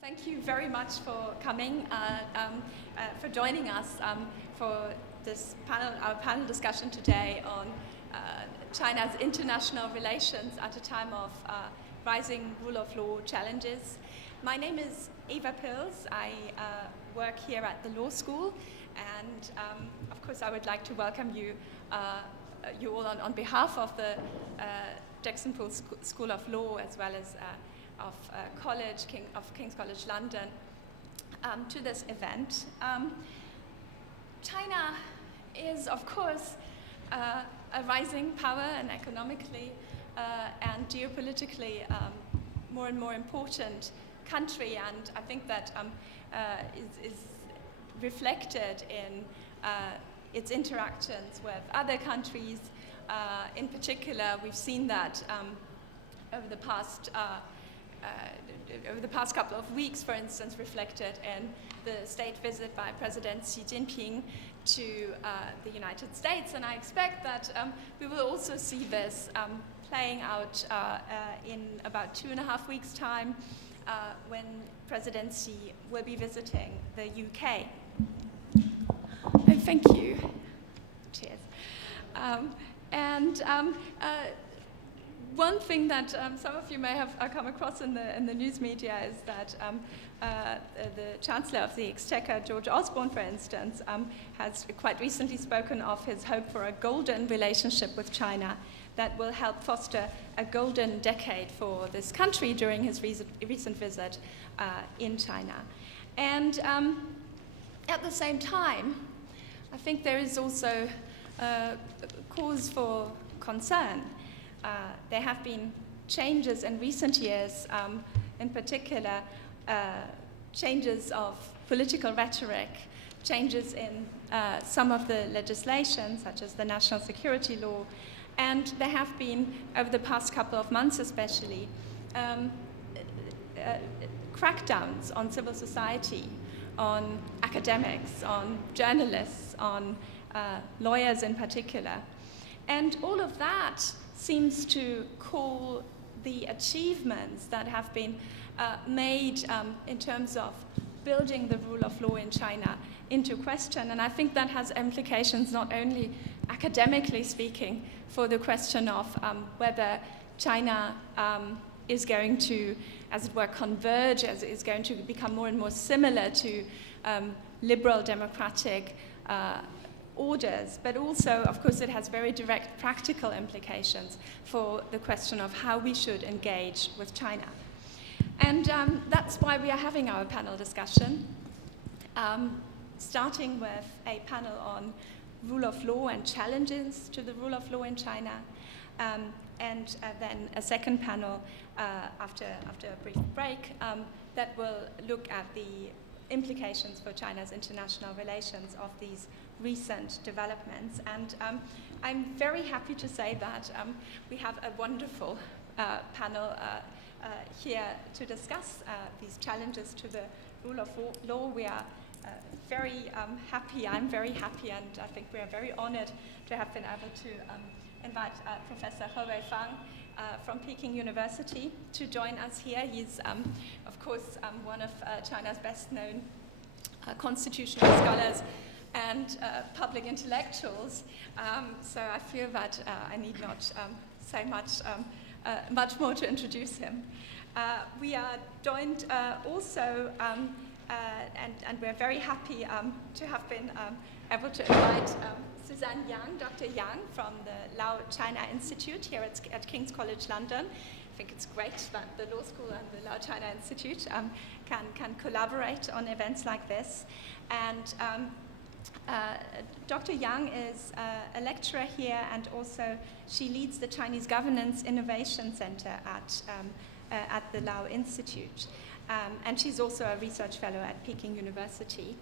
Thank you very much for coming, for joining us for this panel, our panel discussion today on China's international relations at a time of rising rule of law challenges. My name is Eva Pils. I work here at the law school, and of course I would like to welcome you, you all on behalf of the Jackson Poole School of Law, as well as of King's College London, to this event. China is, of course, a rising power, and economically and geopolitically more and more important country, and I think that is reflected in its interactions with other countries. In particular, we've seen that over the past couple of weeks, for instance, reflected in the state visit by President Xi Jinping to the United States. And I expect that we will also see this playing out in about 2.5 weeks' time when President Xi will be visiting the UK. Oh, thank you. Cheers. One thing that some of you may have come across in the news media is that the Chancellor of the Exchequer, George Osborne, for instance, has quite recently spoken of his hope for a golden relationship with China that will help foster a golden decade for this country during his recent visit in China. And at the same time, I think there is also cause for concern. There have been changes in recent years, in particular changes of political rhetoric, changes in some of the legislation, such as the national security law, and there have been, over the past couple of months especially, crackdowns on civil society, on academics, on journalists, on lawyers in particular. And all of that seems to call the achievements that have been made in terms of building the rule of law in China into question. And I think that has implications not only academically speaking for the question of whether China is going to, as it were, converge, as it is going to become more and more similar to liberal democratic orders, but also, of course, it has very direct practical implications for the question of how we should engage with China. And that's why we are having our panel discussion, starting with a panel on rule of law and challenges to the rule of law in China, and then a second panel after a brief break that will look at the implications for China's international relations of these recent developments. And I'm very happy to say that we have a wonderful panel here to discuss these challenges to the rule of law. We are very happy, I'm very happy, and I think we are very honored to have been able to invite Professor He Weifang from Peking University to join us here. He's, of course, one of China's best-known constitutional scholars and public intellectuals. So I feel that I need not say much more to introduce him. We are joined also, and we're very happy to have been able to invite Suzanne Yang, Dr. Yang from the Lao China Institute here at King's College London. I think it's great that the law school and the Lao China Institute can collaborate on events like this. And Dr. Yang is a lecturer here, and also she leads the Chinese Governance Innovation Center at the Lao Institute. And she's also a research fellow at Peking University.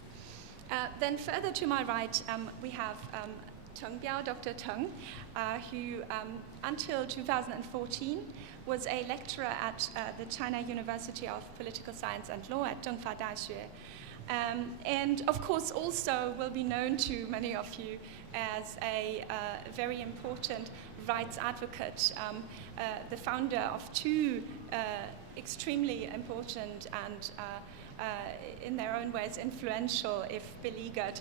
Then further to my right, we have Teng Biao, Dr. Teng, who until 2014 was a lecturer at the China University of Political Science and Law at Zhengfa Daxue. And of course also will be known to many of you as a very important rights advocate, the founder of two extremely important and in their own ways influential, if beleaguered,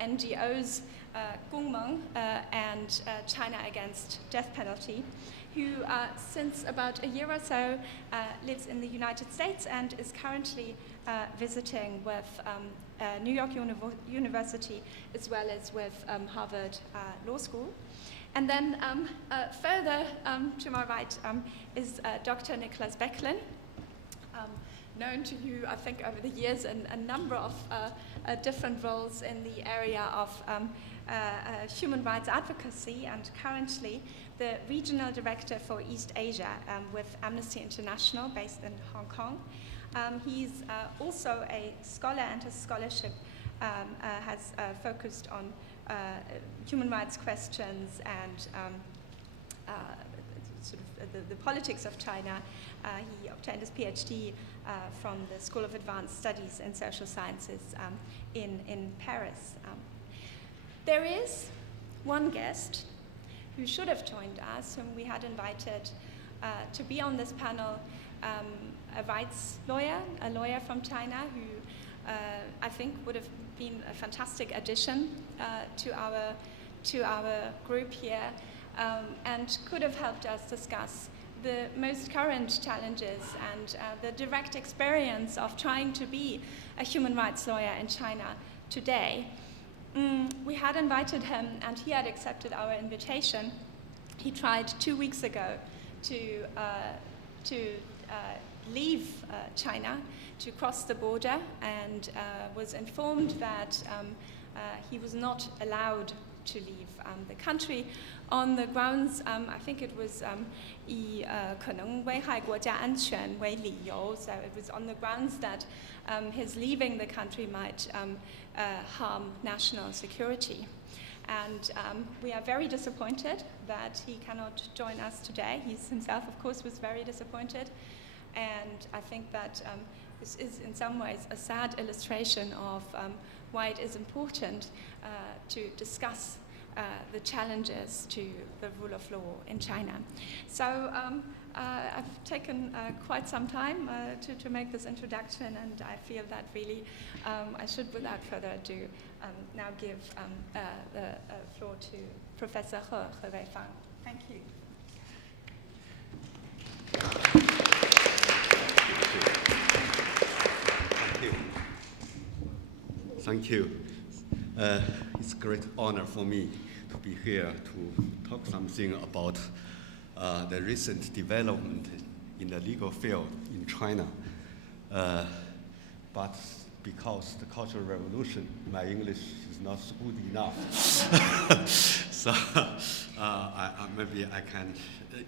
NGOs, Gongmeng and China Against Death Penalty, who since about a year or so lives in the United States and is currently visiting with New York University as well as with Harvard Law School. And then further to my right is Dr. Nicholas Becklin, known to you, I think, over the years in a number of different roles in the area of human rights advocacy, and currently the Regional Director for East Asia with Amnesty International based in Hong Kong. He's also a scholar, and his scholarship has focused on human rights questions and sort of the politics of China. He obtained his PhD from the School of Advanced Studies in Social Sciences in Paris. There is one guest who should have joined us, whom we had invited to be on this panel, a rights lawyer, a lawyer from China who I think would have been a fantastic addition to our group here, and could have helped us discuss the most current challenges and the direct experience of trying to be a human rights lawyer in China today. We had invited him, and he had accepted our invitation. He tried 2 weeks ago to leave China, to cross the border, and was informed that he was not allowed to leave the country on the grounds, I think it was 以可能危害国家安全为理由, so it was on the grounds that his leaving the country might harm national security. And we are very disappointed that he cannot join us today. He himself, of course, was very disappointed. And I think that this is in some ways a sad illustration of why it is important to discuss the challenges to the rule of law in China. So I've taken quite some time to make this introduction, and I feel that really I should, without further ado, now give the floor to Professor He Weifang. Thank you. Thank you. It's a great honor for me to be here to talk something about the recent development in the legal field in China. But because the Cultural Revolution, my English is not good enough. So maybe I can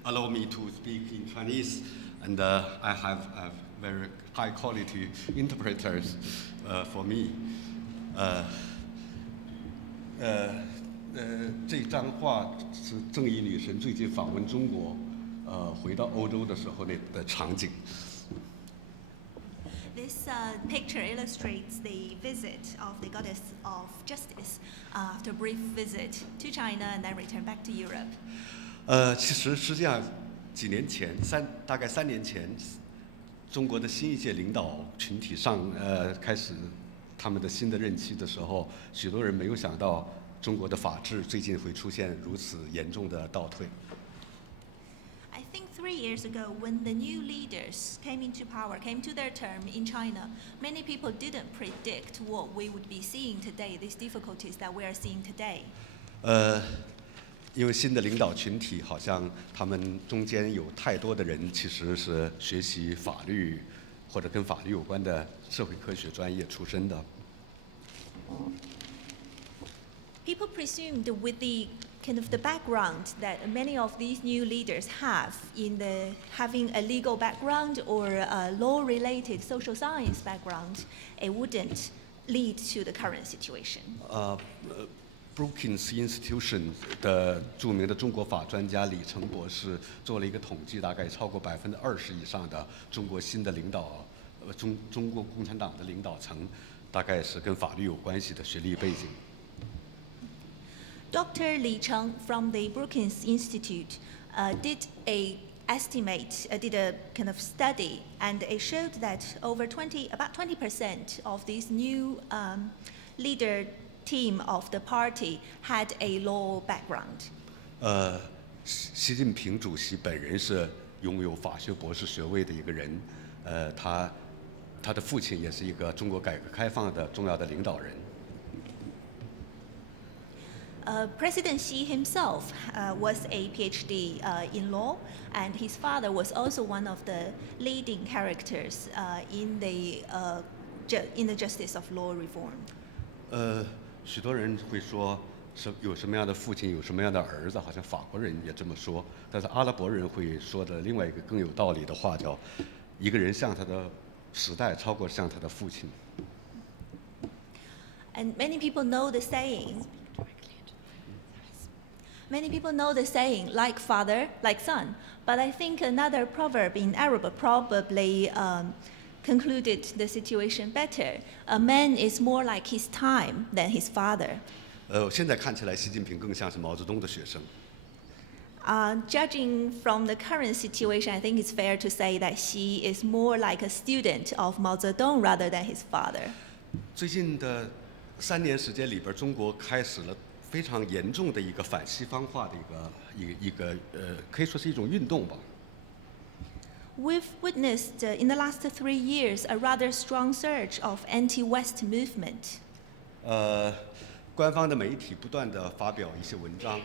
allow me to speak in Chinese, and I have very high quality interpreters for me. 这张画是正义女神最近访问中国，回到欧洲的时候的场景。This picture illustrates the visit of the goddess of justice after a brief visit to China and then return back to Europe. 其实实际上几年前，大概3年前，中国的新一届领导群体开始他们的新的任期的时候，许多人没有想到中国的法治最近会出现如此严重的倒退。I think 3 years ago, when the new leaders came into power, came to their term in China, many people didn't predict what we would be seeing today, these difficulties that we are seeing today. 因为新的领导群体好像他们中间有太多的人其实是学习法律或者跟法律有关的社会科学专业出身的。People presumed with the kind of the background that many of these new leaders have in having a legal background or a law-related social science background, it wouldn't lead to the current situation. Brookings Institution 的著名的中国法专家李成博士做了一个统计，大概超过20%以上的中国新的领导，中国共产党的领导层，大概是跟法律有关系的学历背景。Dr. Li Cheng from the Brookings Institute did a kind of study, and it showed that about 20% of these new leader team of the party had a law background. 习近平主席本人是拥有法学博士学位的一个人，他的父亲也是一个中国改革开放的重要的领导人。President Xi himself was a PhD in law, and his father was also one of the leading characters in the justice of law reform. 许多人会说，有什么样的父亲，有什么样的儿子，好像法国人也这么说。但是阿拉伯人会说的另外一个更有道理的话，叫一个人像他的时代，超过像他的父亲。And many people know the saying. Many people know the saying, like father, like son. But I think another proverb in Arabic probably concluded the situation better. A man is more like his time than his father. 现在看起来，习近平更像是毛泽东的学生。Judging from the current situation, I think it's fair to say that Xi is more like a student of Mao Zedong rather than his father. 最近的3年时间里边，中国开始了非常严重的一个反西方化的一个可以说是一种运动吧。We've witnessed in the last 3 years a rather strong surge of anti-West movement. 官方的媒体不断地发表一些文章，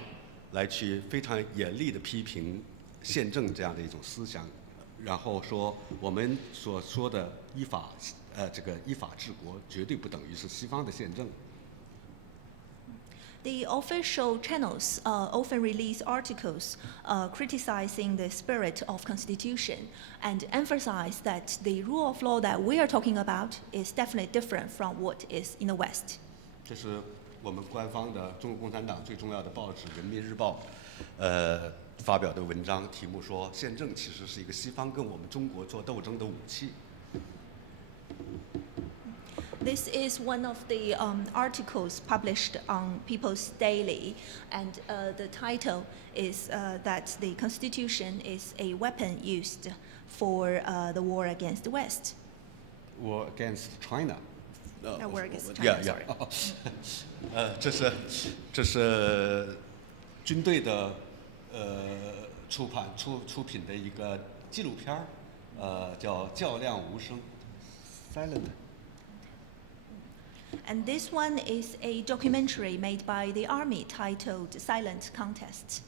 来去非常严厉地批评宪政这样的一种思想，然后说我们所说的依法治国，绝对不等于是西方的宪政。The official channels often release articles criticizing the spirit of Constitution and emphasize that the rule of law that we are talking about is definitely different from what is in the West. 这是我们官方的中国共产党最重要的报纸《人民日报》发表的文章，题目说宪政其实是一个西方跟我们中国做斗争的武器。This is one of the articles published on People's Daily, and the title is that the Constitution is a weapon used for the war against the West. War against China. War against China. Sorry. 这是军队的出品的一个纪录片叫《较量无声》（Silent）。And this one is a documentary made by the army titled "Silent Contest."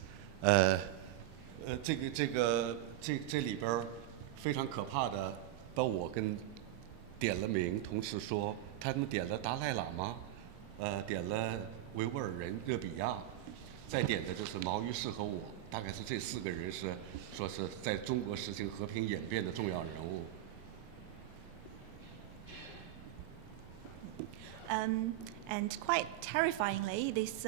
这里边非常可怕的，把我跟点了名，同时说他们点了达赖喇嘛，点了维吾尔人热比亚，再点的就是毛于轼和我，大概是这4个人说是在中国实行和平演变的重要人物。And quite terrifyingly, this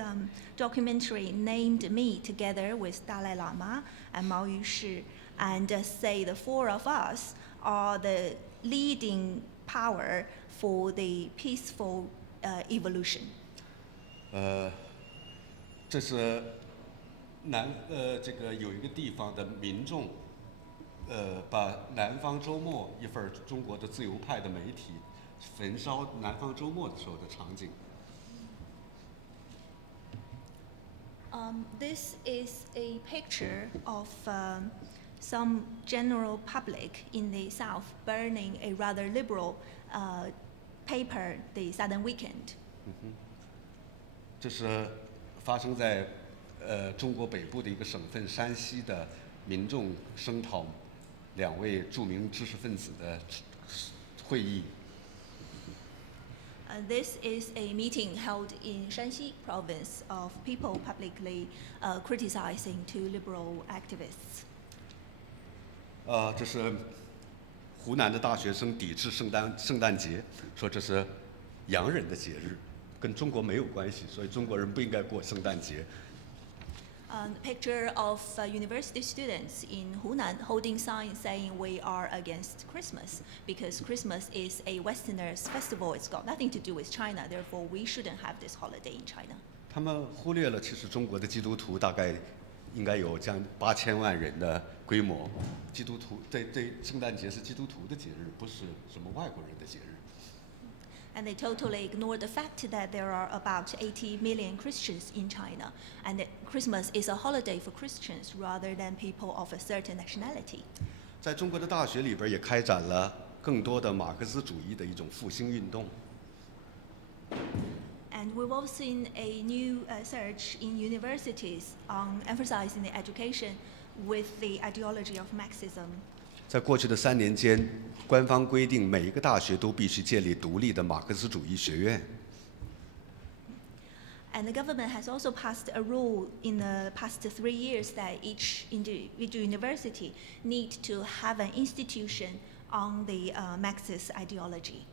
documentary named me together with Dalai Lama and Mao Yushi, and say the 4 of us are the leading power for the peaceful evolution. 这是这个有一个地方的民众，把南方周末一份中国的自由派的媒体焚烧南方周末的时候的场景。This is a picture of some general public in the South burning a rather liberal paper, the Southern Weekend. 这是发生在中国北部的一个省份山西的民众声讨2位著名知识分子的会议。This is a meeting held in Shanxi province of people publicly criticizing 2 liberal activists. 这是湖南的大学生抵制圣诞节，说这是洋人的节日，跟中国没有关系，所以中国人不应该过圣诞节。Picture of university students in Hunan holding signs saying we are against Christmas because Christmas is a Westerners' festival. It's got nothing to do with China. Therefore, we shouldn't have this holiday in China. 他们忽略了其实中国的基督徒大概应该有将8000万人的规模。基督徒这圣诞节是基督徒的节日，不是什么外国人的节日。And they totally ignore the fact that there are about 80 million Christians in China, and that Christmas is a holiday for Christians rather than people of a certain nationality. 在中国的大学里边也开展了更多的马克思主义的一种复兴运动。And we've also seen a new surge in universities on emphasizing the education with the ideology of Marxism. 在过去的3年间，官方规定每一个大学都必须建立独立的马克思主义学院。And the government has also passed a rule in the past 3 years that each individual university need to have an institution on the Marxist ideology.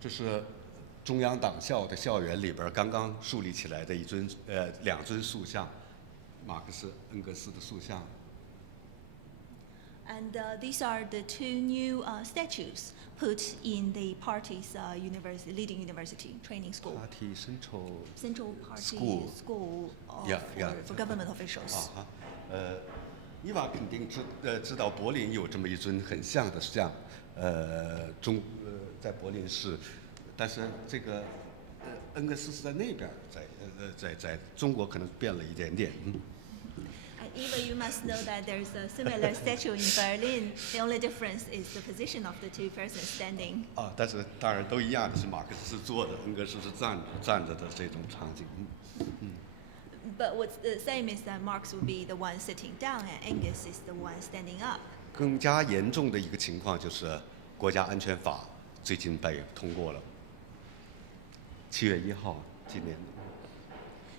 这是中央党校的校园里边刚刚树立起来的2尊塑像，马克思、恩格斯的塑像。And these are the 2 new statues put in the party's leading university training school. Party Central Party School. For government officials. 伊娃肯定知道柏林有这么一尊很像的像，在柏林市，但是这个恩格斯是在那边，在中国可能变了一点点。And Eva, you must know that there's a similar statue in Berlin. The only difference is the position of the 2 persons standing. 但是当然都一样的是马克思是坐的，恩格斯是站着的这种场景。But what's the same is that Marx would be the one sitting down and Engels is the one standing up. 更加严重的一个情况就是国家安全法最近被通过了，7月1号今年。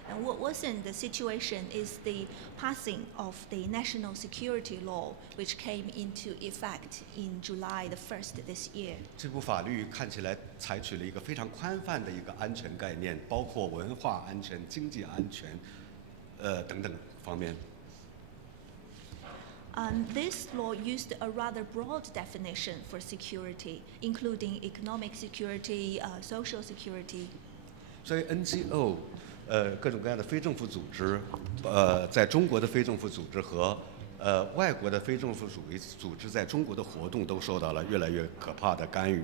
And what wasn't the situation is the passing of the national security law, which came into effect in July the 1st this year. 这部法律看起来采取了一个非常宽泛的一个安全概念，包括文化安全、经济安全，等等方面。This law used a rather broad definition for security, including economic security, social security. 所以 NGO 各种各样的非政府组织，在中国的非政府组织和外国的非政府主义组织在中国的活动都受到了越来越可怕的干预。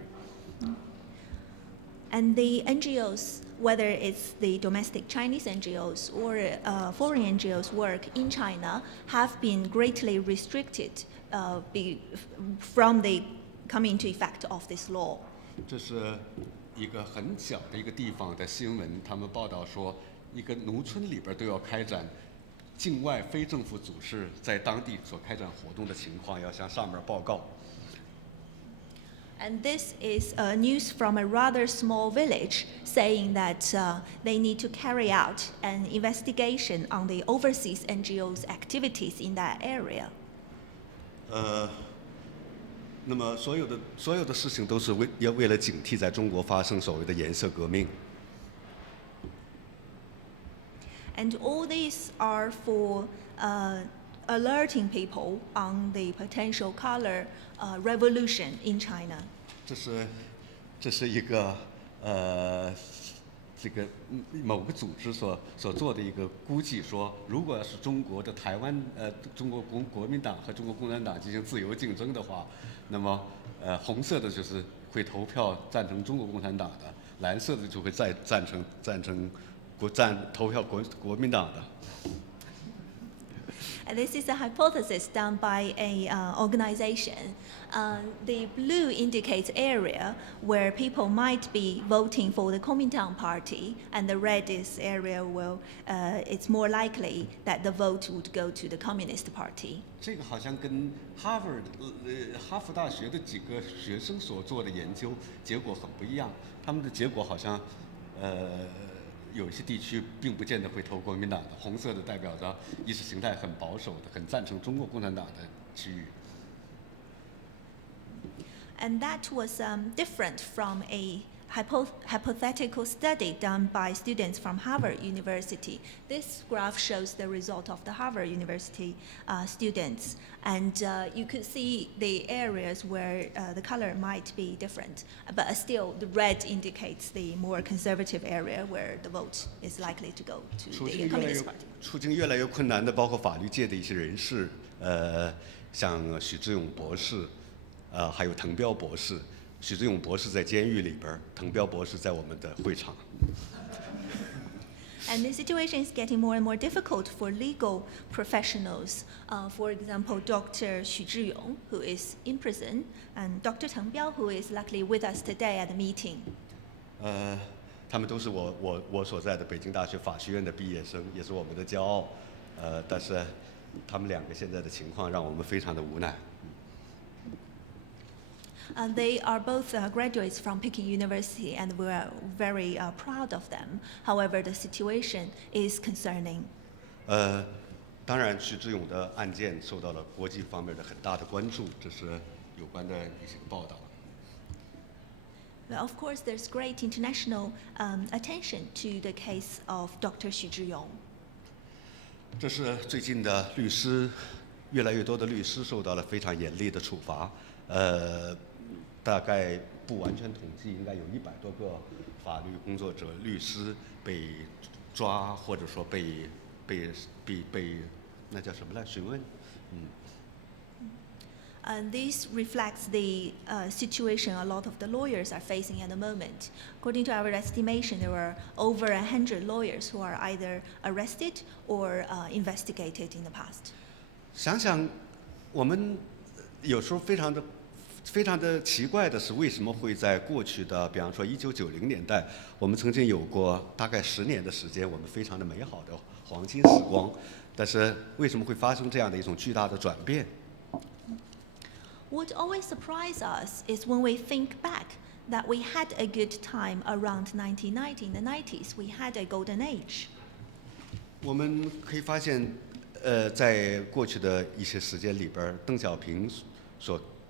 And the NGOs, whether it's the domestic Chinese NGOs or foreign NGOs work in China, have been greatly restricted from the coming into effect of this law. 这是一个很小的一个地方的新闻，他们报道说，一个农村里边都要开展境外非政府组织在当地所开展活动的情况，要向上面报告。And this is news from a rather small village saying that they need to carry out an investigation on the overseas NGOs' activities in that area. 那么所有的事情都是为了警惕在中国发生所谓的颜色革命。And all these are for alerting people on the potential color revolution in China. 这是一个这个某个组织所做的一个估计，说如果是中国的台湾中国国民党和中国共产党进行自由竞争的话，那么红色的就是会投票赞成中国共产党的，蓝色的就会赞成投票国民党的。And this is a hypothesis done by a organization. The blue indicates area where people might be voting for the Kuomintang party, and the red is area where it's more likely that the vote would go to the Communist Party. 这个好像跟哈佛大学的几个学生所做的研究结果很不一样，他们的结果好像有一些地区并不见得会投国民党的，红色的代表着意识形态很保守的、很赞成中国共产党的区域。And that was different from a hypothetical study done by students from Harvard University. This graph shows the result of the Harvard University students, and you could see the areas where the color might be different, but still the red indicates the more conservative area where the vote is likely to go to the Communist Party. 处境越来越困难的，包括法律界的一些人士，像许志勇博士，还有滕彪博士。许志勇博士在监狱里边，滕彪博士在我们的会场。And the situation is getting more and more difficult for legal professionals. For example, Dr. Xu Zhiyong, who is in prison, and Dr. Teng Biao, who is luckily with us today at the meeting. 他们都是我所在的北京大学法学院的毕业生，也是我们的骄傲。但是他们两个现在的情况让我们非常的无奈。They are both graduates from Peking University, and we are very proud of them. However, the situation is concerning. 当然，许志勇的案件受到了国际方面的很大的关注，这是有关的一些报道。Well, of course, there's great international attention to the case of Dr. Xu Zhiyong. 这是最近的律师，越来越多的律师受到了非常严厉的处罚。大概不完全统计，应该有100多个法律工作者、律师被抓，或者说被那叫什么来询问，This reflects the situation a lot of the lawyers are facing at the moment. According to our estimation, there were over 100 lawyers who are either arrested or investigated in the past. 想想，我们有时候非常的奇怪的是，为什么会在过去的，比方说1990年代，我们曾经有过大概10年的时间，我们非常的美好的黄金时光，但是为什么会发生这样的一种巨大的转变？ What always surprises us is when we think back that we had a good time around 1990, in the 90s. We had a golden age. 我们可以发现，在过去的一些时间里边，邓小平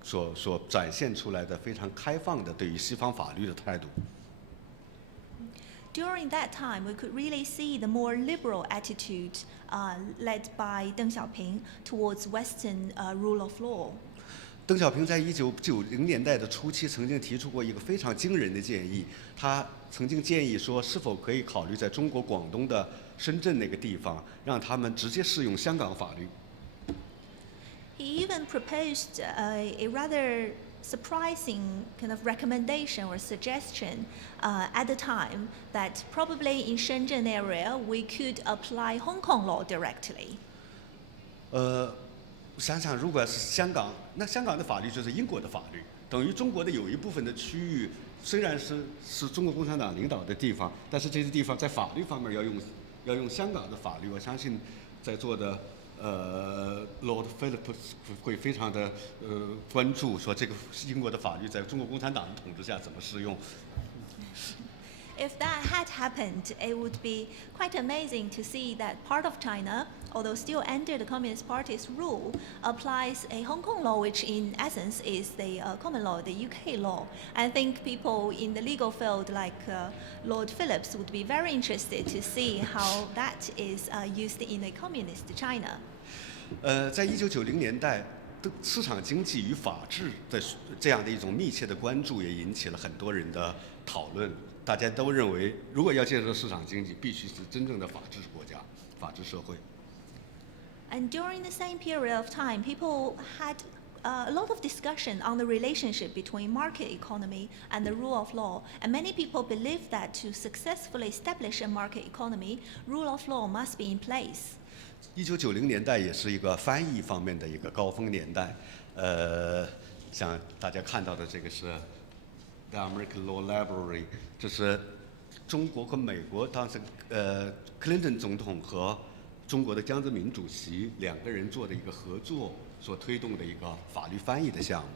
所展现出来的非常开放的对于西方法律的态度。 During that time, we could really see the more liberal attitude led by Deng Xiaoping towards Western rule of law. 邓小平在1990年代的初期曾经提出过一个非常惊人的建议，他曾经建议说，是否可以考虑在中国广东的深圳那个地方，让他们直接适用香港法律。 He even proposed a rather surprising kind of recommendation or suggestion at the time that probably in Shenzhen area we could apply Hong Kong law directly. 想想，如果是香港，那香港的法律就是英国的法律，等于中国的有一部分的区域虽然是中国共产党领导的地方，但是这些地方在法律方面要用香港的法律。我相信在座的Lord Philip 会非常的关注，说这个英国的法律在中国共产党的统治下怎么适用。 If that had happened, it would be quite amazing to see that part of China, although still under the Communist Party's rule, applies a Hong Kong law, which in essence is the common law, the UK law. I think people in the legal field like Lord Phillips would be very interested to see how that is used in a communist China. 在1990年代，市场经济与法治的这样的一种密切的关注，也引起了很多人的讨论。 大家都认为，如果要建设市场经济，必须是真正的法治国家、法治社会。And during the same period of time, people had a lot of discussion on the relationship between market economy and the rule of law. And many people believe that to successfully establish a market economy, rule of law must be in place. 1990年代也是一个翻译方面的一个高峰年代。像大家看到的这个是 The American Law Library， 这是中国和美国当时Clinton 总统和中国的江泽民主席两个人做的一个合作所推动的一个法律翻译的项目。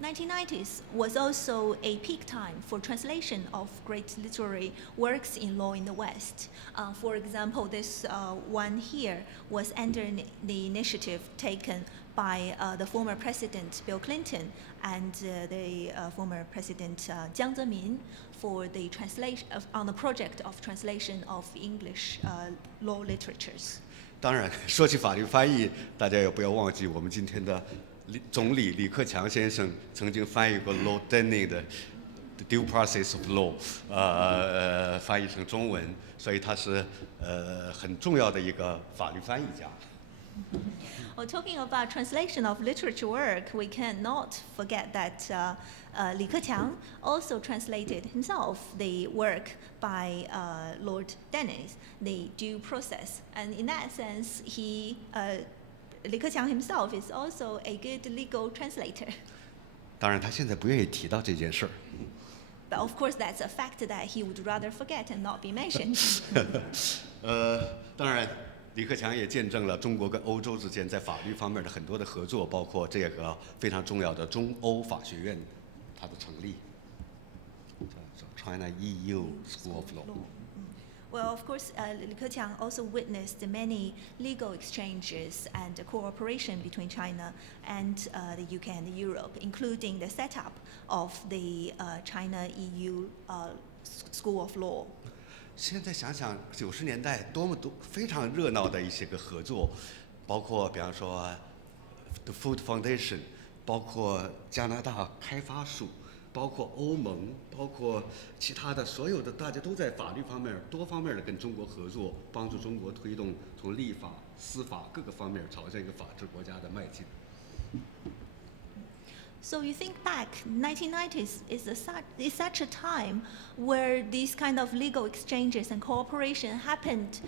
1990s was also a peak time for translation of great literary works in law in the West. For example, this one here was under the initiative taken by the former President Bill Clinton and the former President Jiang Zemin for the translation on the project of translation of English law literatures. 当然，说起法律翻译，大家也不要忘记我们今天的总理李克强先生曾经翻译过 Lord Denning 的《Due Process of Law》，翻译成中文，所以他是很重要的一个法律翻译家。Well, talking about translation of literature work, we cannot forget that Li Keqiang also translated himself the work by Lord Dennis, the Due Process. And in that sense, Li Keqiang himself is also a good legal translator. 当然，他现在不愿意提到这件事儿。But of course, that's a fact that he would rather forget and not be mentioned. 当然。李克强也见证了中国跟欧洲之间在法律方面的很多的合作，包括这个非常重要的中欧法学院它的成立，叫 China EU School of Law。Well, of course, Li Keqiang also witnessed many legal exchanges and cooperation between China and the UK and Europe, including the setup of the China EU School of Law. 现在想想，90年代多非常热闹的一些个合作，包括比方说 The Food Foundation， 包括加拿大开发署，包括欧盟，包括其他的所有的，大家都在法律方面多方面的跟中国合作，帮助中国推动从立法、司法各个方面朝向一个法治国家的迈进。So you think back, 1990s is such a time where these kind of legal exchanges and cooperation happened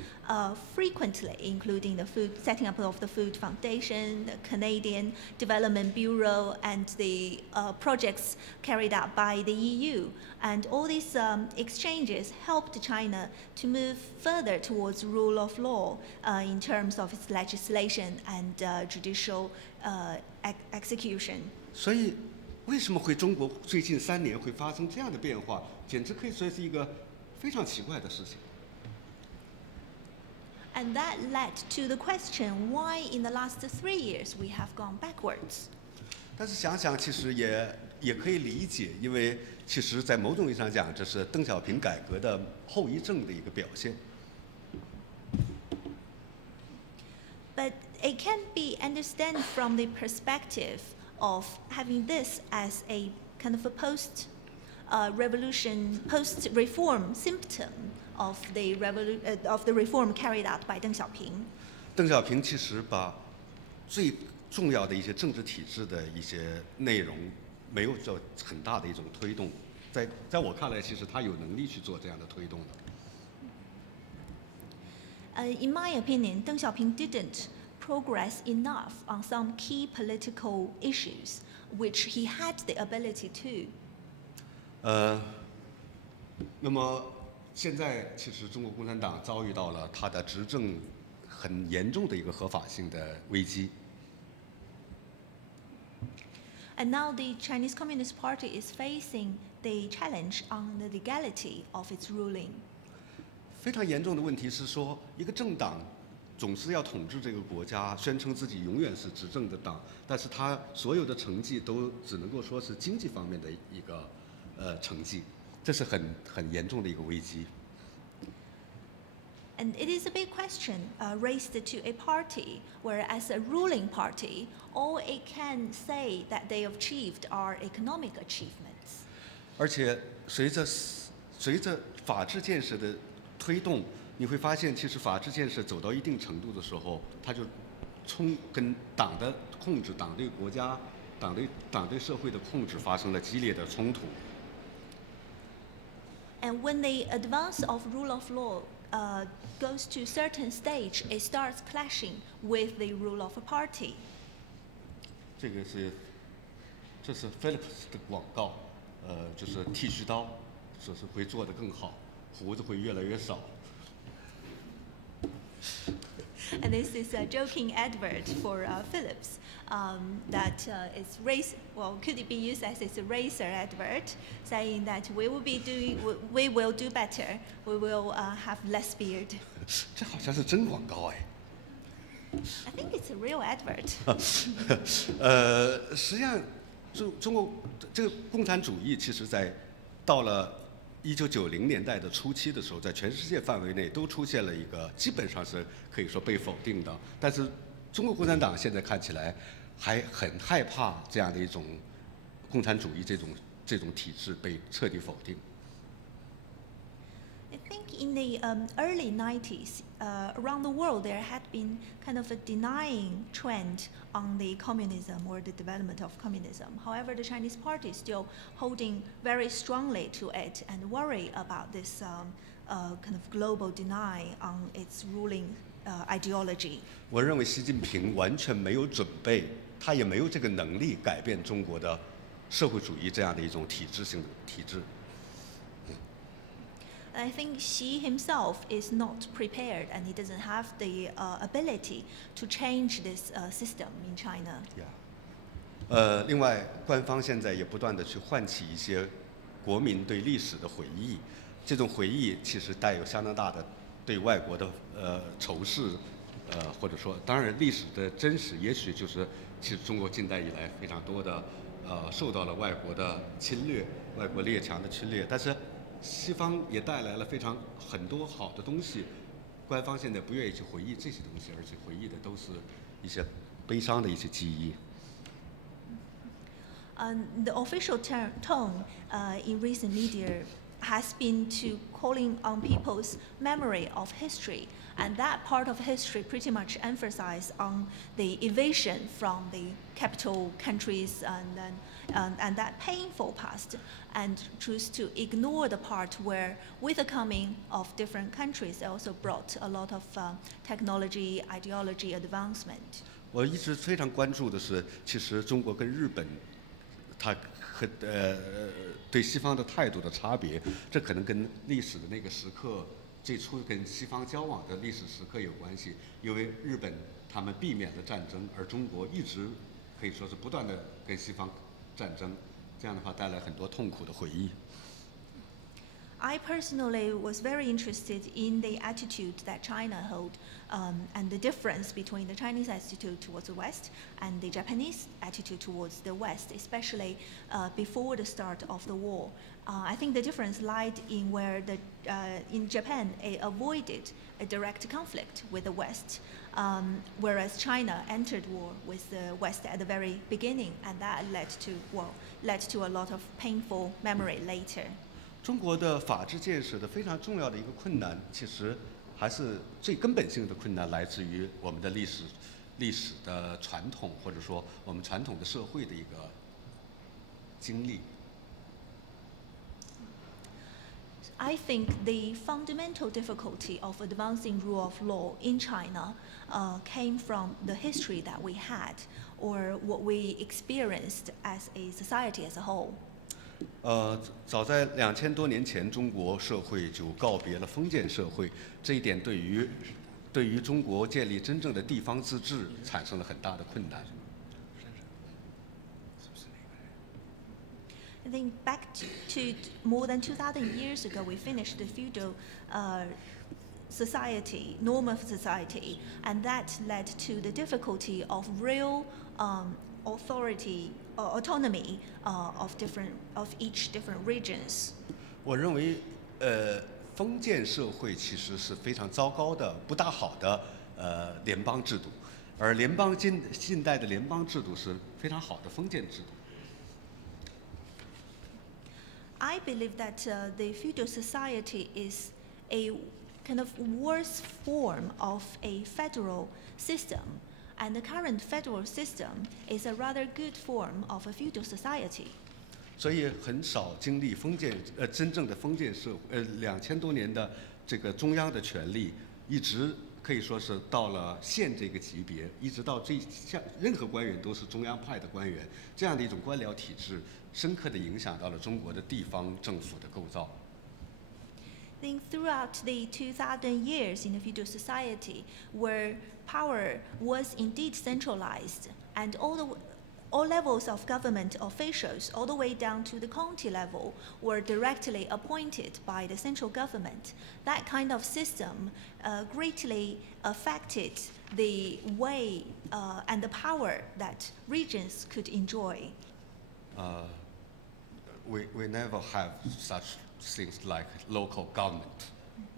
frequently, including the setting up of the Food Foundation, the Canadian Development Bureau, and the projects carried out by the EU. And all these exchanges helped China to move further towards rule of law in terms of its legislation and judicial execution. 所以，为什么会中国最近3年会发生这样的变化？简直可以说是一个非常奇怪的事情。And that led to the question why in the last 3 years we have gone backwards. 但是想想，其实也可以理解，因为其实，在某种意义上讲，这是邓小平改革的后遗症的一个表现。But it can be understood from the perspective of having this as a kind of a post-revolution, post-reform symptom of the reform carried out by Deng Xiaoping. 邓小平其实把最重要的一些政治体制的一些内容，没有做很大的一种推动。在我看来，其实他有能力去做这样的推动的。In my opinion, Deng Xiaoping didn't progress enough on some key political issues, which he had the ability to. 那么现在其实中国共产党遭遇到了他的执政很严重的一个合法性的危机。And now the Chinese Communist Party is facing the challenge on the legality of its ruling. 非常严重的问题是说，一个政党总是要统治这个国家，宣称自己永远是执政的党，但是他所有的成绩都只能够说是经济方面的一个成绩，这是很严重的一个危机。And it is a big question raised to a party, where as a ruling party, all it can say that they achieved are economic achievements. 而且随着法治建设的推动，你会发现，其实法治建设走到一定程度的时候，它就跟党的控制、党对国家、党对社会的控制发生了激烈的冲突。And when the advance of rule of law goes to a certain stage, it starts clashing with the rule of a party. 这是 Philips 的广告，就是剃须刀，说是会做得更好，胡子会越来越少。And this is a joking advert for Philips that is could it be used as its racer advert, saying that we will do better, we will have less beard. 这好像是真广告哎。I think it's a real advert. 实际上，中国这个共产主义，其实在到了1990年代的初期的时候，在全世界范围内都出现了一个基本上是可以说被否定的。但是中国共产党现在看起来还很害怕这样的一种共产主义这种体制被彻底否定。I think in the early 90s, around the world, there had been kind of a denying trend on the communism or the development of communism. However, the Chinese party is still holding very strongly to it and worry about this kind of global deny on its ruling ideology. 我认为习近平完全没有准备，他也没有这个能力改变中国的社会主义这样的一种体制性的体制。I think Xi himself is not prepared, and he doesn't have the ability to change this system in China. 另外，官方现在也不断地去唤起一些国民对历史的回忆，这种回忆其实带有相当大的对外国的仇视，或者说，当然历史的真实，也许就是其实中国近代以来非常多的受到了外国的侵略、外国列强的侵略，但是西方也带来了很多好的东西，官方现在不愿意去回忆这些东西，而且回忆的都是一些悲伤的一些记忆。The official tone in recent media has been to calling on people's memory of history, and that part of history pretty much emphasized on the evasion from the capital countries and that painful past, and choose to ignore the part where, with the coming of different countries, they also brought a lot of technology, ideology advancement. 我一直非常关注的是，其实中国跟日本，它和对西方的态度的差别，这可能跟历史的那个时刻最初跟西方交往的历史时刻有关系。因为日本他们避免了战争，而中国一直可以说是不断的跟西方战争，这样的话带来很多痛苦的回忆。I personally was very interested in the attitude that China held and the difference between the Chinese attitude towards the West and the Japanese attitude towards the West, especially before the start of the war. I think the difference lied in where in Japan it avoided a direct conflict with the West, whereas China entered war with the West at the very beginning, and that led to a lot of painful memory later. 中国的法治建设的非常重要的一个困难，其实还是最根本性的困难，来自于我们的历史的传统，或者说我们传统的社会的一个经历。I think the fundamental difficulty of advancing rule of law in China came from the history that we had, or what we experienced as a society as a whole. 早在2000多年前，中国社会就告别了封建社会，这一点对于中国建立真正的地方自治产生了很大的困难。I think back to more than 2,000 years ago, we finished the feudal society, norm of society, and that led to the difficulty of real autonomy of each different regions. 我认为，封建社会其实是非常糟糕的、不大好的联邦制度，而近代的联邦制度是非常好的封建制度。I believe that the feudal society is a kind of worse form of a federal system, and the current federal system is a rather good form of a feudal society. 所以很少经历真正的封建社会，2000多年的这个中央的权力，一直可以说是到了县这个级别，一直到任何官员都是中央派的官员，这样的一种官僚体制，深刻地影响到了中国的地方政府的构造。think throughout the 2,000 years in the feudal society, where power was indeed centralized, and all levels of government officials, all the way down to the county level, were directly appointed by the central government. That kind of system greatly affected the way and the power that regions could enjoy. We never have such things like local government.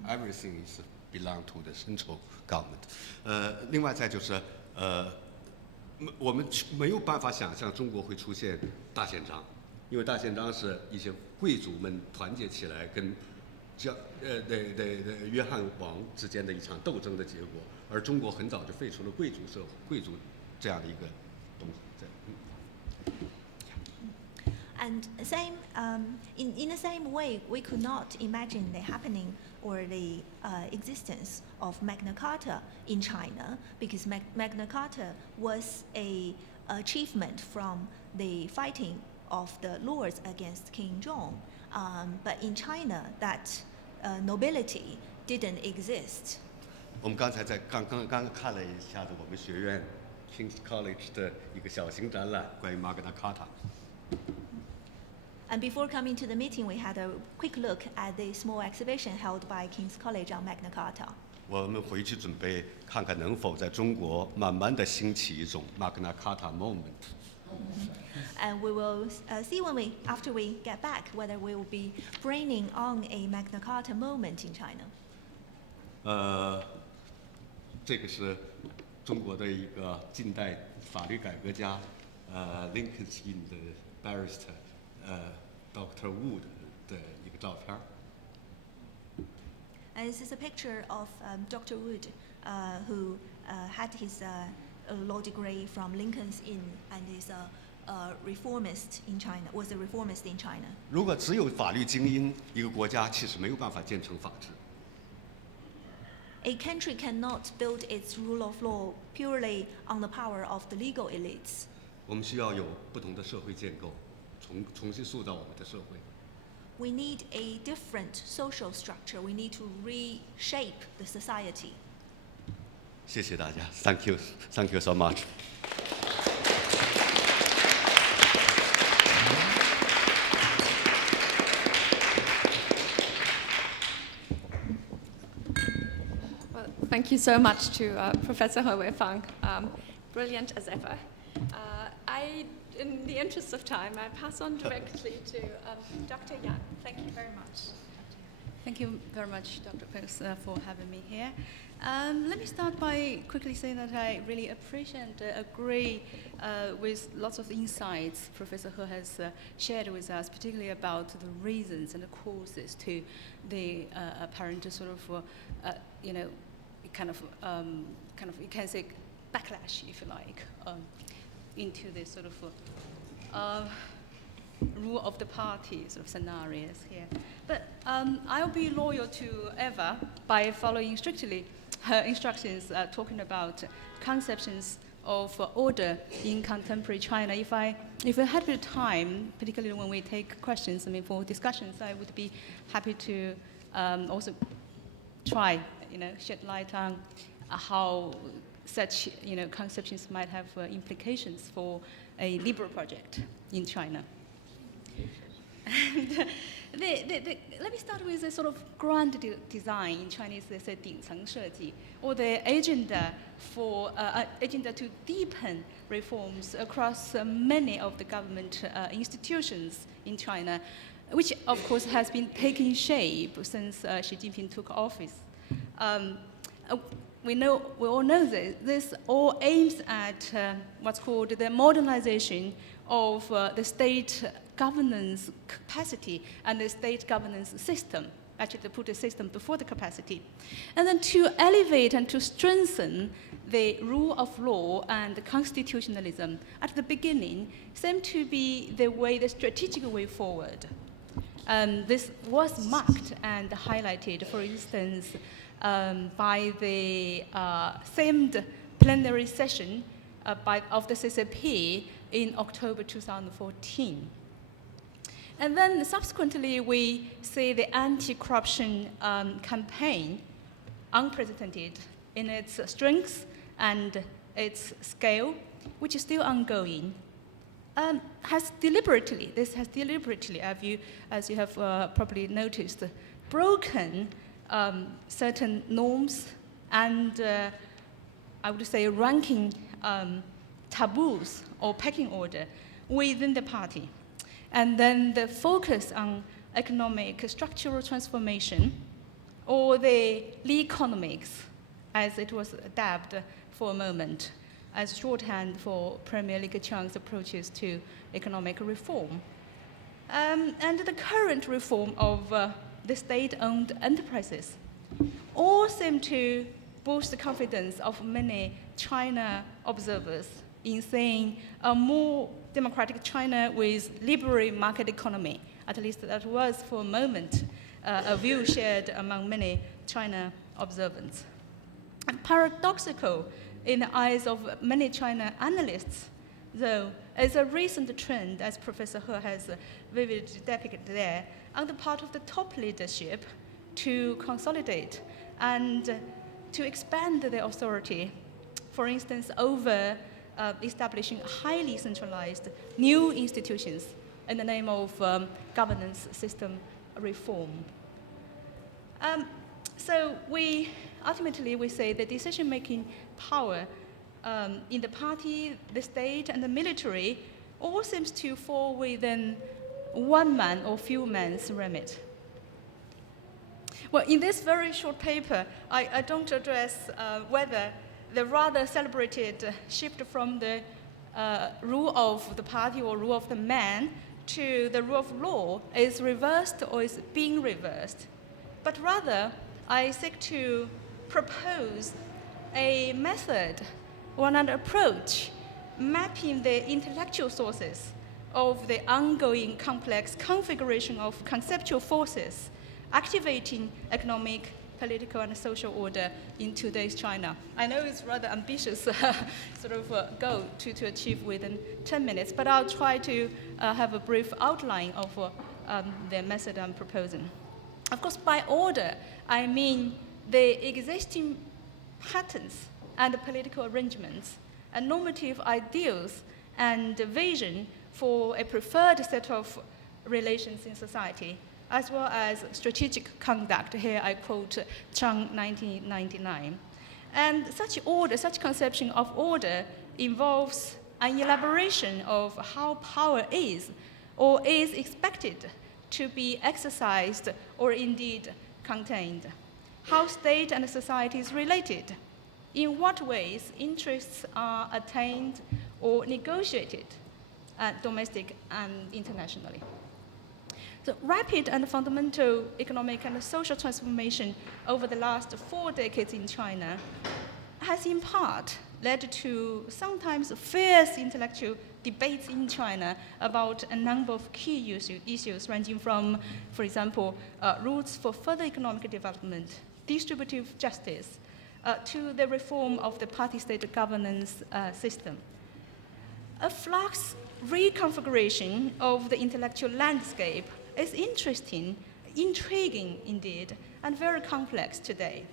Everything is belong to the central government. 另外再就是我们没有办法想象中国会出现大宪章，因为大宪章是一些贵族们团结起来跟约翰王之间的一场斗争的结果，而中国很早就废除了贵族这样的一个东西。And in the same way, we could not imagine the happening or the existence of Magna Carta in China, because Magna Carta was an achievement from the fighting of the lords against King Zhong. But in China, that nobility didn't exist. 我们刚才刚看了一下子我们学院 King's College 的一个小型展览，关于 Magna Carta。And before coming to the meeting, we had a quick look at the small exhibition held by King's College on Magna Carta. 我们回去准备看看能否在中国慢慢的兴起一种 Magna Carta moment。And we will see after we get back, whether we will be bringing on a Magna Carta moment in China. 这个是中国的一个近代法律改革家，Lincoln's Inn 的 barrister，Dr. Wood 的一个照片。And this is a picture of Dr. Wood, who had his law degree from Lincoln's Inn and is a reformist in China. Was a reformist in China. 如果只有法律精英，一个国家其实没有办法建成法治。A country cannot build its rule of law purely on the power of the legal elites. 我们需要有不同的社会建构，重新塑造我们的社会。We need a different social structure. We need to reshape the society. 谢谢大家 ，Thank you so much. Well, thank you so much to Professor He Weifang. Brilliant as ever. In the interest of time, I pass on directly to Dr. Yang. Thank you very much. Thank you very much, Dr. Pence, for having me here. Let me start by quickly saying that I really appreciate and agree with lots of insights Professor He has shared with us, particularly about the reasons and the causes to the apparent sort of, kind of, you can say backlash, if you like, into this sort of rule of the party sort of scenarios here. But I'll be loyal to Eva by following strictly her instructions, talking about conceptions of order in contemporary China. If I had a bit of time, particularly when we take questions, for discussions, I would be happy to also try, shed light on how such, conceptions might have implications for a liberal project in China. And let me start with a sort of grand design in Chinese. They say 顶层设计, or the agenda for agenda to deepen reforms across many of the government institutions in China, which of course has been taking shape since Xi Jinping took office. We all know this all aims at what's called the modernization of the state governance capacity and the state governance system. Actually, to put the system before the capacity. And then to elevate and to strengthen the rule of law and constitutionalism at the beginning seemed to be the strategic way forward. This was marked and highlighted, for instance, by the themed plenary session of the CCP in October 2014. And then subsequently, we see the anti-corruption campaign, unprecedented in its strength and its scale, which is still ongoing. This has deliberately, as you have probably noticed, broken certain norms and I would say ranking taboos or pecking order within the party. And then the focus on economic structural transformation, or the economics, as it was dubbed for a moment, as shorthand for Premier Li Keqiang's approaches to economic reform. And the current reform of the state-owned enterprises all seem to boost the confidence of many China observers in seeing a more democratic China with liberal market economy. At least that was, for a moment, a view shared among many China observers. And paradoxical in the eyes of many China analysts, though, is a recent trend, as Professor He has vividly depicted there, on the part of the top leadership to consolidate and to expand their authority, for instance, over establishing highly centralized new institutions in the name of governance system reform. So ultimately we say the decision-making power in the party, the state, and the military all seems to fall within one man or few men's remit. Well, in this very short paper, I don't address whether the rather celebrated shift from the rule of the party or rule of the man to the rule of law is reversed or is being reversed. But rather, I seek to propose a method or an approach mapping the intellectual sources of the ongoing complex configuration of conceptual forces activating economic, political, and social order in today's China. I know it's rather ambitious sort of goal to achieve within 10 minutes, but I'll try to have a brief outline of the method I'm proposing. Of course, by order, I mean the existing patterns and political arrangements and normative ideals and vision for a preferred set of relations in society, as well as strategic conduct. Here I quote Chang 1999. And such order, such conception of order involves an elaboration of how power is or is expected to be exercised or indeed contained, how state and society is related, in what ways interests are attained or negotiated, domestic and internationally. The rapid and fundamental economic and social transformation over the last 4 decades in China has in part led to sometimes fierce intellectual debates in China about a number of key issues ranging from, for example, routes for further economic development, distributive justice, to the reform of the party-state governance system. A flux reconfiguration of the intellectual landscape is interesting, intriguing indeed, and very complex today.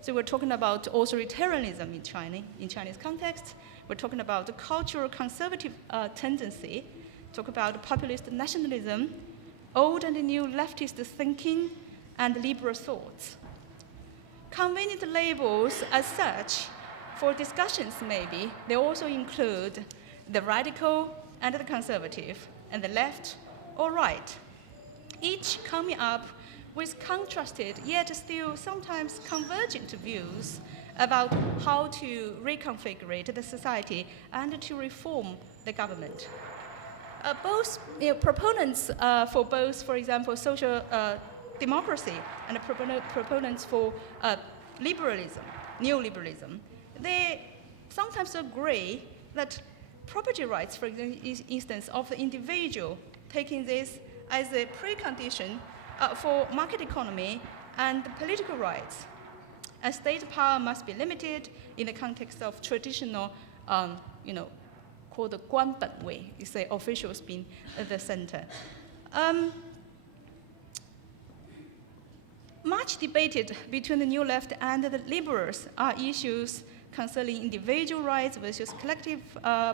So we're talking about authoritarianism in China, in Chinese context. We're talking about the cultural conservative tendency, talk about populist nationalism, old and new leftist thinking, and liberal thoughts. Convenient labels as such for discussions maybe, they also include the radical and the conservative, and the left or right, each coming up with contrasted yet still sometimes convergent views about how to reconfigure the society and to reform the government. Both proponents for both, for example, social democracy and proponents for liberalism, neoliberalism, they sometimes agree that property rights, for instance, of the individual, taking this as a precondition for market economy and political rights. And state power must be limited in the context of traditional, called the 官本位, you say officials being at the center. Much debated between the New Left and the liberals are issues concerning individual rights versus collective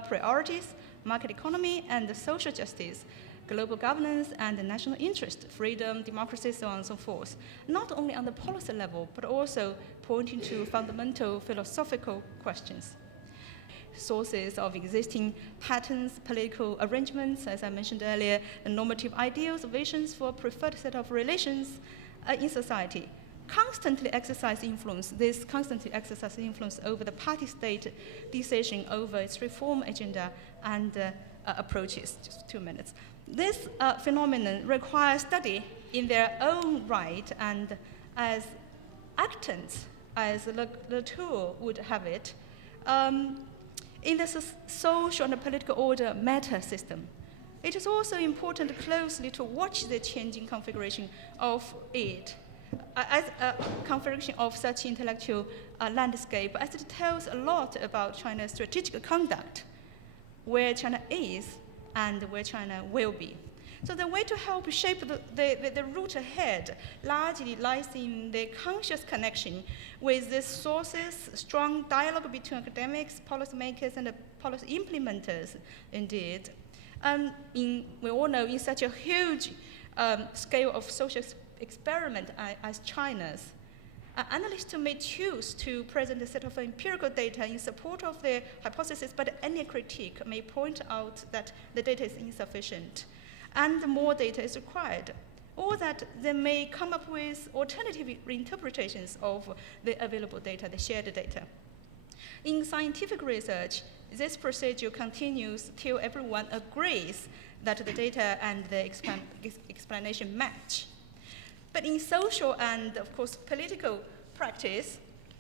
priorities, market economy and social justice, global governance and national interest, freedom, democracy, so on and so forth, not only on the policy level, but also pointing to fundamental philosophical questions. Sources of existing patterns, political arrangements, as I mentioned earlier, the normative ideals, visions for a preferred set of relations in society, constantly exercise influence. This constantly exercise influence over the party-state decision over its reform agenda and approaches. Just 2 minutes. This phenomenon requires study in their own right, and as actants, as Latour would have it, in the social and political order meta system. It is also important closely to watch the changing configuration of it, as a configuration of such intellectual landscape, as it tells a lot about China's strategic conduct, where China is and where China will be. So the way to help shape the route ahead largely lies in the conscious connection with these sources, strong dialogue between academics, policymakers, and policy implementers, indeed. We all know in such a huge scale of social experiment as China's, analysts may choose to present a set of empirical data in support of their hypothesis, but any critique may point out that the data is insufficient and more data is required, or that they may come up with alternative interpretations of the available data, the shared data. In scientific research, this procedure continues till everyone agrees that the data and the explanation match. But in social and, of course, political practice,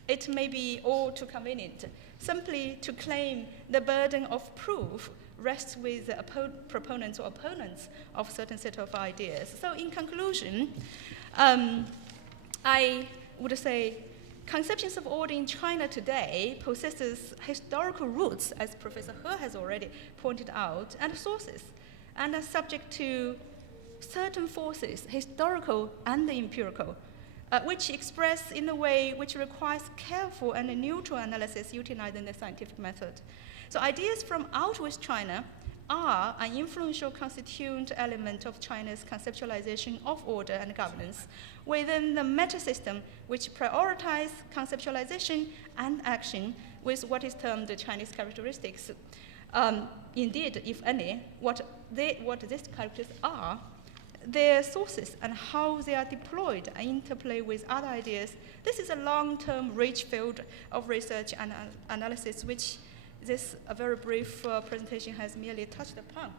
it may be all too convenient simply to claim the burden of proof rests with the proponents or opponents of a certain set of ideas. So in conclusion, I would say conceptions of order in China today possesses historical roots, as Professor He has already pointed out, and sources, and are subject to certain forces, historical and empirical, which express in a way which requires careful and neutral analysis utilizing the scientific method. So ideas from out with China are an influential constituent element of China's conceptualization of order and governance within the meta-system which prioritizes conceptualization and action with what is termed the Chinese characteristics. Indeed, if any, what these characteristics are, their sources and how they are deployed and interplay with other ideas. This is a long-term rich field of research and analysis which this very brief presentation has merely touched upon.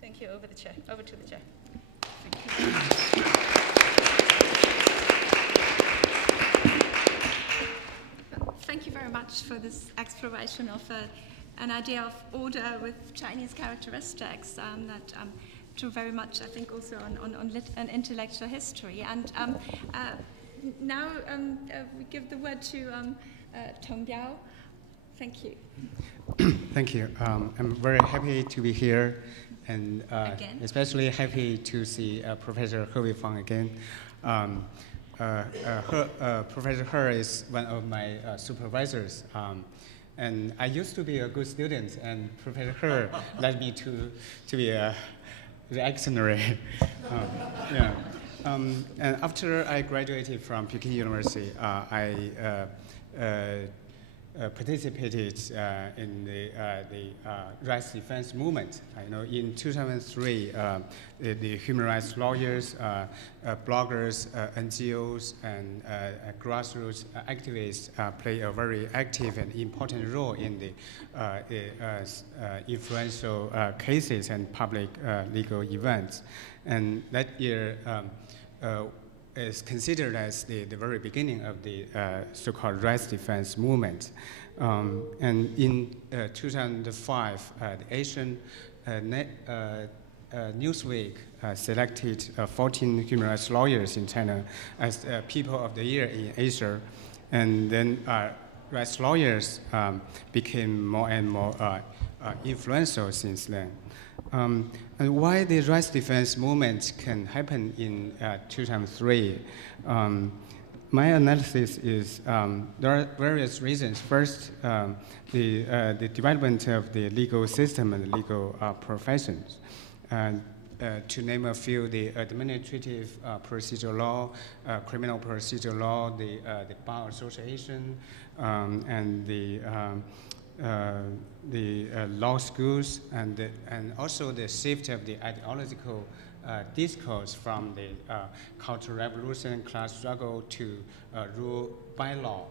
Thank you. Over to the chair. Thank you very much for this exploration of an idea of order with Chinese characteristics that drew very much, I think, also on intellectual history. And now we give the word to Tong Biao. Thank you. Thank you. I'm very happy to be here, and especially happy to see Professor He Weifang again. Professor He is one of my supervisors, and I used to be a good student, and Professor He led me to be a reactionary. And after I graduated from Peking University, I participated in the rights defense movement. In 2003, the human rights lawyers, bloggers, NGOs, and grassroots activists play a very active and important role in the influential cases and public legal events. And that year is considered as the very beginning of the so-called rights defense movement. And in 2005, the Asian Newsweek selected 14 human rights lawyers in China as People of the Year in Asia. And then rights lawyers became more and more influential since then. And why the rights defense movement can happen in 2003? My analysis is there are various reasons. First, the development of the legal system and the legal professions. To name a few, the administrative procedure law, criminal procedure law, the bar association, and the law schools, and also the shift of the ideological discourse from the Cultural Revolution, class struggle to rule by law.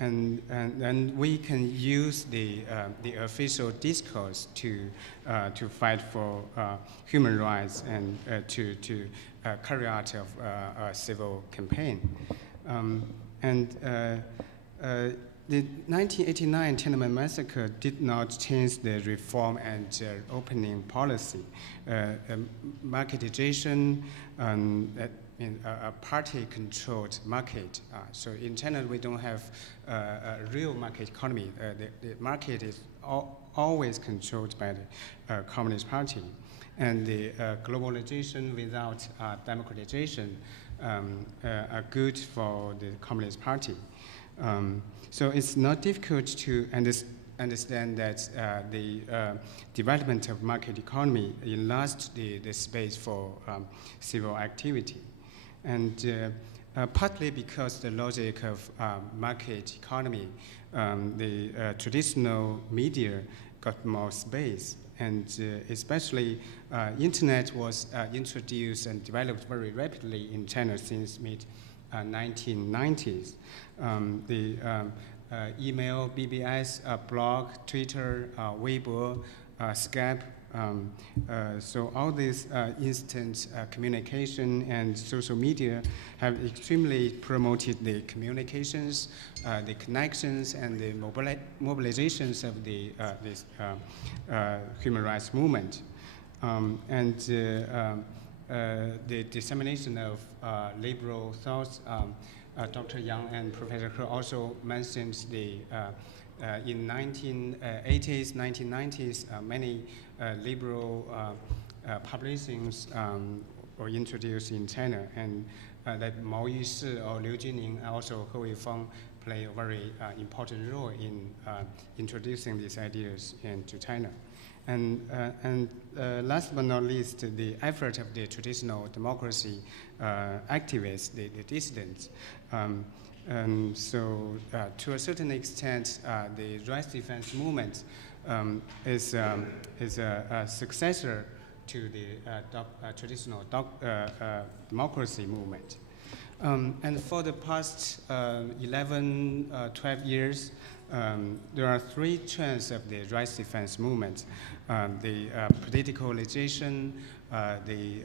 And we can use the official discourse to fight for human rights and to carry out a civil campaign. The 1989 Tiananmen massacre did not change the reform and opening policy. Marketization, a party-controlled market. So in China, we don't have a real market economy. The market is always controlled by the Communist Party. And the globalization without democratization are good for the Communist Party. So it's not difficult to understand that the development of market economy enlarged the space for civil activity. And partly because the logic of market economy, the traditional media got more space, and especially internet was introduced and developed very rapidly in China since mid-1990s. The email, BBS, blog, Twitter, Weibo, Skype. So all these instant communication and social media have extremely promoted the communications, the connections, and the mobilizations of the this human rights movement. The dissemination of liberal thoughts. Dr. Yang and Professor He also mentioned the in 1980s, 1990s, many liberal publications were introduced in China, and that Mao Yushi or Liu Junning, also He Weifeng, play a very important role in introducing these ideas into China. And last but not least, the effort of the traditional democracy activists, the dissidents. So to a certain extent, the rights defense movement is a successor to the traditional democracy movement. And for the past 11, 12 years, there are three trends of the rights defense movement. The politicalization, the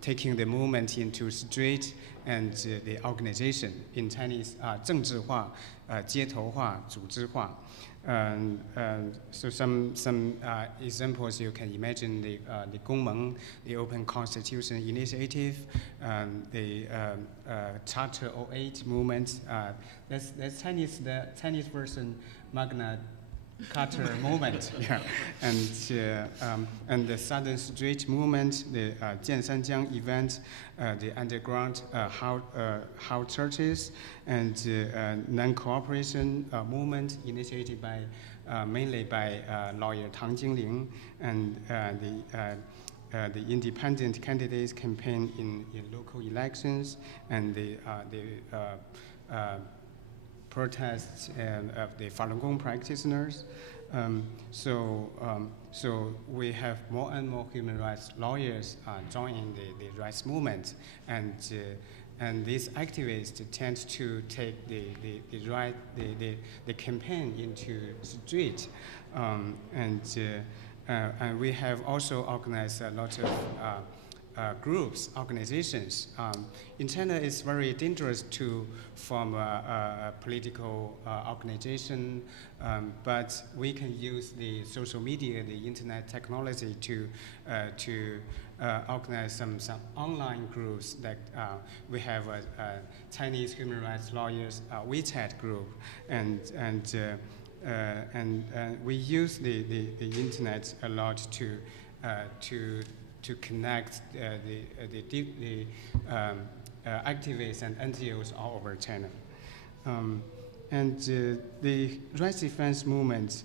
taking the movement into street, and the organization. In Chinese, 政治化, 街头化, 组织化. So some examples you can imagine: the Gongmeng, the Open Constitution Initiative, the Charter 08 movement. That's the Chinese version Magna Carta movement, yeah. And the Southern Street movement, the Jiansanjiang event, the underground how churches, and non-cooperation movement initiated by mainly by lawyer Tang Jingling, and the independent candidates campaign in local elections, and the protests of the Falun Gong practitioners. So we have more and more human rights lawyers joining the rights movement, and these activists tend to take the campaign into street, and we have also organized a lot of groups, organizations. In China, it's very dangerous to form a political organization, but we can use the social media, the internet technology to organize some online groups. That we have a Chinese human rights lawyers WeChat group, and and we use the internet a lot to connect the activists and NGOs all over China. The rights defense movement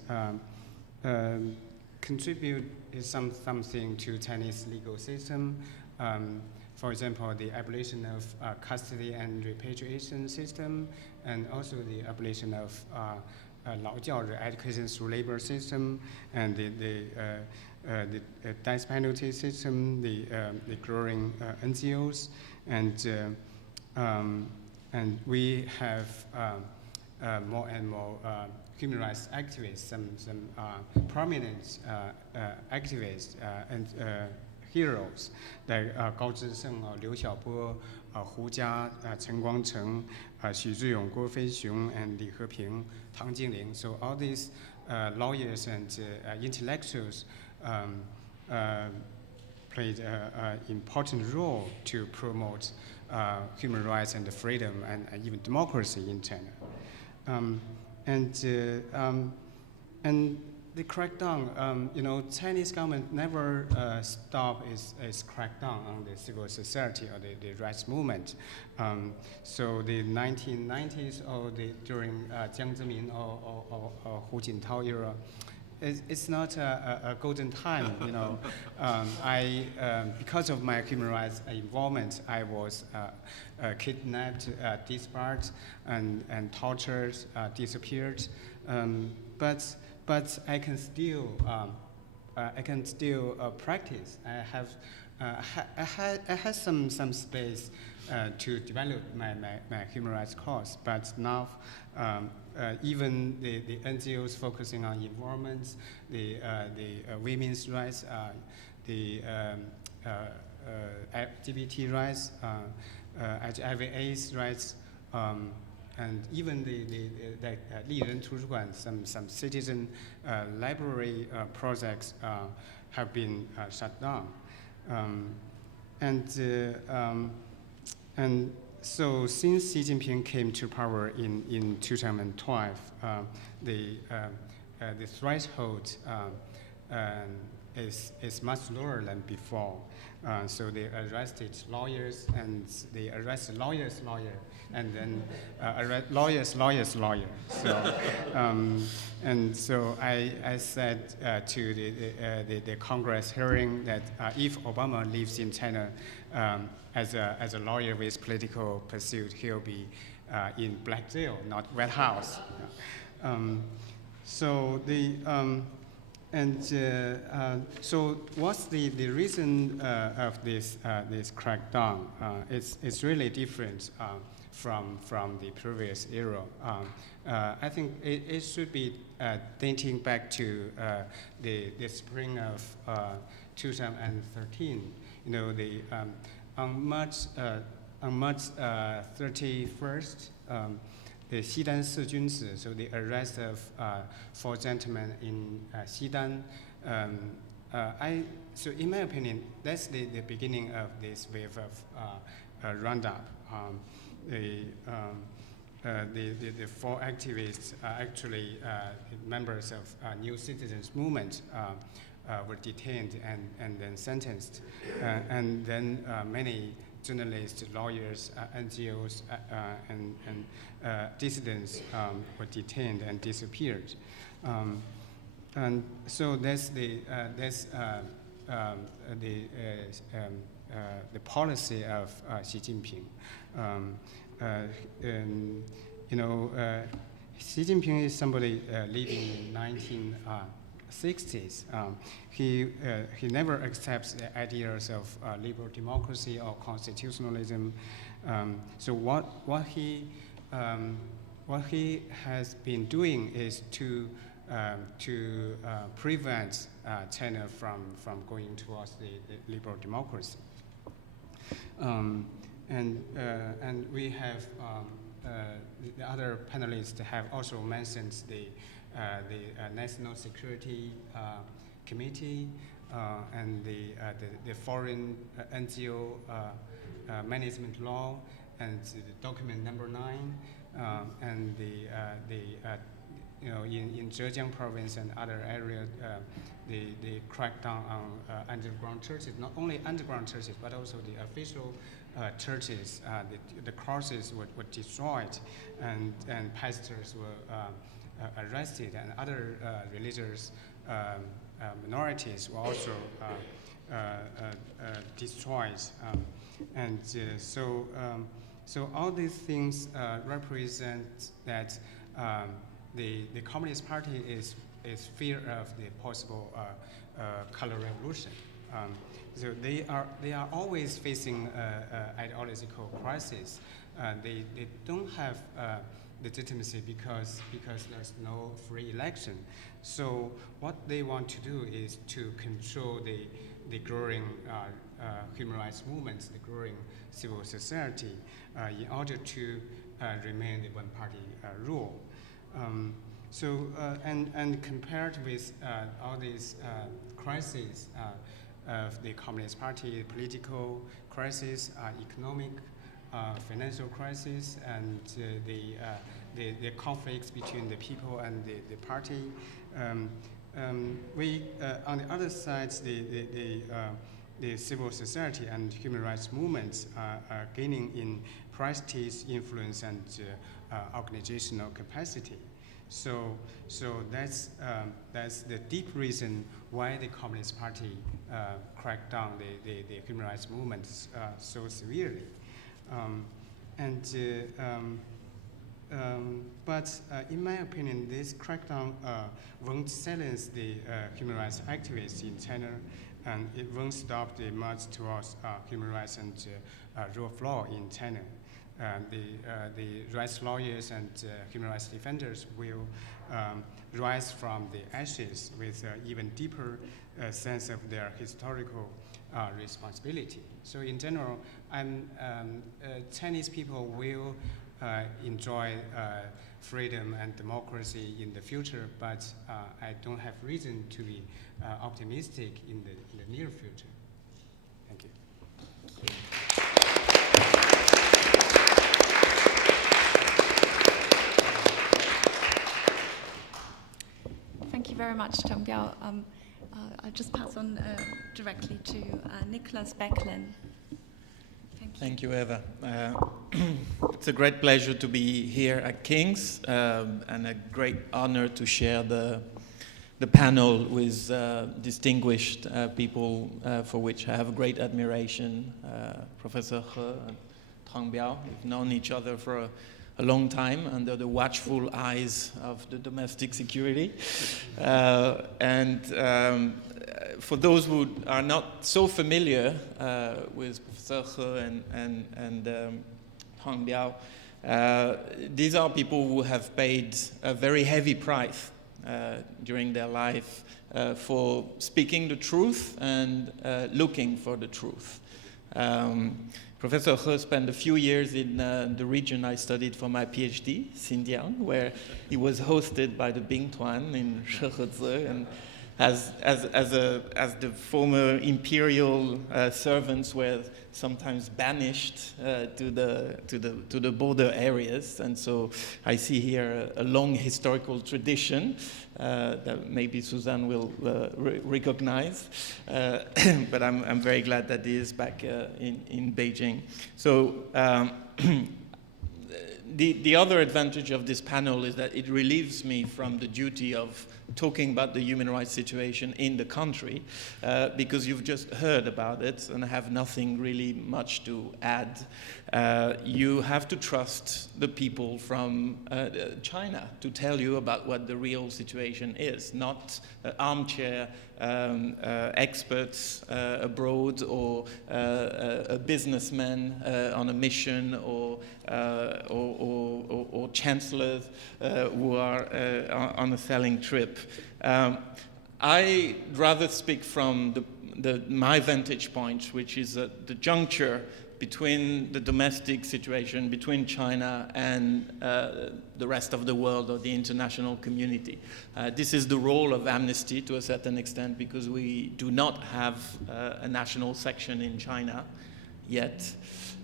contribute something to Chinese legal system. For example, the abolition of custody and repatriation system, and also the abolition of 劳教 education through labor system, and the death penalty system, the growing NGOs, and we have more and more human rights activists, some prominent activists and heroes like 高志胜、刘晓波、胡佳、陈光诚、许志勇、郭飞雄 and 李和平、唐静玲. So all these lawyers and intellectuals played an important role to promote human rights and freedom and even democracy in China. And the crackdown, Chinese government never stopped its crackdown on the civil society or the rights movement. So the 1990s or during Jiang Zemin or Hu Jintao era, it's not a golden time, because of my human rights involvement, I was kidnapped, disbarred, and tortured, disappeared. But I can still practice. I had some space to develop my human rights cause, but now even the NGOs focusing on environment, the women's rights, the LGBT rights, HIV/AIDS rights. And even the 丽人图书馆, some citizen library projects have been shut down. And so since Xi Jinping came to power in 2012, the threshold is much lower than before. So they arrested lawyers, and they arrested lawyers' lawyer, and then lawyers' lawyer. So, and so I said to the Congress hearing that if Obama lives in China as a lawyer with political pursuit, he'll be in black jail, not White House. So so what's the reason of this crackdown? It's really different from the previous era. I think it should be dating back to the spring of 2013. On March 31st. The Xidan Sijunzi, so the arrest of 4 gentlemen in Xidan. So in my opinion, that's the beginning of this wave of roundup. The 4 activists are actually members of New Citizens Movement were detained and then sentenced. And then many journalists, lawyers, NGOs, and dissidents were detained and disappeared. And so that's the policy of Xi Jinping. Xi Jinping is somebody living in 1960s. He never accepts the ideas of liberal democracy or constitutionalism. So what he has been doing is to prevent China from going towards the liberal democracy. And we have the other panelists have also mentioned the National Security Committee and the foreign NGO management law, and the document number 9, and in Zhejiang province and other areas, they cracked down on underground churches, not only underground churches, but also the official churches. The crosses were destroyed, and pastors were arrested, and other religious minorities were also destroyed. So all these things represent that the Communist Party is fear of the possible color revolution. So they are always facing ideological crisis. They don't have legitimacy because there's no free election. So what they want to do is to control the growing human rights movements, the growing civil society, in order to remain the one-party rule. And compared with all these crises of the Communist Party, political crisis, economic, financial crisis, and the conflicts between the people and the party, we on the other side, the civil society and human rights movements are gaining in prestige, influence, and organizational capacity. So that's the deep reason why the Communist Party cracked down the human rights movements so severely. But in my opinion, this crackdown won't silence the human rights activists in China, and it won't stop the march towards human rights and rule of law in China. The rights lawyers and human rights defenders will rise from the ashes with an even deeper sense of their historical responsibility. So in general, Chinese people will enjoy freedom and democracy in the future, but I don't have reason to be optimistic in the near future. Thank you. Thank you very much, Tang Biao. I'll just pass on directly to Nicholas Becklin. Thank you, Eva. It's a great pleasure to be here at King's and a great honor to share the panel with distinguished people for which I have great admiration. Professor He and Tang Biao, we've known each other for a long time under the watchful eyes of the domestic security. For those who are not so familiar with Professor He and Tang Biao, these are people who have paid a very heavy price during their life for speaking the truth and looking for the truth. Professor He spent a few years in the region I studied for my PhD, Xinjiang, where he was hosted by the Bingtuan in Shihezi, and as the former imperial servants were sometimes banished to the border areas, and so I see here a long historical tradition that maybe Suzanne will recognize, but I'm very glad that he is back in Beijing. So. The other advantage of this panel is that it relieves me from the duty of talking about the human rights situation in the country, because you've just heard about it and I have nothing really much to add. You have to trust the people from China to tell you about what the real situation is, not armchair experts abroad or a businessman on a mission or chancellors who are on a selling trip. I rather speak from my vantage point, which is at the juncture between the domestic situation between China and the rest of the world or the international community. This is the role of Amnesty to a certain extent, because we do not have a national section in China. yet.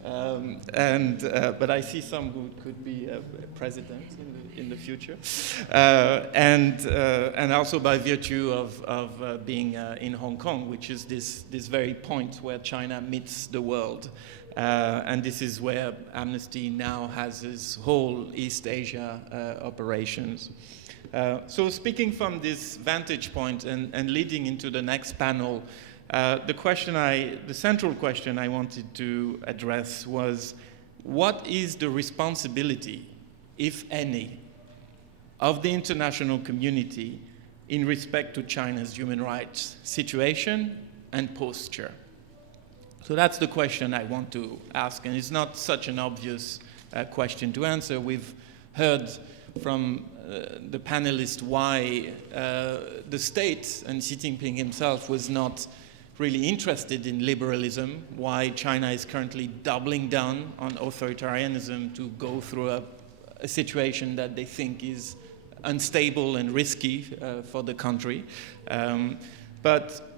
But I see some who could be president in the future, and also by virtue of being in Hong Kong, which is this very point where China meets the world, and this is where Amnesty now has its whole East Asia operations. So speaking from this vantage point and leading into the next panel. The central question I wanted to address was, what is the responsibility, if any, of the international community in respect to China's human rights situation and posture? So that's the question I want to ask, and it's not such an obvious question to answer. We've heard from the panelists why the state and Xi Jinping himself was not really interested in liberalism, why China is currently doubling down on authoritarianism to go through a situation that they think is unstable and risky for the country. But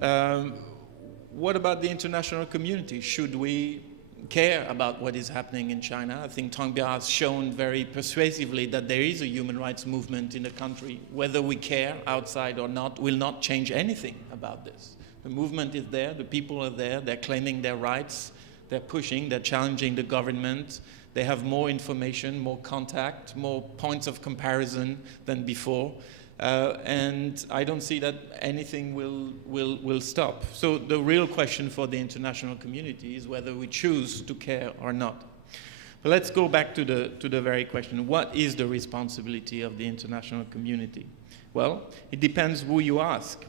what about the international community? Should we care about what is happening in China? I think Tang Bia has shown very persuasively that there is a human rights movement in the country. Whether we care outside or not will not change anything about this. The movement is there, the people are there, they're claiming their rights, they're pushing, they're challenging the government, they have more information, more contact, more points of comparison than before, and I don't see that anything will stop. So the real question for the international community is whether we choose to care or not. But let's go back to the very question, what is the responsibility of the international community? Well, it depends who you ask.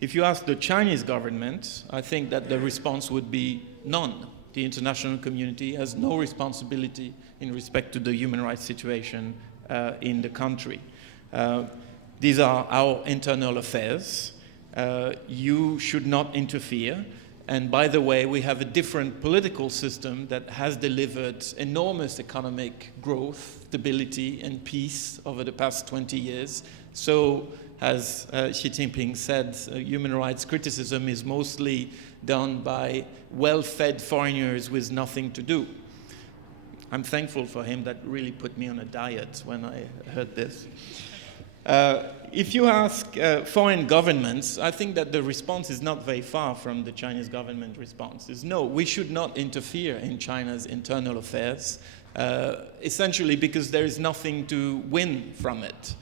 If you ask the Chinese government, I think that the response would be none. The international community has no responsibility in respect to the human rights situation in the country. These are our internal affairs. You should not interfere. And by the way, we have a different political system that has delivered enormous economic growth, stability, and peace over the past 20 years. So, as Xi Jinping said, human rights criticism is mostly done by well-fed foreigners with nothing to do. I'm thankful for him. That really put me on a diet when I heard this. If you ask foreign governments, I think that the response is not very far from the Chinese government response. Is no, we should not interfere in China's internal affairs, essentially because there is nothing to win from it.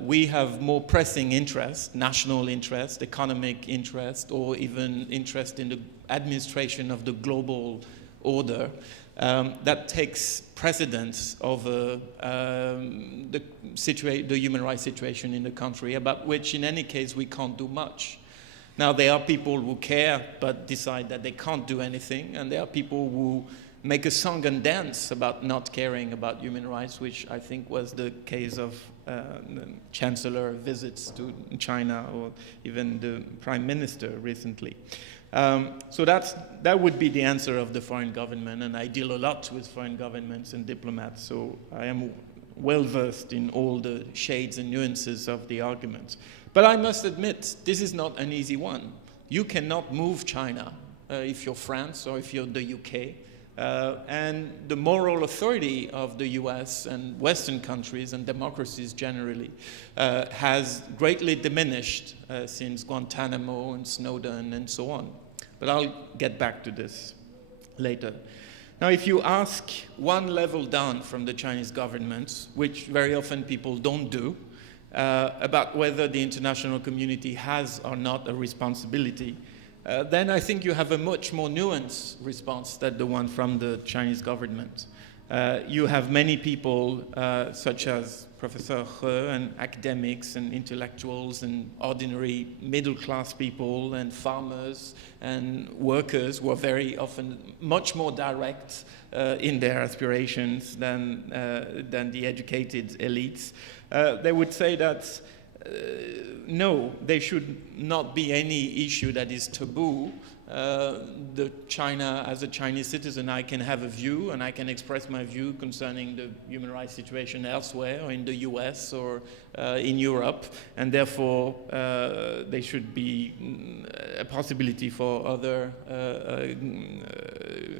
We have more pressing interest, national interest, economic interest, or even interest in the administration of the global order that takes precedence over the human rights situation in the country, about which in any case we can't do much. Now there are people who care but decide that they can't do anything, and there are people who make a song and dance about not caring about human rights, which I think was the case of Chancellor visits to China, or even the Prime Minister recently. So that would be the answer of the foreign government, and I deal a lot with foreign governments and diplomats, so I am well versed in all the shades and nuances of the arguments. But I must admit, this is not an easy one. You cannot move China if you're France or if you're the UK. And the moral authority of the US and Western countries and democracies generally has greatly diminished since Guantanamo and Snowden and so on. But I'll get back to this later. Now, if you ask one level down from the Chinese government, which very often people don't do, about whether the international community has or not a responsibility, then I think you have a much more nuanced response than the one from the Chinese government. You have many people, such as Professor He, and academics and intellectuals and ordinary middle-class people and farmers and workers who are very often much more direct in their aspirations than the educated elites. They would say that no, there should not be any issue that is taboo. China, as a Chinese citizen, I can have a view and I can express my view concerning the human rights situation elsewhere, or in the US or in Europe, and therefore there should be a possibility for other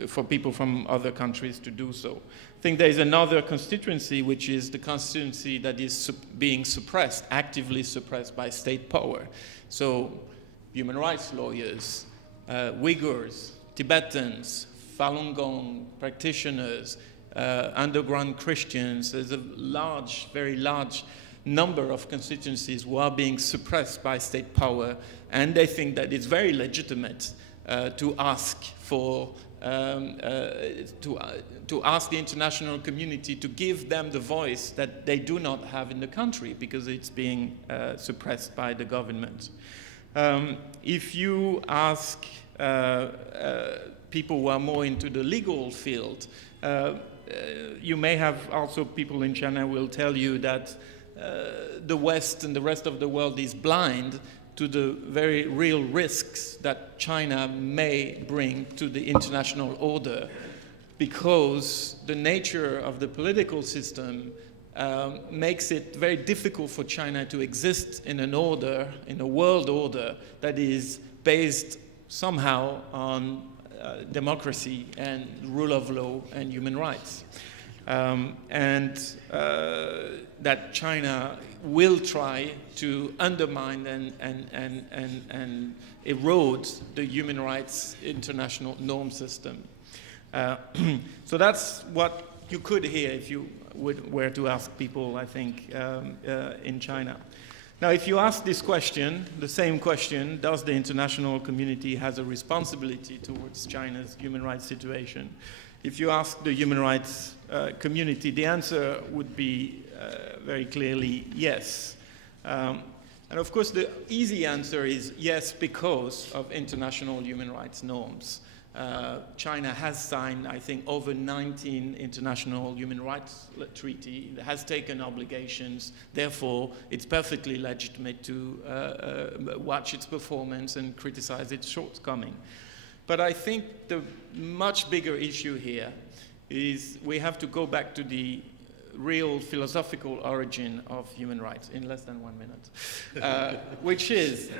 for people from other countries to do so. I think there is another constituency, which is the constituency that is being suppressed, actively suppressed by state power. So human rights lawyers, Uyghurs, Tibetans, Falun Gong practitioners, underground Christians. There's a large, very large number of constituencies who are being suppressed by state power, and they think that it's very legitimate to ask for to ask the international community to give them the voice that they do not have in the country because it's being suppressed by the government. If you ask people who are more into the legal field, you may have also people in China will tell you that the West and the rest of the world is blind to the very real risks that China may bring to the international order, because the nature of the political system makes it very difficult for China to exist in an order, in a world order that is based somehow on democracy and rule of law and human rights. That China will try to undermine and erode the human rights international norm system. So that's what you could hear if you were to ask people, I think, in China. Now, if you ask this question, the same question, does the international community has a responsibility towards China's human rights situation? If you ask the human rights community, the answer would be very clearly yes. And of course, the easy answer is yes because of international human rights norms. China has signed, I think, over 19 international human rights treaties. It has taken obligations. Therefore, it's perfectly legitimate to watch its performance and criticize its shortcomings. But I think the much bigger issue here is we have to go back to the real philosophical origin of human rights in less than 1 minute, which is,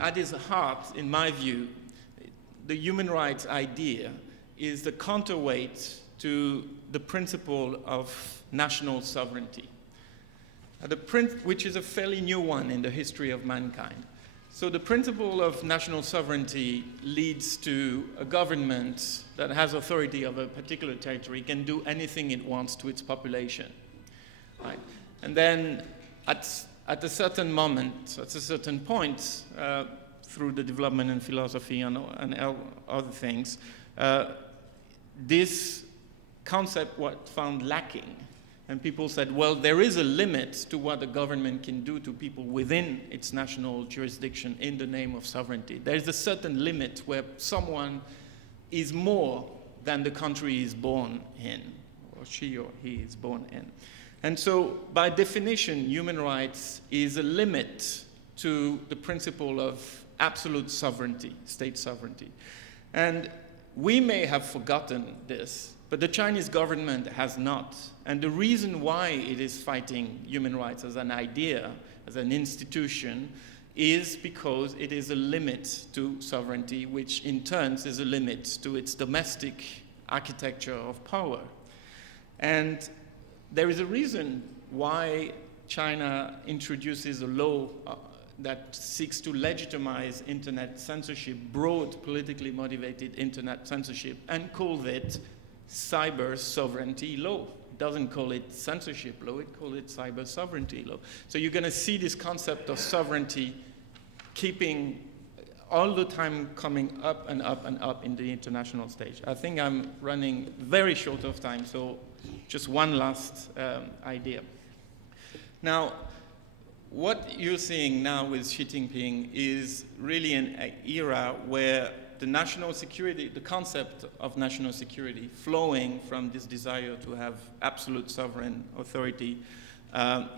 at its heart, in my view, the human rights idea is the counterweight to the principle of national sovereignty, which is a fairly new one in the history of mankind. So the principle of national sovereignty leads to a government that has authority of a particular territory, can do anything it wants to its population. Right? And then at a certain moment, at a certain point, through the development in philosophy and other things, this concept was found lacking. And people said, well, there is a limit to what the government can do to people within its national jurisdiction in the name of sovereignty. There is a certain limit where someone is more than the country he is born in, or she or he is born in. And so, by definition, human rights is a limit to the principle of absolute sovereignty, state sovereignty. And we may have forgotten this, but the Chinese government has not. And the reason why it is fighting human rights as an idea, as an institution, is because it is a limit to sovereignty, which in turn is a limit to its domestic architecture of power. And there is a reason why China introduces a law that seeks to legitimize internet censorship, broad politically motivated internet censorship, and calls it cyber sovereignty law. It doesn't call it censorship law, it calls it cyber sovereignty law. So you're going to see this concept of sovereignty keeping all the time coming up and up and up in the international stage. I think I'm running very short of time, so just one last idea. Now, what you're seeing now with Xi Jinping is really an era where the national security, the concept of national security flowing from this desire to have absolute sovereign authority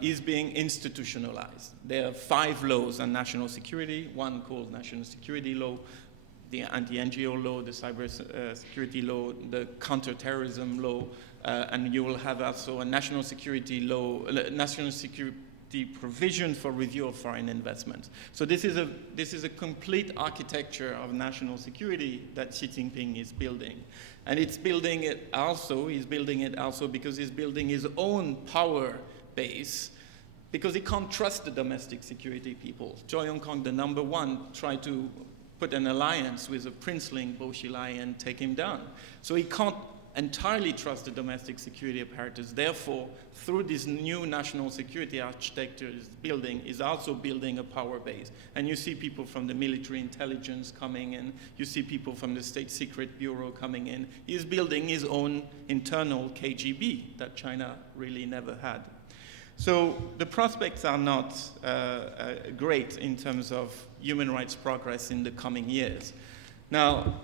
is being institutionalized. There are 5 laws on national security, one called National Security Law, the anti-NGO law, the cyber security law, the counterterrorism law, and you will have also a national security law, national the provision for review of foreign investment. So this is a complete architecture of national security that Xi Jinping is building. And he's building it also because he's building his own power base, because he can't trust the domestic security people. Zhou Yongkang, the number one, tried to put an alliance with a princeling, Bo Xilai, and take him down. So he can't entirely trust the domestic security apparatus. Therefore, through this new national security architecture is also building a power base. And you see people from the military intelligence coming in. You see people from the State Secret Bureau coming in. He's building his own internal KGB that China really never had. So the prospects are not great in terms of human rights progress in the coming years. Now,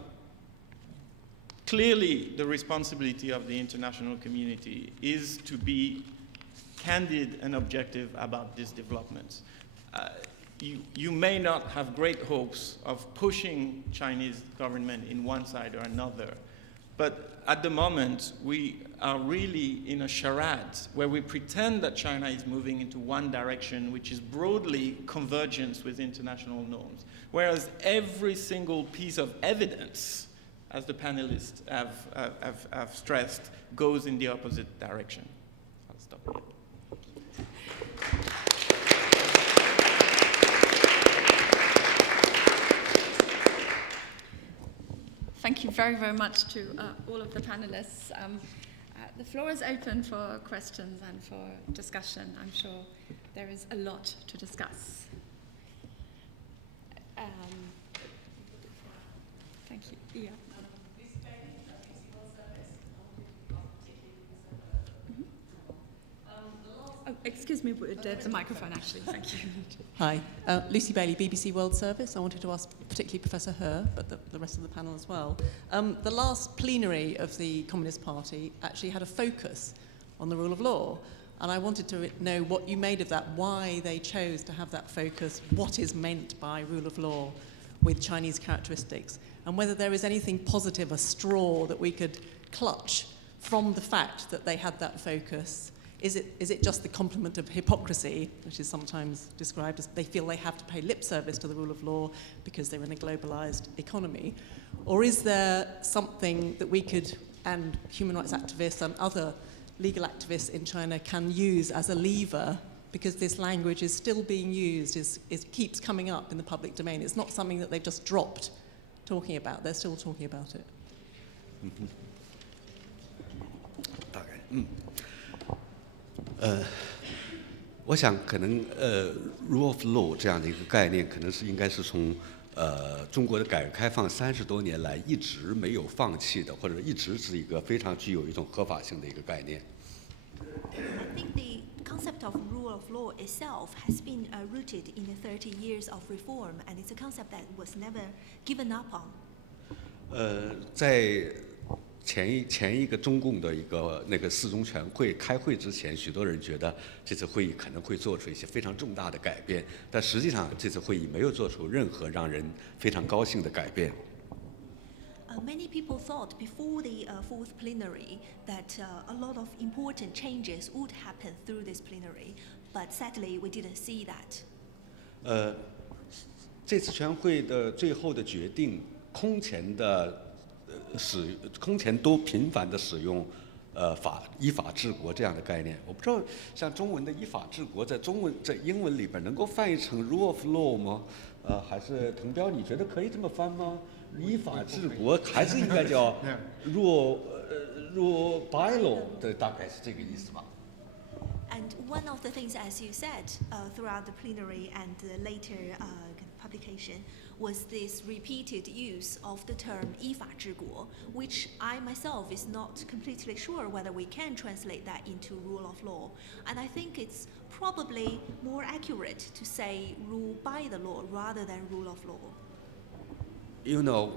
clearly, the responsibility of the international community is to be candid and objective about these developments. You may not have great hopes of pushing Chinese government in one side or another, but at the moment, we are really in a charade where we pretend that China is moving into one direction, which is broadly convergence with international norms, whereas every single piece of evidence, as the panelists have stressed, goes in the opposite direction. I'll stop here. Thank you very, very much to all of the panelists. The floor is open for questions and for discussion. I'm sure there is a lot to discuss. Thank you. Yeah. Oh, excuse me, the microphone actually, thank you. Hi, Lucy Bailey, BBC World Service. I wanted to ask particularly Professor He, but the rest of the panel as well. The last plenary of the Communist Party actually had a focus on the rule of law, and I wanted to know what you made of that, why they chose to have that focus, what is meant by rule of law with Chinese characteristics, and whether there is anything positive, a straw that we could clutch from the fact that they had that focus. Is it just the complement of hypocrisy, which is sometimes described as they feel they have to pay lip service to the rule of law because they're in a globalized economy? Or is there something that we could, and human rights activists and other legal activists in China can use as a lever, because this language is still being used, keeps coming up in the public domain. It's not something that they've just dropped talking about. They're still talking about it. Mm-hmm. 我想可能rule of law 这样的一个概念，可能是应该是从中国的改革开放30多年来一直没有放弃的，或者一直是一个非常具有一种合法性的一个概念。I think the concept of rule of law itself has been rooted in the 30 years of reform, and it's a concept that was never given up on. 在前一个中共的一个那个四中全会开会之前，许多人觉得这次会议可能会做出一些非常重大的改变，但实际上这次会议没有做出任何让人非常高兴的改变。Many people thought before the fourth plenary that a lot of important changes would happen through this plenary, but sadly we didn't see that. 这次全会的最后的决定，空前多频繁的使用依法治国这样的概念。我不知道像中文的依法治国在英文里边能够翻译成 rule of law 吗？还是滕彪你觉得可以这么翻吗？依法治国还是应该叫 rule by law 的，大概是这个意思吧。And one of the things, as you said, throughout the plenary and the later publication, was this repeated use of the term 依法治国, which I myself is not completely sure whether we can translate that into rule of law. And I think it's probably more accurate to say rule by the law rather than rule of law. You know,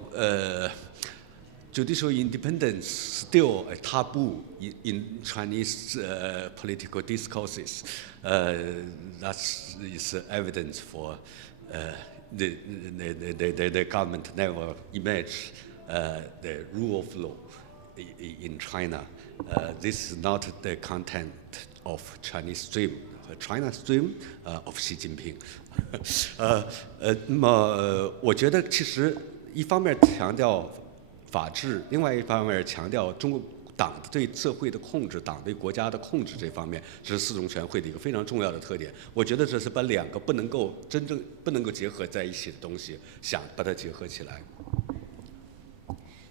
judicial independence still a taboo in Chinese political discourses. That is evidence for the government never imaged the rule of law in China. This is not the content of Chinese dream. 和 China's Dream of Xi Jinping。那么我觉得其实一方面强调法治，另外一方面强调中国党对社会的控制、党对国家的控制这方面，这是四中全会的一个非常重要的特点。我觉得这是把两个真正不能够结合在一起的东西，想把它结合起来。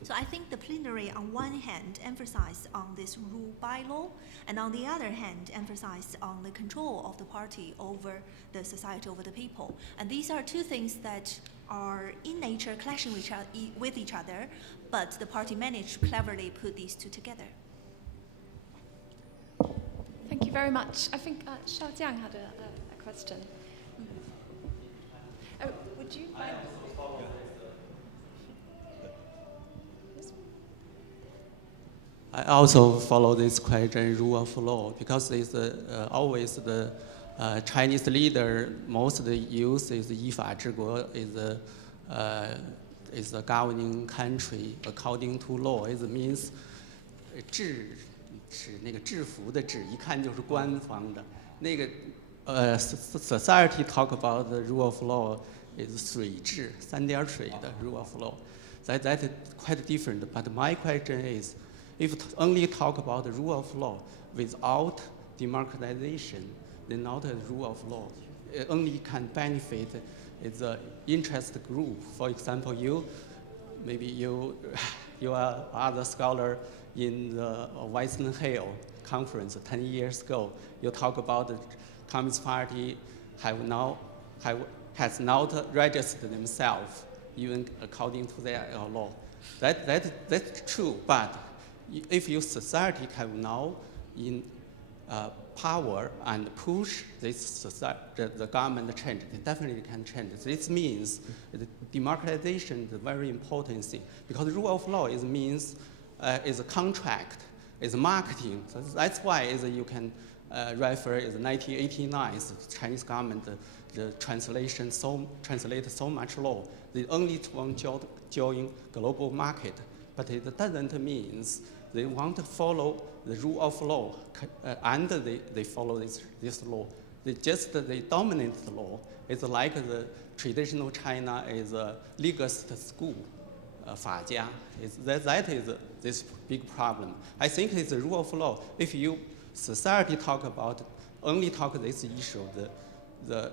So I think the plenary on one hand emphasized on this rule by law, and on the other hand emphasized on the control of the party over the society, over the people. And these are two things that are in nature clashing with each other, but the party managed to cleverly put these two together. Thank you very much. I think Xiao Jiang had a question. Oh, would you mind? I also follow this question, rule of law, because it's always the Chinese leader mostly use is 依法治国 is a governing country according to law. It means 治是那个制服的制，一看就是官方的。那个society talk about the rule of law is 水制，三点水的 rule of law. That is quite different. But my question is, if only talk about the rule of law without democratization, then not a rule of law. It only can benefit is the interest group. For example, maybe you are other scholar in the Western Hill conference 10 years ago. You talk about the Communist Party has not registered themselves even according to their law. That's true, but if your society have now in power and push this society, the government change, they definitely can change. This means the democratization is a very important thing, because rule of law is a contract, is marketing. So that's why you can refer is 1989 Chinese government the translate so much law. They only want to join global market, but it doesn't mean they want to follow the rule of law, and they follow this law. They dominate the law. It's like the traditional China is a legalist school, 法家. That is this big problem. I think it's the rule of law. If you society only talk this issue, the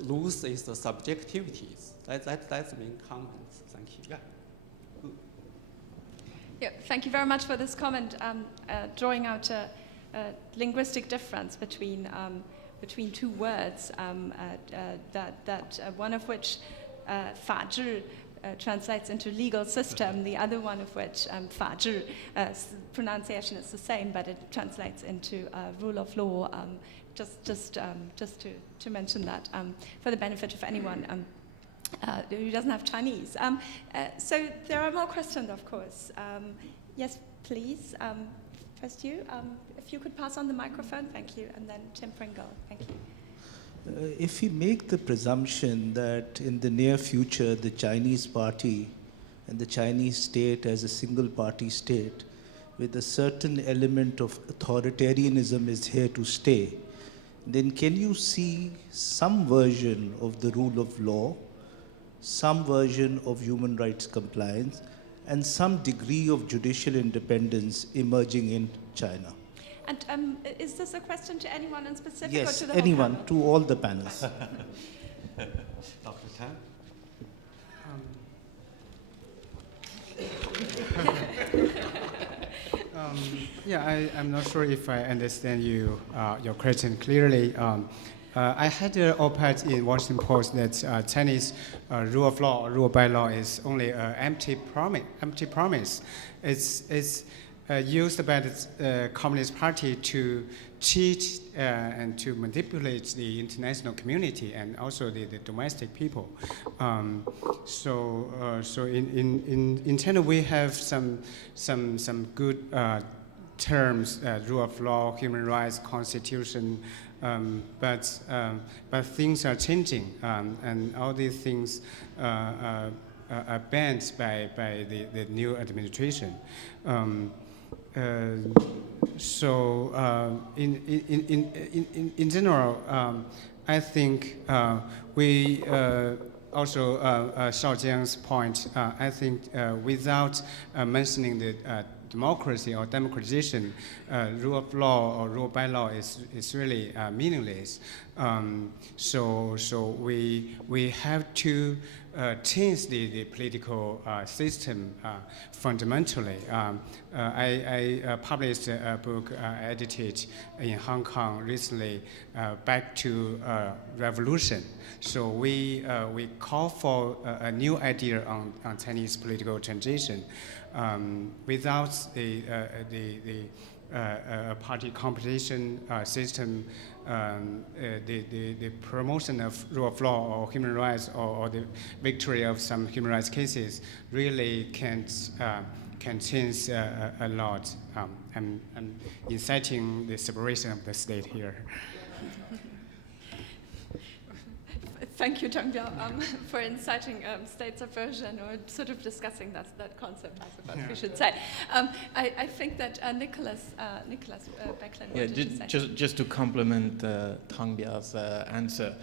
lose is the subjectivities. That's the main comments. Thank you. Yeah. Yeah, thank you very much for this comment, drawing out a linguistic difference between two words, that one of which 法治 translates into legal system, the other one of which 法治 pronunciation is the same, but it translates into rule of law. Just to mention that for the benefit of anyone who doesn't have Chinese. So there are more questions, of course. Yes, please. First you. If you could pass on the microphone, thank you. And then Tim Pringle, thank you. If we make the presumption that in the near future the Chinese party and the Chinese state as a single party state with a certain element of authoritarianism is here to stay, then can you see some version of the rule of law, some version of human rights compliance, and some degree of judicial independence emerging in China? And is this a question to anyone in specific, Yes, or to the anyone, whole panel? to all the panels. Dr. Tan? I'm not sure if I understand your question clearly. I had an op-ed in Washington Post that Chinese rule of law, rule by law, is only an empty promise. It's used by the Communist Party to cheat and to manipulate the international community and also the domestic people. So in China we have some good terms, rule of law, human rights, constitution, but things are changing, and all these things are banned by the new administration. in general, I think we also Shao Jiang's point. I think without mentioning the democracy or democratization, rule of law or rule by law is really meaningless. So we have to change the political system fundamentally. I published a book edited in Hong Kong recently, Back to Revolution. So we call for a new idea on Chinese political transition. Without the party competition system, the promotion of rule of law or human rights or the victory of some human rights cases really can change a lot. I'm inciting the separation of the state here. Thank you, Zhang Biao, for inciting state subversion or sort of discussing that concept, I suppose we should say. I think that Nicholas Beckland wanted to say. Just to complement Tang Biao's answer,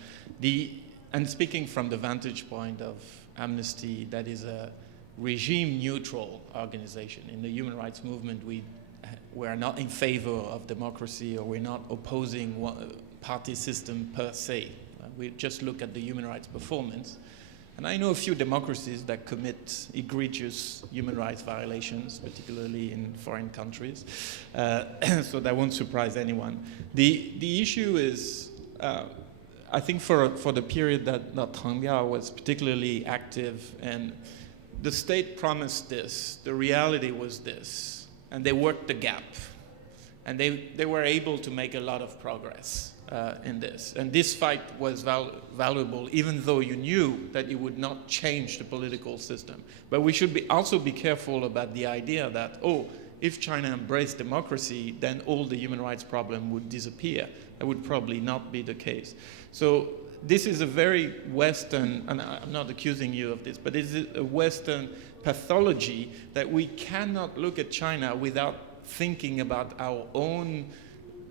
and speaking from the vantage point of Amnesty, that is a regime-neutral organization. In the human rights movement, we are not in favor of democracy, or we're not opposing one party system per se. We just look at the human rights performance. And I know a few democracies that commit egregious human rights violations, particularly in foreign countries. So that won't surprise anyone. The issue is, I think for the period that Tang Biao was particularly active, and the state promised this, the reality was this, and they worked the gap. And they were able to make a lot of progress in this. And this fight was valuable, even though you knew that it would not change the political system. But we should also be careful about the idea that, if China embraced democracy, then all the human rights problem would disappear. That would probably not be the case. So this is a very Western, and I'm not accusing you of this, but it's a Western pathology that we cannot look at China without thinking about our own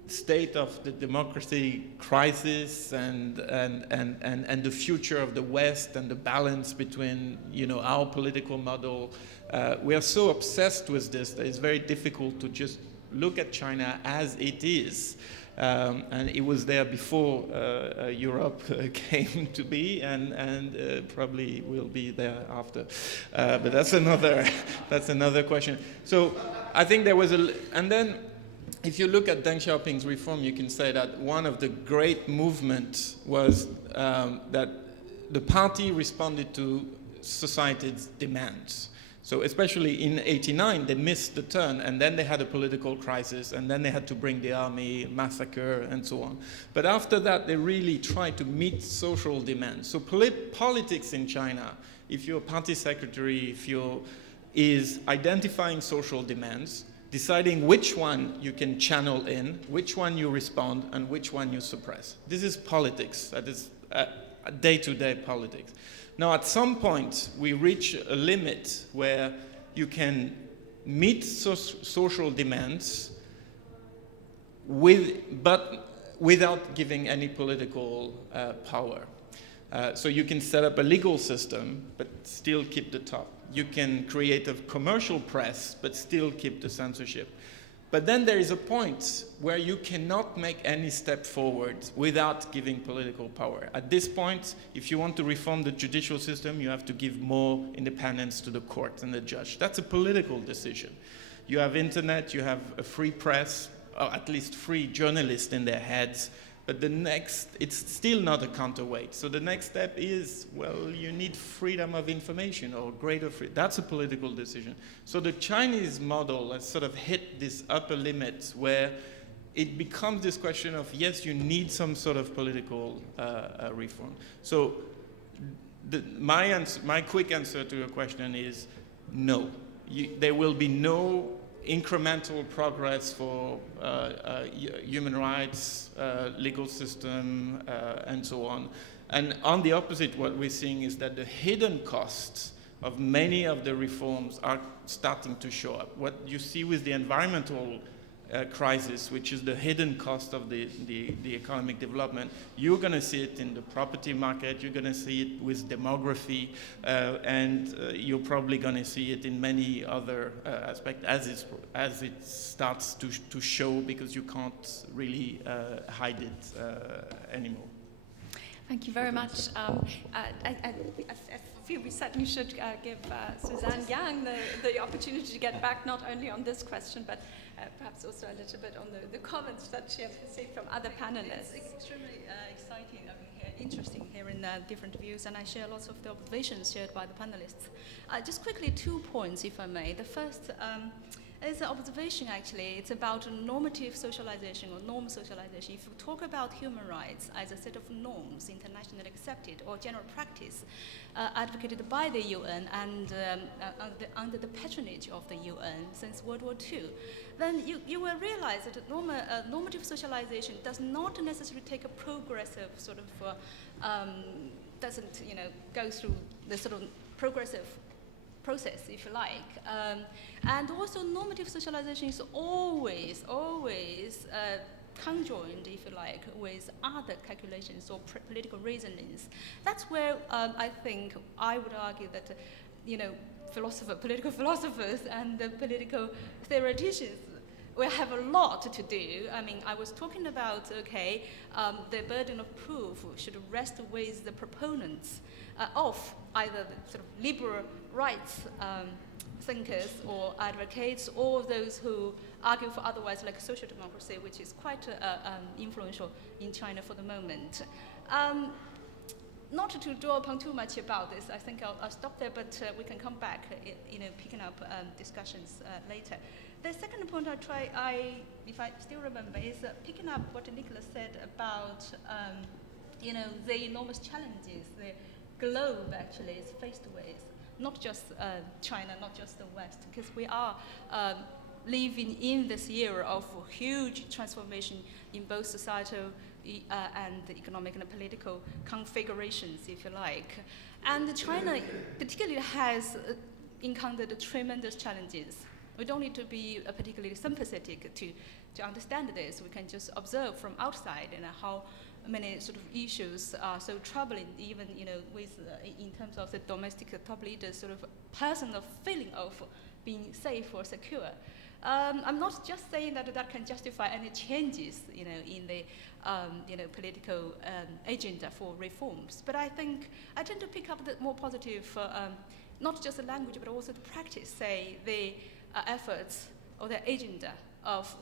state of the democracy crisis and the future of the West and the balance between our political model. We are so obsessed with this that it's very difficult to just look at China as it is. And it was there before Europe came to be, and probably will be there after. But that's another question. So I think there was and then if you look at Deng Xiaoping's reform, you can say that one of the great movements was that the party responded to society's demands. So especially in '89, they missed the turn, and then they had a political crisis, and then they had to bring the army, massacre, and so on. But after that, they really tried to meet social demands. So politics in China, if you're a party secretary, is identifying social demands, deciding which one you can channel in, which one you respond, and which one you suppress. This is politics. That is day-to-day politics. Now, at some point, we reach a limit where you can meet social demands but without giving any political power. So you can set up a legal system, but still keep the top. You can create a commercial press, but still keep the censorship. But then there is a point where you cannot make any step forward without giving political power. At this point, if you want to reform the judicial system, you have to give more independence to the court and the judge. That's a political decision. You have internet, you have a free press, or at least free journalists in their heads, but it's still not a counterweight. So the next step is, you need freedom of information or greater freedom. That's a political decision. So the Chinese model has sort of hit this upper limit where it becomes this question of, yes, you need some sort of political reform. So my quick answer to your question is no. There will be no incremental progress for human rights, legal system, and so on. And on the opposite, what we're seeing is that the hidden costs of many of the reforms are starting to show up. What you see with the environmental crisis, which is the hidden cost of the economic development. You're going to see it in the property market, you're going to see it with demography, and you're probably going to see it in many other aspects as it starts to show, because you can't really hide it anymore. Thank you very much. I feel we certainly should give Suzanne Yang the opportunity to get back not only on this question, but perhaps also a little bit on the comments that she has received from other panelists. It's extremely exciting, interesting hearing different views, and I share lots of the observations shared by the panelists. Just quickly, 2 points, if I may. The first is an observation, actually. It's about normative socialization or norm socialization. If you talk about human rights as a set of norms, internationally accepted or general practice, advocated by the UN and under the patronage of the UN since World War II, then you will realize that normative socialization does not necessarily take a progressive sort of, doesn't go through the sort of progressive process, if you like. And also normative socialization is always conjoined, if you like, with other calculations or political reasonings. That's where I think I would argue that, political philosophers and the political theoreticians will have a lot to do. I mean, I was talking about, the burden of proof should rest with the proponents of either the sort of liberal rights thinkers or advocates, or those who argue for otherwise, like social democracy, which is quite influential in China for the moment. Not to dwell upon too much about this, I think I'll stop there, but we can come back, picking up discussions later. The second point if I still remember, is picking up what Nicholas said about, the enormous challenges the globe actually is faced with. Not just China, not just the West, because we are living in this era of huge transformation in both societal and economic and political configurations, if you like. And China particularly has encountered tremendous challenges. We don't need to be particularly sympathetic to understand this. We can just observe from outside how many sort of issues are so troubling, even with in terms of the domestic top leaders' sort of personal feeling of being safe or secure. I'm not just saying that can justify any changes, in the political agenda for reforms, but I think I tend to pick up the more positive, not just the language, but also the practice, say the efforts or the agenda of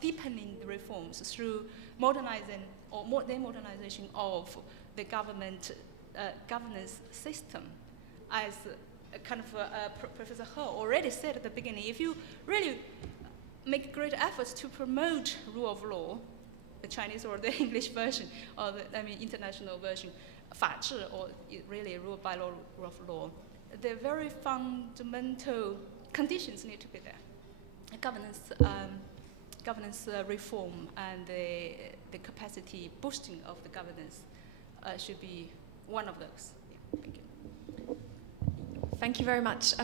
deepening the reforms through modernizing or demodernization of the government governance system. As kind of Professor He already said at the beginning, if you really make great efforts to promote rule of law, the Chinese or the English version, or the international version, 法治, or really rule by law, rule of law, the very fundamental conditions need to be there. Governance reform and the capacity boosting of the governance should be one of those. Yeah, thank you. Thank you very much.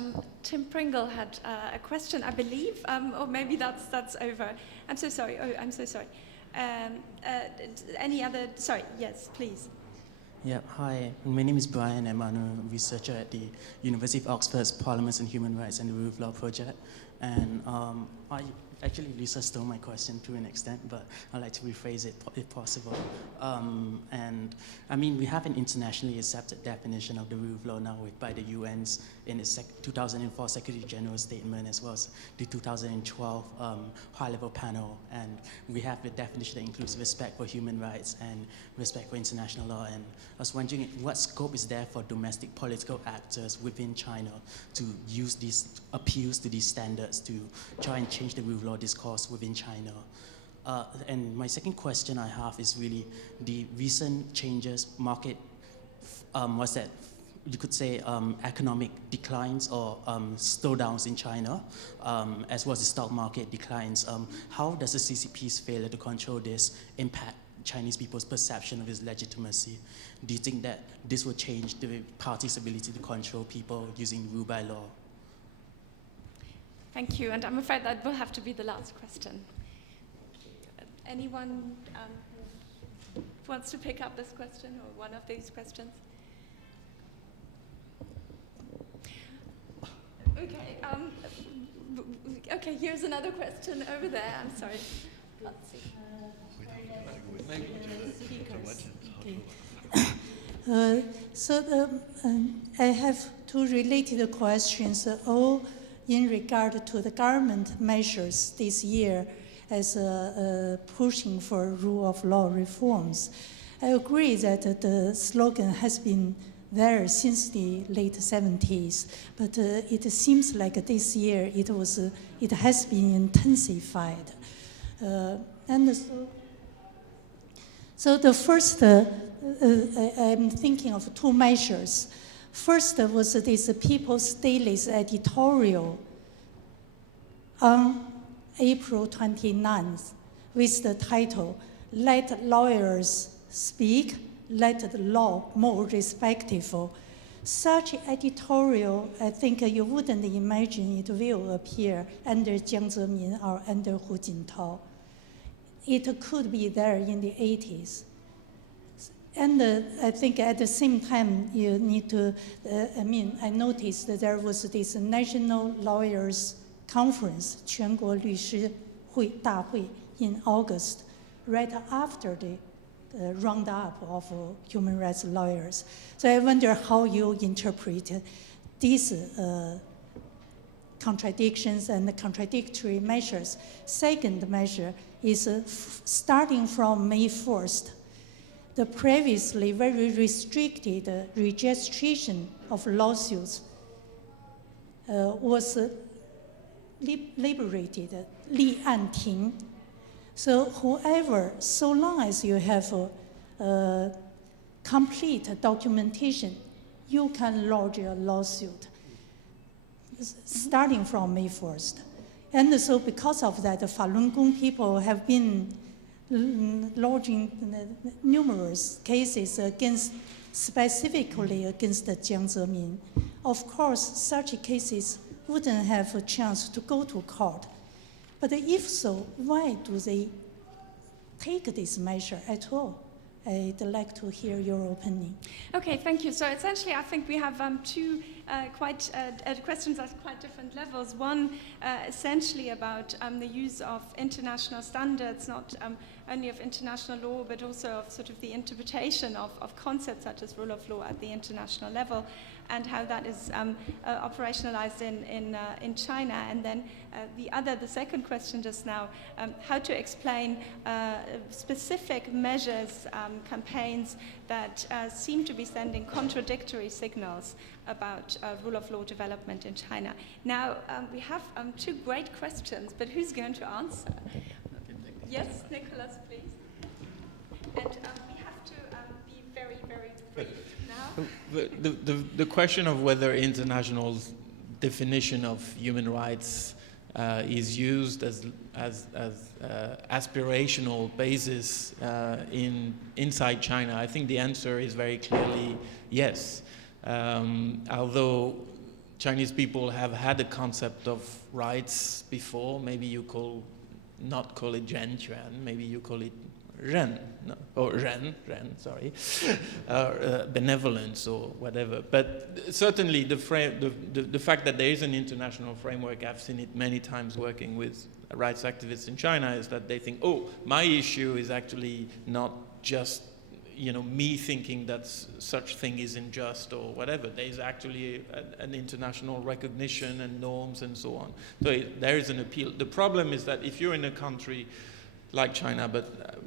Tim Pringle had a question, I believe, or maybe that's over. I'm so sorry. Oh, I'm so sorry. Any other? Sorry. Yes, please. Yeah, hi. My name is Brian. I'm a researcher at the University of Oxford's Parliaments and Human Rights and the Rule of Law project. And Lisa stole my question to an extent, but I'd like to rephrase it if possible. And I mean, we have an internationally accepted definition of the rule of law now by the UN's in its 2004 Secretary General statement, as well as the 2012 high-level panel. And we have the definition that includes respect for human rights and respect for international law. And I was wondering what scope is there for domestic political actors within China to use these appeals to these standards to try and change the rule of law discourse within China. And my second question I have is really the recent changes, market, you could say economic declines or slowdowns in China, as well as the stock market declines. How does the CCP's failure to control this impact Chinese people's perception of its legitimacy? Do you think that this will change the party's ability to control people using rule by law? Thank you, and I'm afraid that will have to be the last question. Anyone who wants to pick up this question or one of these questions? Okay. Okay. Here's another question over there. I'm sorry. Let's see. I have two related questions, all in regard to the government measures this year as pushing for rule of law reforms. I agree that the slogan has been there since the late 70s, but it seems like this year it has been intensified. So the first, I'm thinking of two measures. First was this People's Daily's editorial on April 29th with the title, "Let Lawyers Speak, Let the Law More Respectful." Such editorial, I think you wouldn't imagine it will appear under Jiang Zemin or under Hu Jintao. It could be there in the 80s. And I think at the same time, you need to, I noticed that there was this National Lawyers Conference, 全国律师会大会 in August, right after the roundup of human rights lawyers. So I wonder how you interpret these contradictions and contradictory measures. Second measure is starting from May 1st, the previously very restricted registration of lawsuits was liberated, 立案庭. So whoever, so long as you have complete documentation, you can lodge a lawsuit starting from May 1st. And so because of that, the Falun Gong people have been lodging numerous cases specifically against Jiang Zemin. Of course, such cases wouldn't have a chance to go to court. But if so, why do they take this measure at all? I'd like to hear your opinion. Okay, thank you. So essentially, I think we have two questions at quite different levels. One, essentially about the use of international standards, not only of international law, but also of sort of the interpretation of concepts such as rule of law at the international level, and how that is operationalized in China. And then the second question just now, how to explain specific measures, campaigns that seem to be sending contradictory signals about rule of law development in China. Now, we have two great questions, but who's going to answer? Yes, Nicholas, please. And we have to be very, very brief now. The question of whether international definition of human rights is used as aspirational basis inside China, I think the answer is very clearly yes. Although Chinese people have had a concept of rights before, maybe you not call it Zhen Quan, maybe you call it Ren, no, or Ren, sorry, benevolence or whatever. But certainly the fact that there is an international framework, I've seen it many times working with rights activists in China, is that they think, oh, my issue is actually not just me thinking that such thing is unjust or whatever. There is actually an international recognition and norms and so on. So there is an appeal. The problem is that if you're in a country like China, but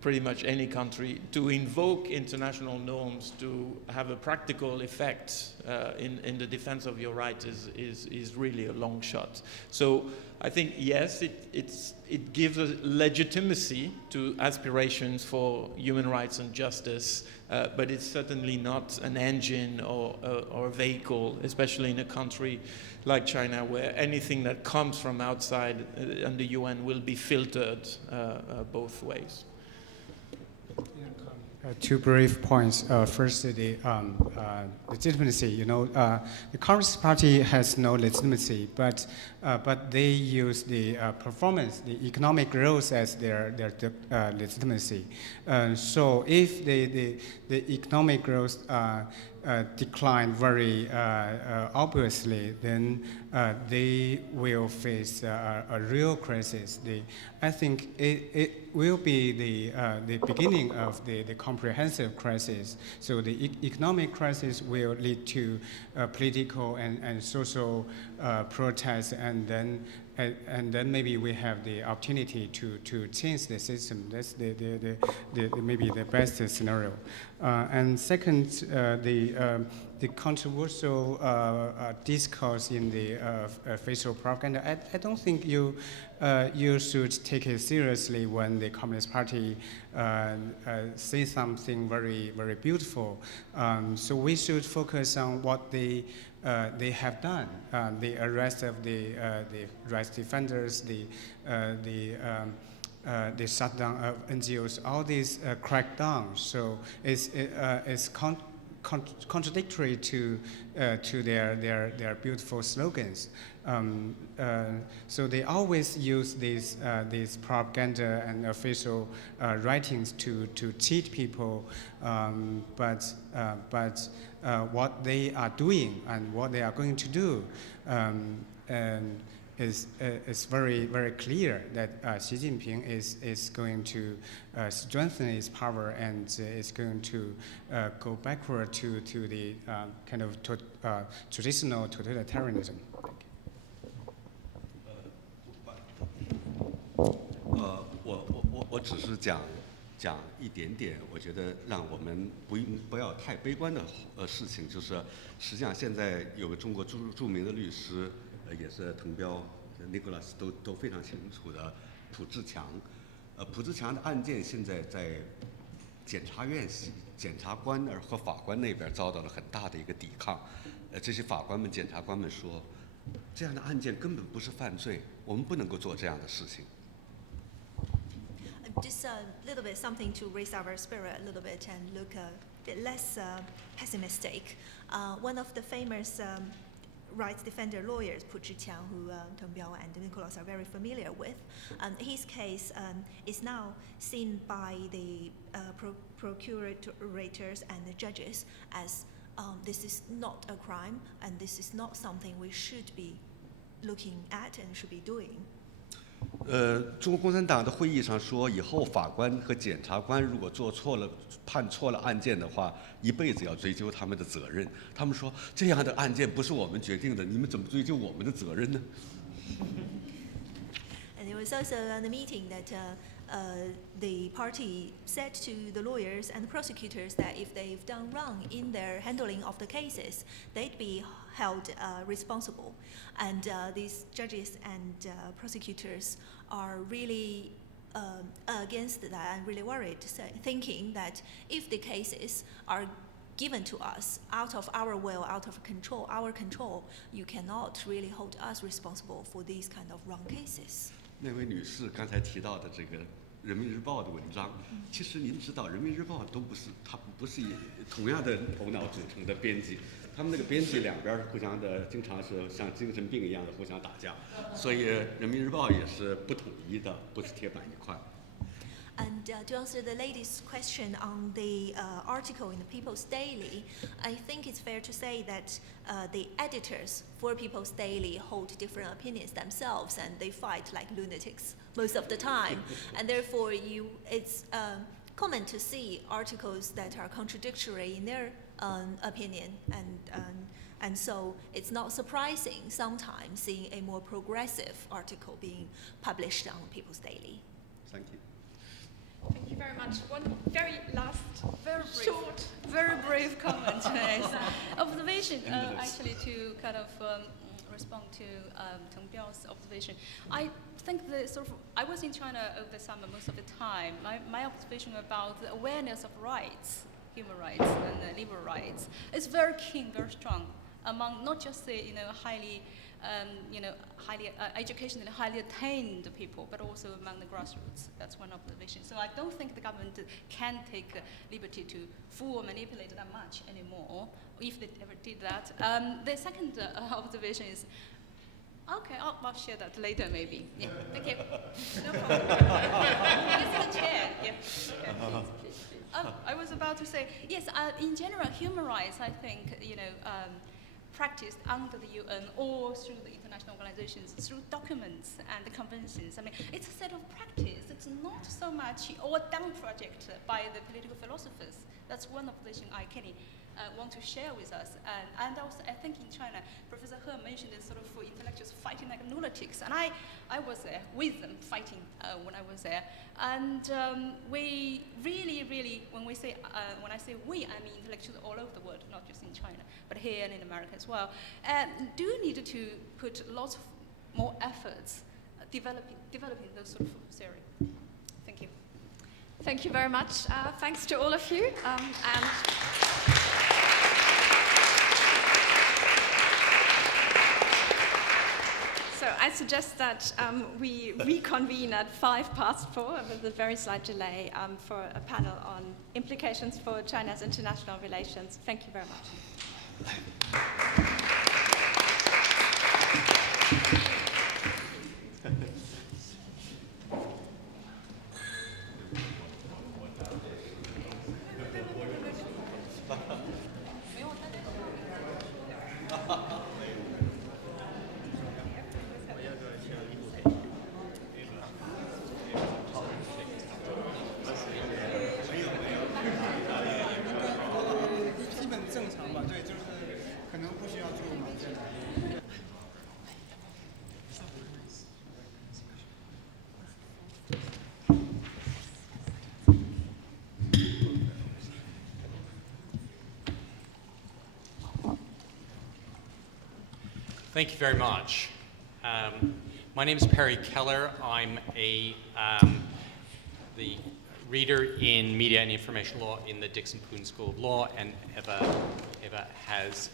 pretty much any country, to invoke international norms to have a practical effect in the defense of your rights is really a long shot. So I think, yes, it gives a legitimacy to aspirations for human rights and justice, but it's certainly not an engine or a vehicle, especially in a country like China, where anything that comes from outside and the UN will be filtered both ways. Two brief points. First, the legitimacy. You know, the Communist Party has no legitimacy, but they use the performance, the economic growth as their legitimacy. So if the economic growth decline very obviously, then they will face a real crisis. I think it will be the beginning of the comprehensive crisis. So the economic crisis will lead to political and social protests, and then maybe we have the opportunity to change the system. That's maybe the best scenario. And second, the controversial discourse in the facial propaganda. I don't think you should take it seriously when the Communist Party say something very, very beautiful. So we should focus on what they have done. The arrest of the rights defenders, the shutdown of NGOs, all these crackdowns. So it's contradictory to their beautiful slogans. So they always use these propaganda and official writings to cheat people. But what they are doing and what they are going to do is very, very clear that Xi Jinping is going to strengthen his power and is going to go backward to the kind of traditional totalitarianism.我只是讲一点点，我觉得让我们不要太悲观的事情，就是实际上现在有个中国著名的律师，也是滕彪 Nicholas 都非常清楚的蒲志强，蒲志强的案件现在在检察院、检察官和法官那边遭到了很大的一个抵抗，这些法官们、检察官们说，这样的案件根本不是犯罪，我们不能够做这样的事情。Just a little bit something to raise our spirit a little bit and look a bit less pessimistic. One of the famous rights defender lawyers, Pu Zhiqiang, who Teng Biao and Nicholas are very familiar with, his case is now seen by the procurators and the judges as this is not a crime and this is not something we should be looking at and should be doing. 中国共产党的会议上说，以后法官和检察官如果判错了案件的话，一辈子要追究他们的责任。他们说这样的案件不是我们决定的，你们怎么追究我们的责任呢？ And it was also in the meeting that the party said to the lawyers and the prosecutors that if they've done wrong in their handling of the cases, they'd be held responsible. And these judges and prosecutors are really against that and really worried, thinking that if the cases are given to us out of our will, out of our control, you cannot really hold us responsible for these kind of wrong cases. 那位女士刚才提到的这个《人民日报》的文章，其实您知道，《人民日报》它不是以同样的头脑组成的编辑，他们那个编辑两边互相的经常是像精神病一样的互相打架，所以《人民日报》也是不统一的，不是铁板一块。 And to answer the lady's question on the article in the People's Daily, I think it's fair to say that the editors for People's Daily hold different opinions themselves and they fight like lunatics most of the time. And therefore, it's common to see articles that are contradictory in their opinion. And so it's not surprising sometimes seeing a more progressive article being published on People's Daily. Thank you. Thank you very much. One very last, very brief comment. Observation, actually, to kind of respond to Teng Biao's observation. I think I was in China over the summer most of the time. My observation about the awareness of rights, human rights and liberal rights, is very keen, very strong among not just the highly highly educationally highly attained people, but also among the grassroots. That's one observation. So I don't think the government can take liberty to fool or manipulate that much anymore, if they ever did that. The second observation is, okay, I'll share that later maybe. Yeah, thank you. No problem. You can sit in the chair. Yeah. Okay, please. I was about to say, yes, in general, human rights, I think, practiced under the UN or through the international organizations, through documents and the conventions. I mean, it's a set of practice. It's not so much all done project by the political philosophers. That's one observation I can want to share with us. And also, I think in China, Professor He mentioned this sort of for intellectuals fighting like lunatics. And I was there with them fighting when I was there. And we really, really, when I say we, I mean intellectuals all over the world, not just in China, but here and in America as well, do need to put lots of more efforts developing those sort of theory. Thank you. Thank you very much. Thanks to all of you. So I suggest that we reconvene at 4:05 with a very slight delay for a panel on implications for China's international relations. Thank you very much. Thank you very much. My name is Perry Keller. I'm the reader in Media and Information Law in the Dixon Poon School of Law, and Eva has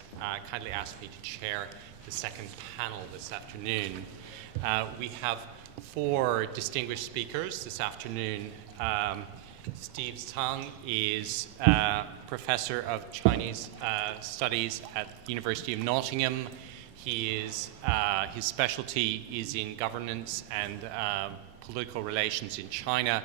kindly asked me to chair the second panel this afternoon. We have 4 distinguished speakers this afternoon. Steve Tang is Professor of Chinese Studies at the University of Nottingham. His specialty is in governance and political relations in China,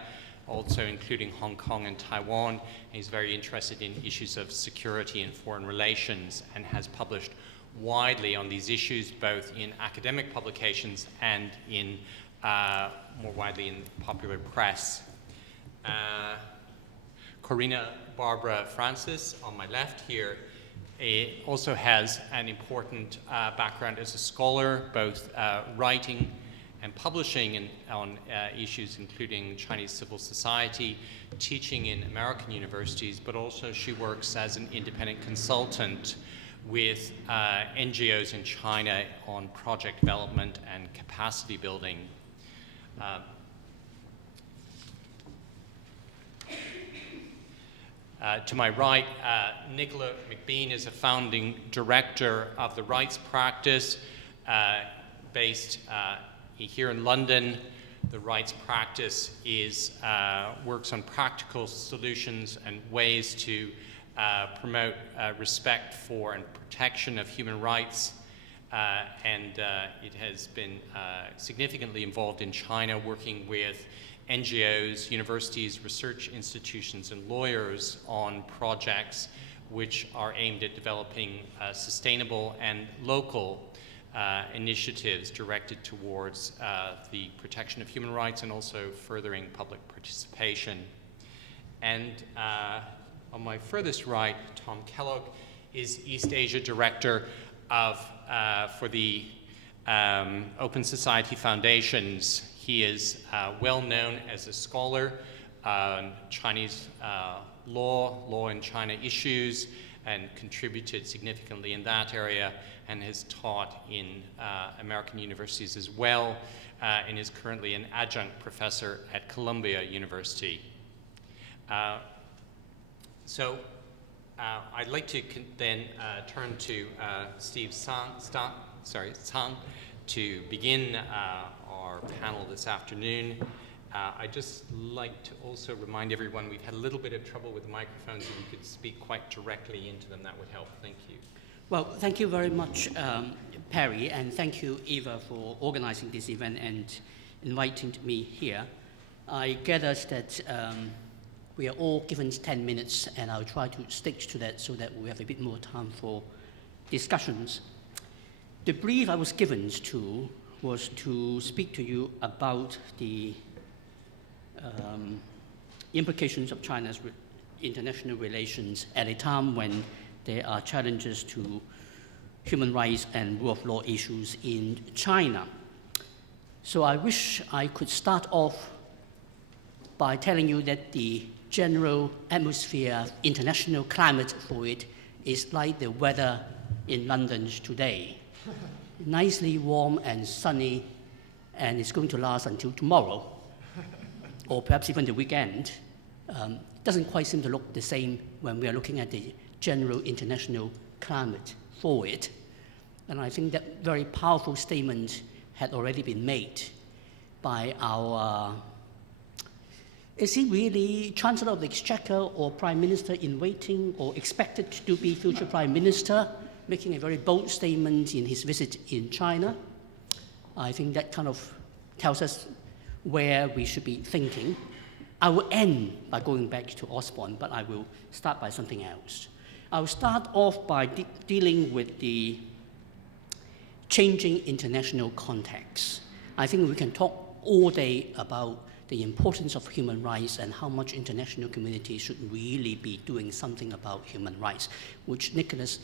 also including Hong Kong and Taiwan. He's very interested in issues of security and foreign relations and has published widely on these issues, both in academic publications and in more widely in popular press. Corina Barbara Francis, on my left here, also has an important background as a scholar, both writing and publishing on issues including Chinese civil society, teaching in American universities, but also she works as an independent consultant with NGOs in China on project development and capacity building. To my right, Nicola McBean is a founding director of the Rights Practice based here in London. The Rights Practice works on practical solutions and ways to promote respect for and protection of human rights. And it has been significantly involved in China, working with NGOs, universities, research institutions, and lawyers on projects which are aimed at developing sustainable and local initiatives directed towards the protection of human rights and also furthering public participation. And on my furthest right, Tom Kellogg is East Asia Director for the Open Society Foundations. He is well known as a scholar on Chinese law and China issues, and contributed significantly in that area, and has taught in American universities as well, and is currently an adjunct professor at Columbia University. So I'd like to then turn to Steve Tsang to begin our panel this afternoon. I'd just like to also remind everyone we've had a little bit of trouble with the microphones. If you could speak quite directly into them, that would help. Thank you. Well, thank you very much, Perry, and thank you, Eva, for organizing this event and inviting me here. I gather that we are all given 10 minutes, and I'll try to stick to that so that we have a bit more time for discussions. The brief I was given to was to speak to you about the implications of China's international relations at a time when there are challenges to human rights and rule of law issues in China. So I wish I could start off by telling you that the general atmosphere, international climate for it is like the weather in London today. Nicely warm and sunny, and it's going to last until tomorrow, or perhaps even the weekend. It doesn't quite seem to look the same when we are looking at the general international climate for it. And I think that very powerful statement had already been made by our is he really Chancellor of the Exchequer or Prime Minister in waiting or expected to be future Prime Minister, making a very bold statement in his visit in China? I think that kind of tells us where we should be thinking. I will end by going back to Osborne, but I will start by something else. I will start off by dealing with the changing international context. I think we can talk all day about the importance of human rights and how much international community should really be doing something about human rights, which Nicholas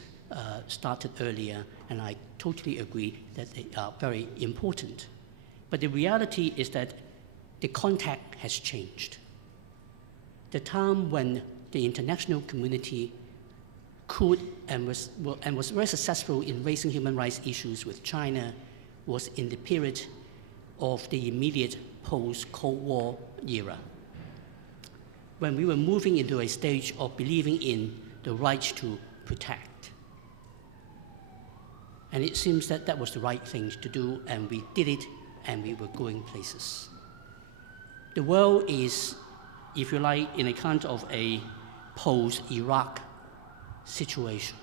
started earlier, and I totally agree that they are very important. But the reality is that the context has changed. The time when the international community could and was very successful in raising human rights issues with China was in the period of the immediate post-Cold War era, when we were moving into a stage of believing in the right to protect. And it seems that that was the right thing to do, and we did it, and we were going places. The world is, if you like, in a kind of a post-Iraq situation,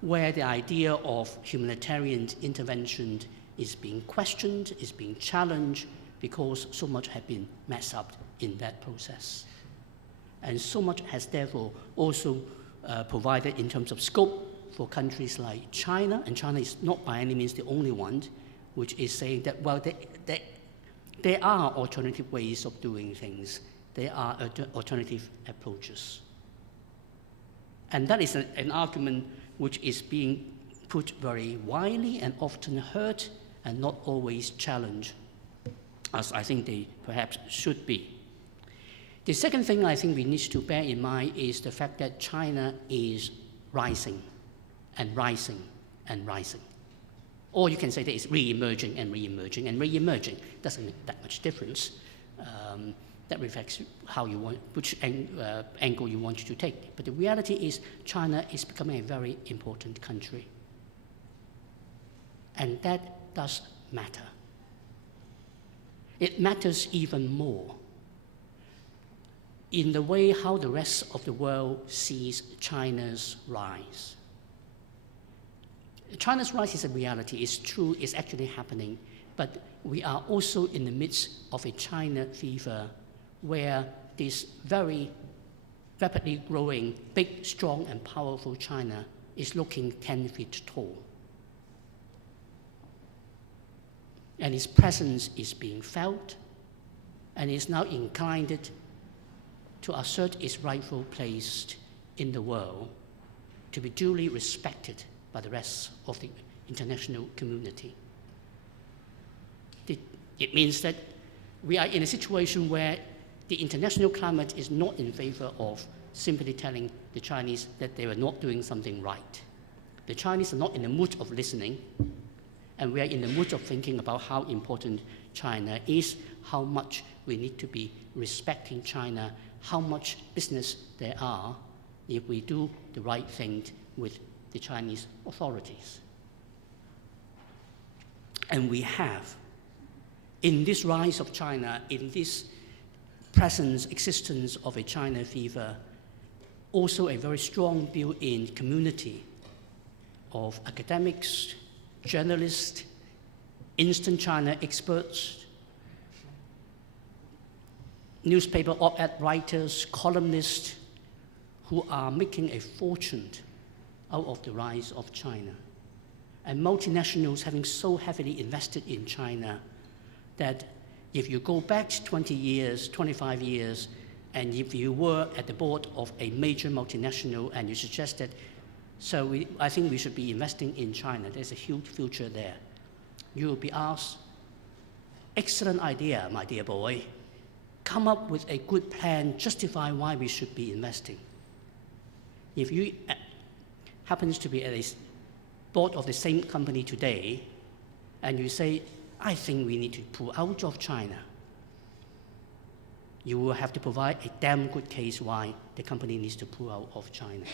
where the idea of humanitarian intervention is being questioned, is being challenged, because so much had been messed up in that process. And so much has therefore also provided in terms of scope for countries like China, and China is not by any means the only one, which is saying that, well, there are alternative ways of doing things. There are alternative approaches. And that is an argument which is being put very widely and often heard and not always challenged, as I think they perhaps should be. The second thing I think we need to bear in mind is the fact that China is rising and rising and rising. Or you can say that it's re-emerging and re-emerging and re-emerging. Doesn't make that much difference. That reflects how you want, which angle you want to take. But the reality is China is becoming a very important country. And that does matter. It matters even more in the way how the rest of the world sees China's rise. China's rise is a reality, it's true, it's actually happening, but we are also in the midst of a China fever where this very rapidly growing, big, strong, and powerful China is looking 10 feet tall. And its presence is being felt, and is now inclined to assert its rightful place in the world, to be duly respected by the rest of the international community. It means that we are in a situation where the international climate is not in favor of simply telling the Chinese that they were not doing something right. The Chinese are not in the mood of listening, and we are in the mood of thinking about how important China is, how much we need to be respecting China, how much business there are if we do the right thing with the Chinese authorities. And we have, in this rise of China, in this presence, existence of a China fever, also a very strong built-in community of academics, journalists, instant China experts, newspaper op-ed writers, columnists, who are making a fortune out of the rise of China. And multinationals having so heavily invested in China that if you go back 20 years, 25 years, and if you were at the board of a major multinational and you suggested, I think we should be investing in China, there's a huge future there. You will be asked, excellent idea, my dear boy. Come up with a good plan, justify why we should be investing. If you happens to be at a board of the same company today, and you say, I think we need to pull out of China, you will have to provide a damn good case why the company needs to pull out of China.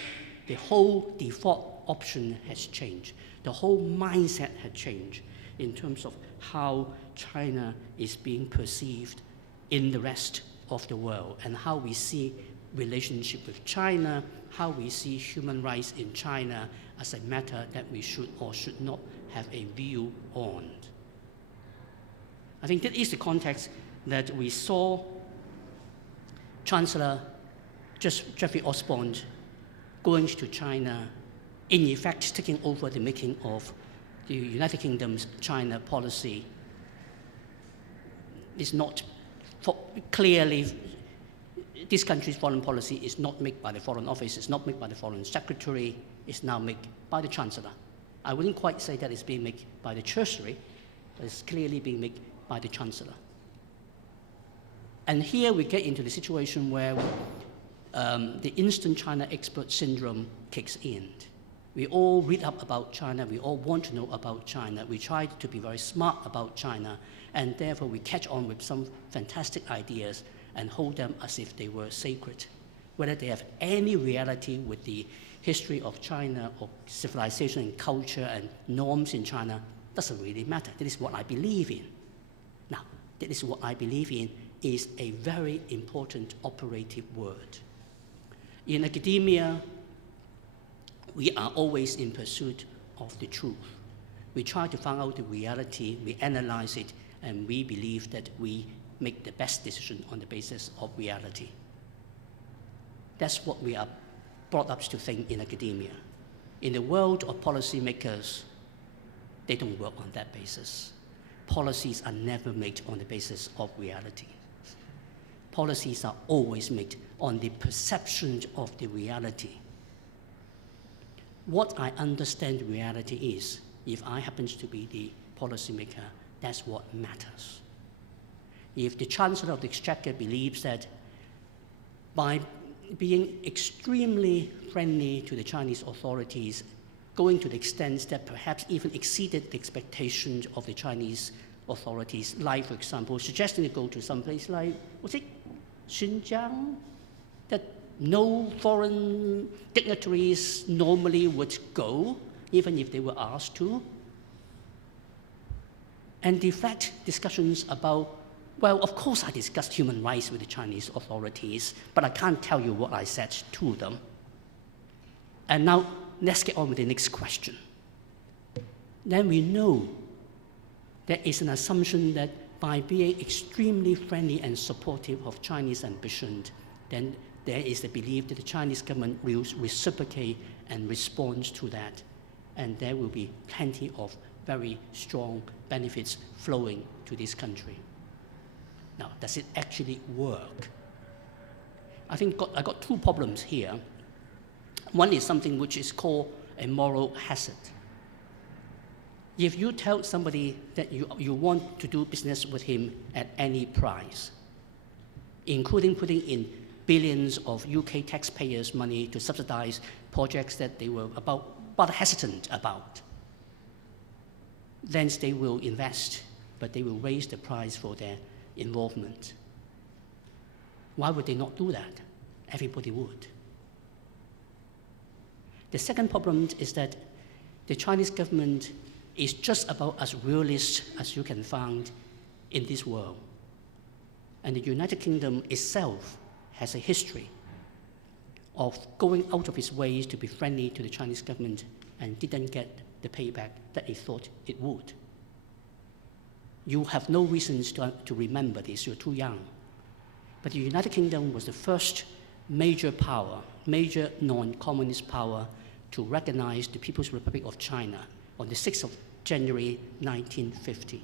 The whole default option has changed. The whole mindset has changed in terms of how China is being perceived in the rest of the world and how we see relationship with China, how we see human rights in China as a matter that we should or should not have a view on. I think that is the context that we saw Chancellor Jeffrey Osborne going to China, in effect taking over the making of the United Kingdom's China policy. Is not clearly, this country's foreign policy is not made by the Foreign Office, it's not made by the Foreign Secretary, it's now made by the Chancellor. I wouldn't quite say that it's being made by the Treasury, but it's clearly being made by the Chancellor. And here we get into the situation where the instant China expert syndrome kicks in. We all read up about China, we all want to know about China, we try to be very smart about China, and therefore we catch on with some fantastic ideas and hold them as if they were sacred. Whether they have any reality with the history of China or civilization and culture and norms in China doesn't really matter. That is what I believe in. Now, that is what I believe in is a very important operative word. In academia, we are always in pursuit of the truth. We try to find out the reality, we analyze it, and we believe that we make the best decision on the basis of reality. That's what we are brought up to think in academia. In the world of policymakers, they don't work on that basis. Policies are never made on the basis of reality. Policies are always made on the perception of the reality. What I understand reality is, if I happen to be the policymaker, that's what matters. If the Chancellor of the Exchequer believes that by being extremely friendly to the Chinese authorities, going to the extent that perhaps even exceeded the expectations of the Chinese authorities, like, for example, suggesting to go to some place like, was it Xinjiang, that no foreign dignitaries normally would go, even if they were asked to. And in fact, discussions about, well, of course I discussed human rights with the Chinese authorities, but I can't tell you what I said to them. And now, let's get on with the next question. Then we know there is an assumption that by being extremely friendly and supportive of Chinese ambition, then there is the belief that the Chinese government will reciprocate and respond to that, and there will be plenty of very strong benefits flowing to this country. Now, does it actually work? I think I got two problems here. One is something which is called a moral hazard. If you tell somebody that you want to do business with him at any price, including putting in billions of UK taxpayers' money to subsidize projects that they were rather hesitant about, then they will invest, but they will raise the price for their involvement. Why would they not do that? Everybody would. The second problem is that the Chinese government is just about as realist as you can find in this world. And the United Kingdom itself has a history of going out of its ways to be friendly to the Chinese government and didn't get the payback that it thought it would. You have no reasons to remember this, you're too young. But the United Kingdom was the first major power, major non-communist power to recognize the People's Republic of China on the 6th of January 1950.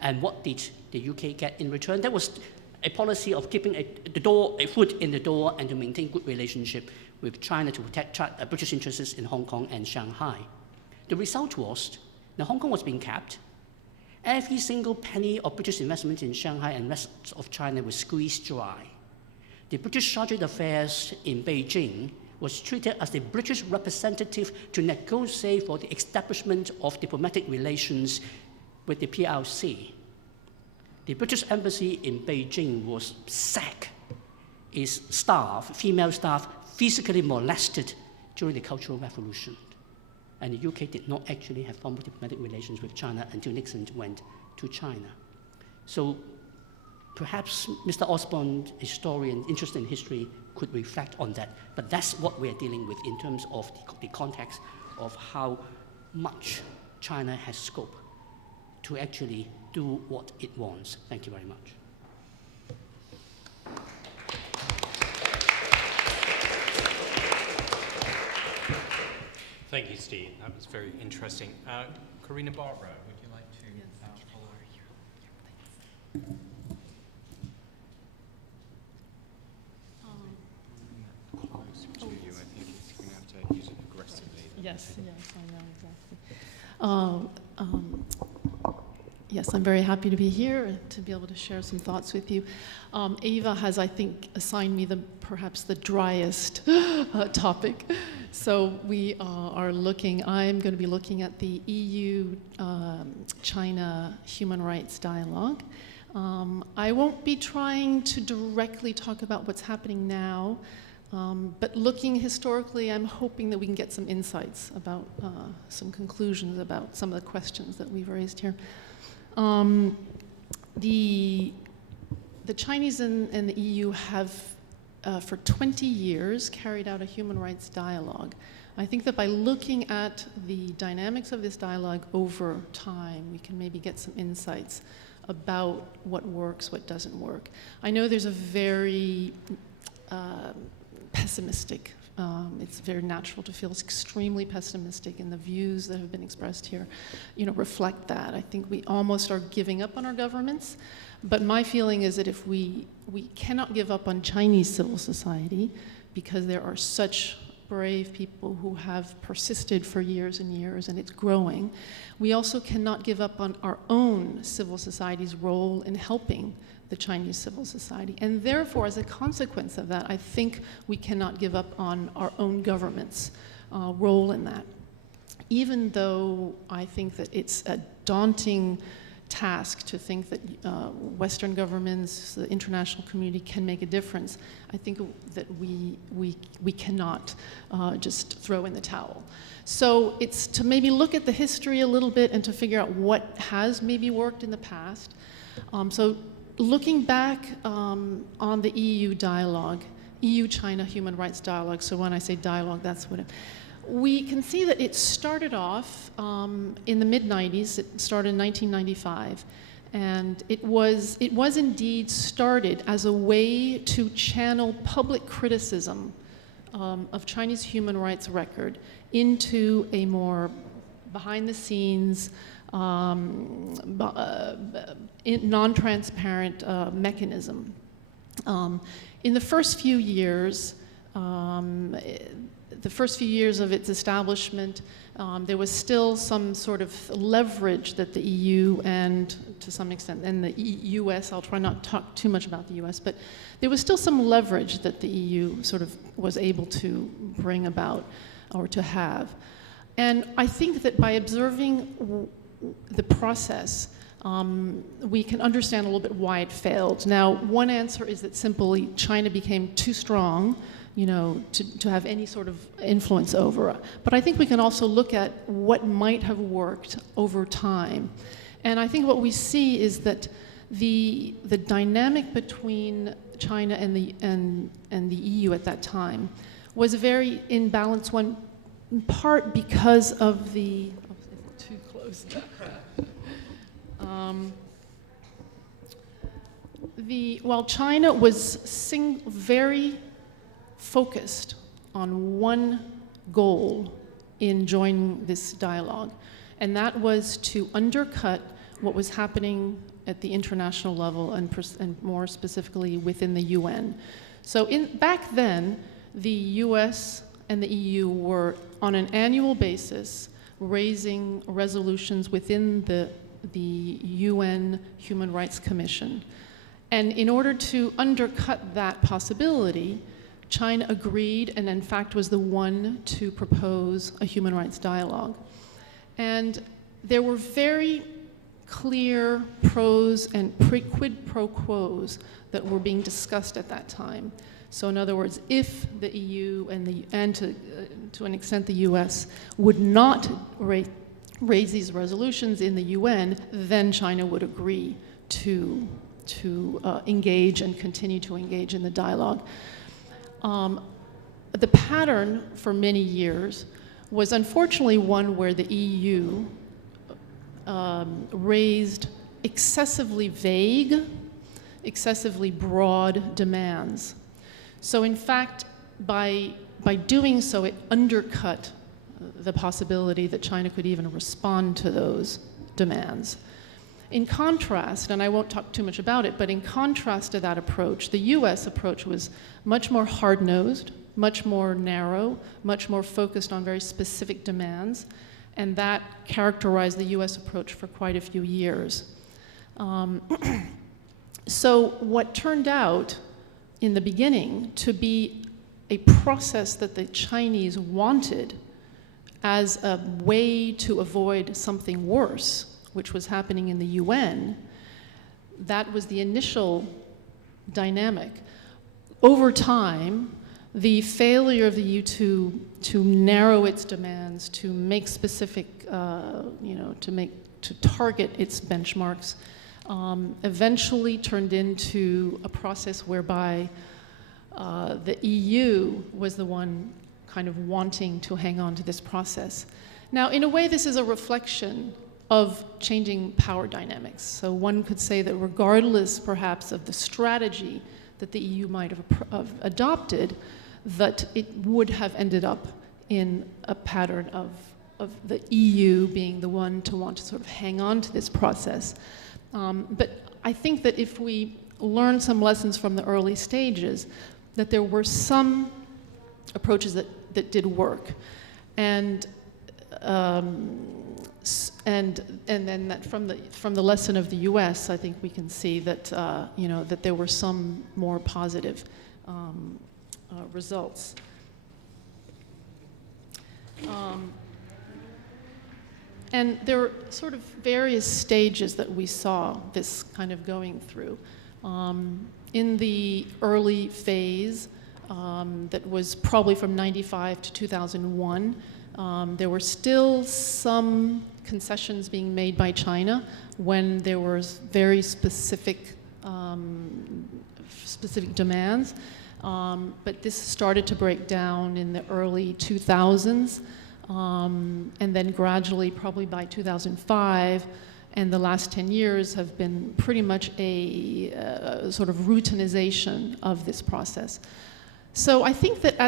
And what did the UK get in return? There was a policy of keeping a foot in the door and to maintain good relationship with China to protect British interests in Hong Kong and Shanghai. The result was, now Hong Kong was being capped. Every single penny of British investment in Shanghai and rest of China was squeezed dry. The British Sergeant of Affairs in Beijing was treated as the British representative to negotiate for the establishment of diplomatic relations with the PRC. The British Embassy in Beijing was sacked. Its staff, female staff, physically molested during the Cultural Revolution. And the UK did not actually have formal diplomatic relations with China until Nixon went to China. So perhaps Mr. Osborne, a historian interested in history, could reflect on that. But that's what we're dealing with in terms of the context of how much China has scope to actually do what it wants. Thank you very much. Thank you, Steve. That was very interesting. Karina Barbara, would you like to follow? Closer to you, I think you're going to have to use it aggressively. Yes, I know exactly. Yes, I'm very happy to be here to be able to share some thoughts with you. Ava has, I think, assigned me perhaps the driest topic. So we are looking, I'm going to be looking at the EU-China human rights dialogue. I won't be trying to directly talk about what's happening now, but looking historically, I'm hoping that we can get some insights about some conclusions about some of the questions that we've raised here. The Chinese and the EU have, for 20 years, carried out a human rights dialogue. I think that by looking at the dynamics of this dialogue over time, we can maybe get some insights about what works, what doesn't work. I know there's a very pessimistic, it's very natural to feel extremely pessimistic, and the views that have been expressed here, reflect that. I think we almost are giving up on our governments, but my feeling is that if we cannot give up on Chinese civil society, because there are such brave people who have persisted for years and years, and it's growing, we also cannot give up on our own civil society's role in helping the Chinese civil society. And therefore, as a consequence of that, I think we cannot give up on our own government's role in that. Even though I think that it's a daunting task to think that Western governments, the international community can make a difference, I think that we cannot just throw in the towel. So it's to maybe look at the history a little bit and to figure out what has maybe worked in the past. So looking back on the EU dialogue, EU-China human rights dialogue, so when I say dialogue, that's what we can see that it started off in the mid-90s. It started in 1995, and it was indeed started as a way to channel public criticism of Chinese human rights record into a more behind-the-scenes, non-transparent mechanism. In the first few years, of its establishment, there was still some sort of leverage that the EU and, to some extent, and the US, I'll try not to talk too much about the US, but there was still some leverage that the EU sort of was able to bring about or to have. And I think that by observing the process, we can understand a little bit why it failed. Now, one answer is that simply China became too strong, to have any sort of influence over. But I think we can also look at what might have worked over time. And I think what we see is that the dynamic between China and the EU at that time was a very imbalanced one, in part because of the too close. While China was very focused on one goal in joining this dialogue, and that was to undercut what was happening at the international level and more specifically within the UN. So back then, the US and the EU were on an annual basis raising resolutions within the UN Human Rights Commission. And in order to undercut that possibility, China agreed and in fact was the one to propose a human rights dialogue. And there were very clear pros and quid pro quos that were being discussed at that time. So in other words, if the EU and to an extent the US would not raise these resolutions in the UN, then China would agree to engage and continue to engage in the dialogue. The pattern for many years was unfortunately one where the EU raised excessively vague, excessively broad demands. So in fact, by doing so, it undercut the possibility that China could even respond to those demands. In contrast, and I won't talk too much about it, but in contrast to that approach, the US approach was much more hard-nosed, much more narrow, much more focused on very specific demands, and that characterized the US approach for quite a few years. So what turned out in the beginning to be a process that the Chinese wanted as a way to avoid something worse, which was happening in the UN, that was the initial dynamic. Over time, the failure of the EU to narrow its demands, to make specific, to target its benchmarks, eventually turned into a process whereby the EU was the one kind of wanting to hang on to this process. Now, in a way, this is a reflection of changing power dynamics. So one could say that regardless, perhaps, of the strategy that the EU might have adopted, that it would have ended up in a pattern of the EU being the one to want to sort of hang on to this process. But I think that if we learn some lessons from the early stages, that there were some approaches that did work. And then that from the lesson of the U.S., I think we can see that that there were some more positive results. And there are sort of various stages that we saw this kind of going through. In the early phase, that was probably from 95 to 2001, there were still some concessions being made by China when there were very specific demands. But this started to break down in the early 2000s, and then gradually, probably by 2005, and the last 10 years have been pretty much a sort of routinization of this process. So I think that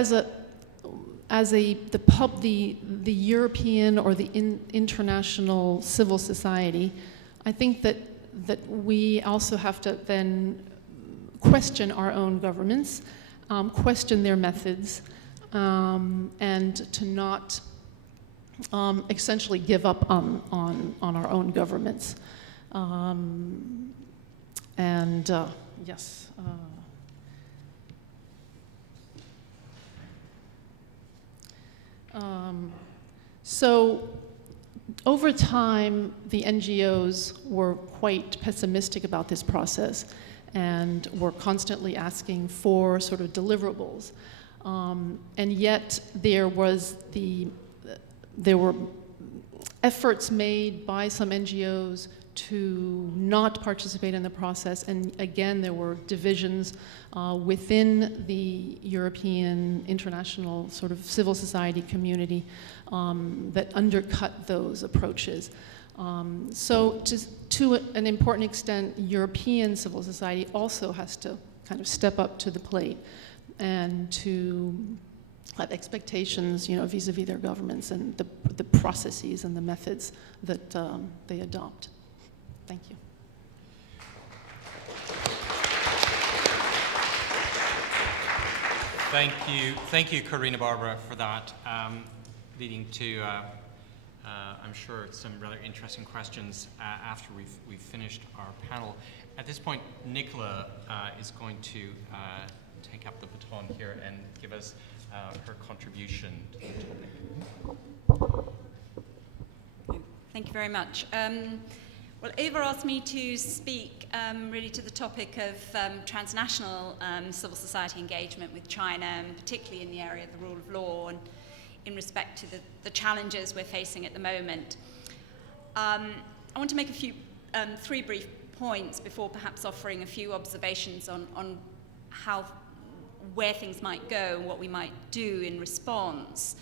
the European or the international civil society, I think that we also have to then question our own governments, question their methods, and to not essentially give up on our own governments. Yes. So over time, the NGOs were quite pessimistic about this process and were constantly asking for sort of deliverables. And yet there were efforts made by some NGOs to not participate in the process, and again there were divisions within the European international sort of civil society community that undercut those approaches. So to an important extent, European civil society also has to kind of step up to the plate and to have expectations, vis-a-vis their governments and the processes and the methods that they adopt. Thank you. Thank you, Karina Barbara, for that, leading to, I'm sure, some rather interesting questions after we've finished our panel. At this point, Nicola is going to take up the baton here and give us her contribution to the topic. Thank you very much. Well, Eva asked me to speak really to the topic of transnational civil society engagement with China, and particularly in the area of the rule of law and in respect to the challenges we're facing at the moment. I want to make three brief points before perhaps offering a few observations on where things might go and what we might do in response.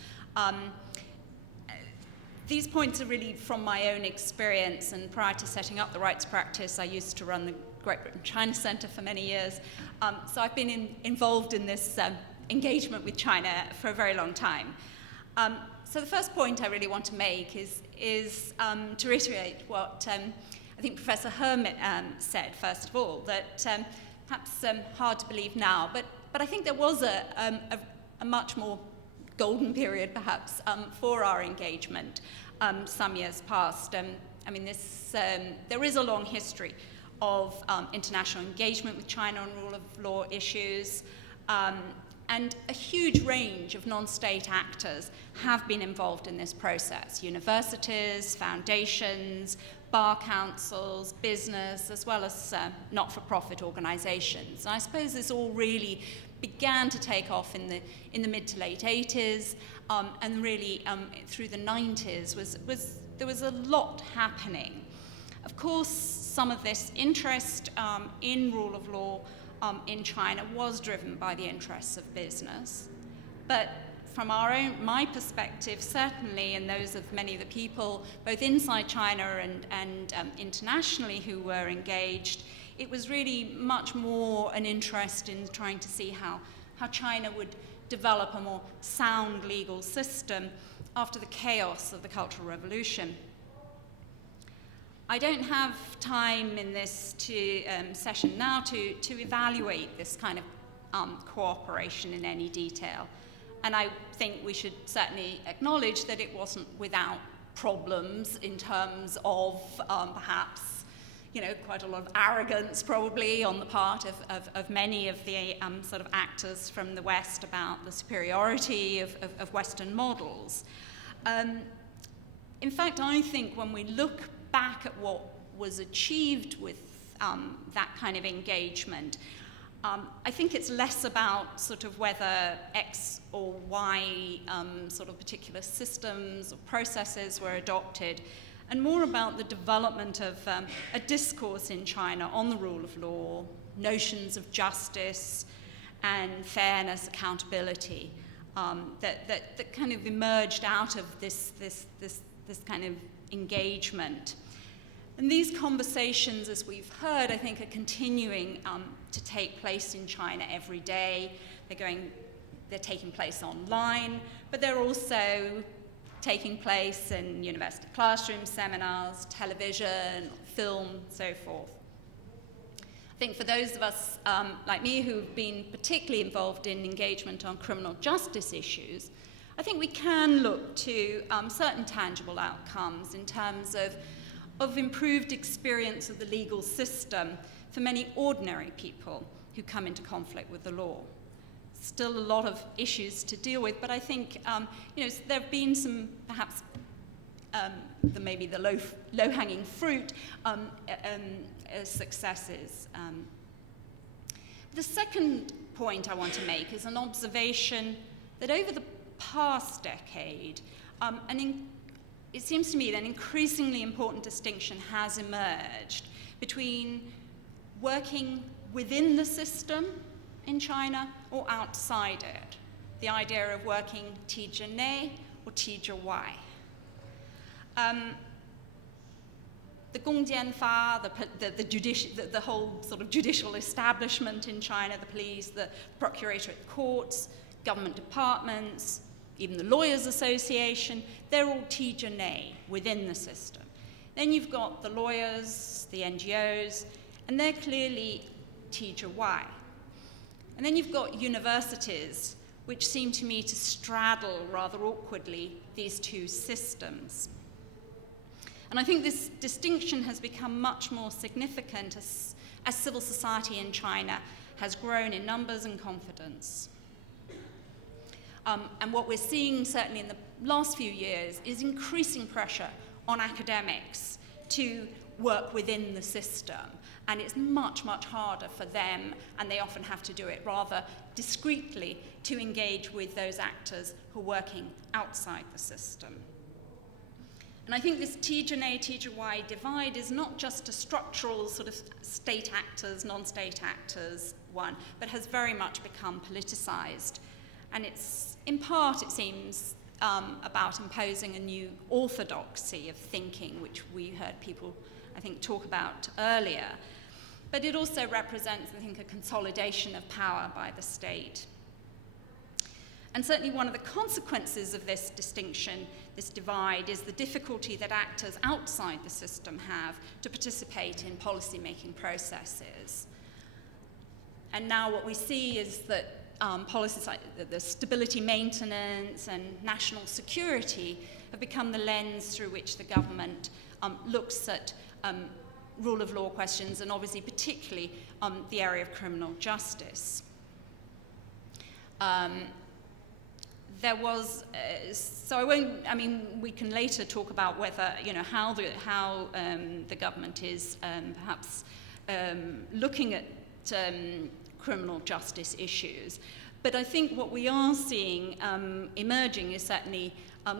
These points are really from my own experience, and prior to setting up the rights practice, I used to run the Great Britain China Centre for many years. So I've been involved in this engagement with China for a very long time. So the first point I really want to make is to reiterate what I think Professor He said, first of all, that perhaps hard to believe now, but I think there was a much more golden period, perhaps, for our engagement some years past. I mean, there is a long history of international engagement with China on rule of law issues, and a huge range of non-state actors have been involved in this process. Universities, foundations, bar councils, business, as well as not-for-profit organizations. And I suppose this all really began to take off in the mid to late 80s, and really through the 90s there was a lot happening. Of course, some of this interest in rule of law in China was driven by the interests of business, but from my perspective, certainly, and those of many of the people both inside China and internationally who were engaged, it was really much more an interest in trying to see how China would develop a more sound legal system after the chaos of the Cultural Revolution. I don't have time in this session now to evaluate this kind of cooperation in any detail. And I think we should certainly acknowledge that it wasn't without problems in terms of perhaps quite a lot of arrogance probably on the part of many of the sort of actors from the West about the superiority of Western models. In fact, I think when we look back at what was achieved with that kind of engagement, I think it's less about sort of whether X or Y sort of particular systems or processes were adopted, and more about the development of a discourse in China on the rule of law, notions of justice and fairness, accountability, that kind of emerged out of this kind of engagement. And these conversations, as we've heard, I think are continuing to take place in China every day. They're taking place online, but they're also taking place in university classrooms, seminars, television, film, so forth. I think for those of us like me who've been particularly involved in engagement on criminal justice issues, I think we can look to certain tangible outcomes in terms of improved experience of the legal system for many ordinary people who come into conflict with the law. Still a lot of issues to deal with, but I think there have been some perhaps maybe the low-hanging fruit successes. The second point I want to make is an observation that over the past decade, it seems to me that an increasingly important distinction has emerged between working within the system in China or outside it. The idea of working 体制内 or 体制外. The Gongjianfa, the whole sort of judicial establishment in China, the police, the procuratorate courts, government departments, even the Lawyers Association, they're all 体制内 within the system. Then you've got the lawyers, the NGOs, and they're clearly 体制外. And then you've got universities, which seem to me to straddle rather awkwardly these two systems. And I think this distinction has become much more significant as civil society in China has grown in numbers and confidence. And what we're seeing, certainly in the last few years, is increasing pressure on academics to work within the system. And it's much, much harder for them, and they often have to do it rather discreetly, to engage with those actors who are working outside the system. And I think this 体制内, 体制外 divide is not just a structural sort of state actors, non-state actors one, but has very much become politicized. And it's, in part, it seems, about imposing a new orthodoxy of thinking, which we heard people, I think, talk about earlier. But it also represents, I think, a consolidation of power by the state. And certainly one of the consequences of this distinction, this divide, is the difficulty that actors outside the system have to participate in policy-making processes. And now what we see is that policies like the stability maintenance and national security have become the lens through which the government looks at rule of law questions, and obviously particularly the area of criminal justice. There was, so I won't, I mean, we can later talk about whether, you know, how the government is perhaps looking at criminal justice issues. But I think what we are seeing emerging is certainly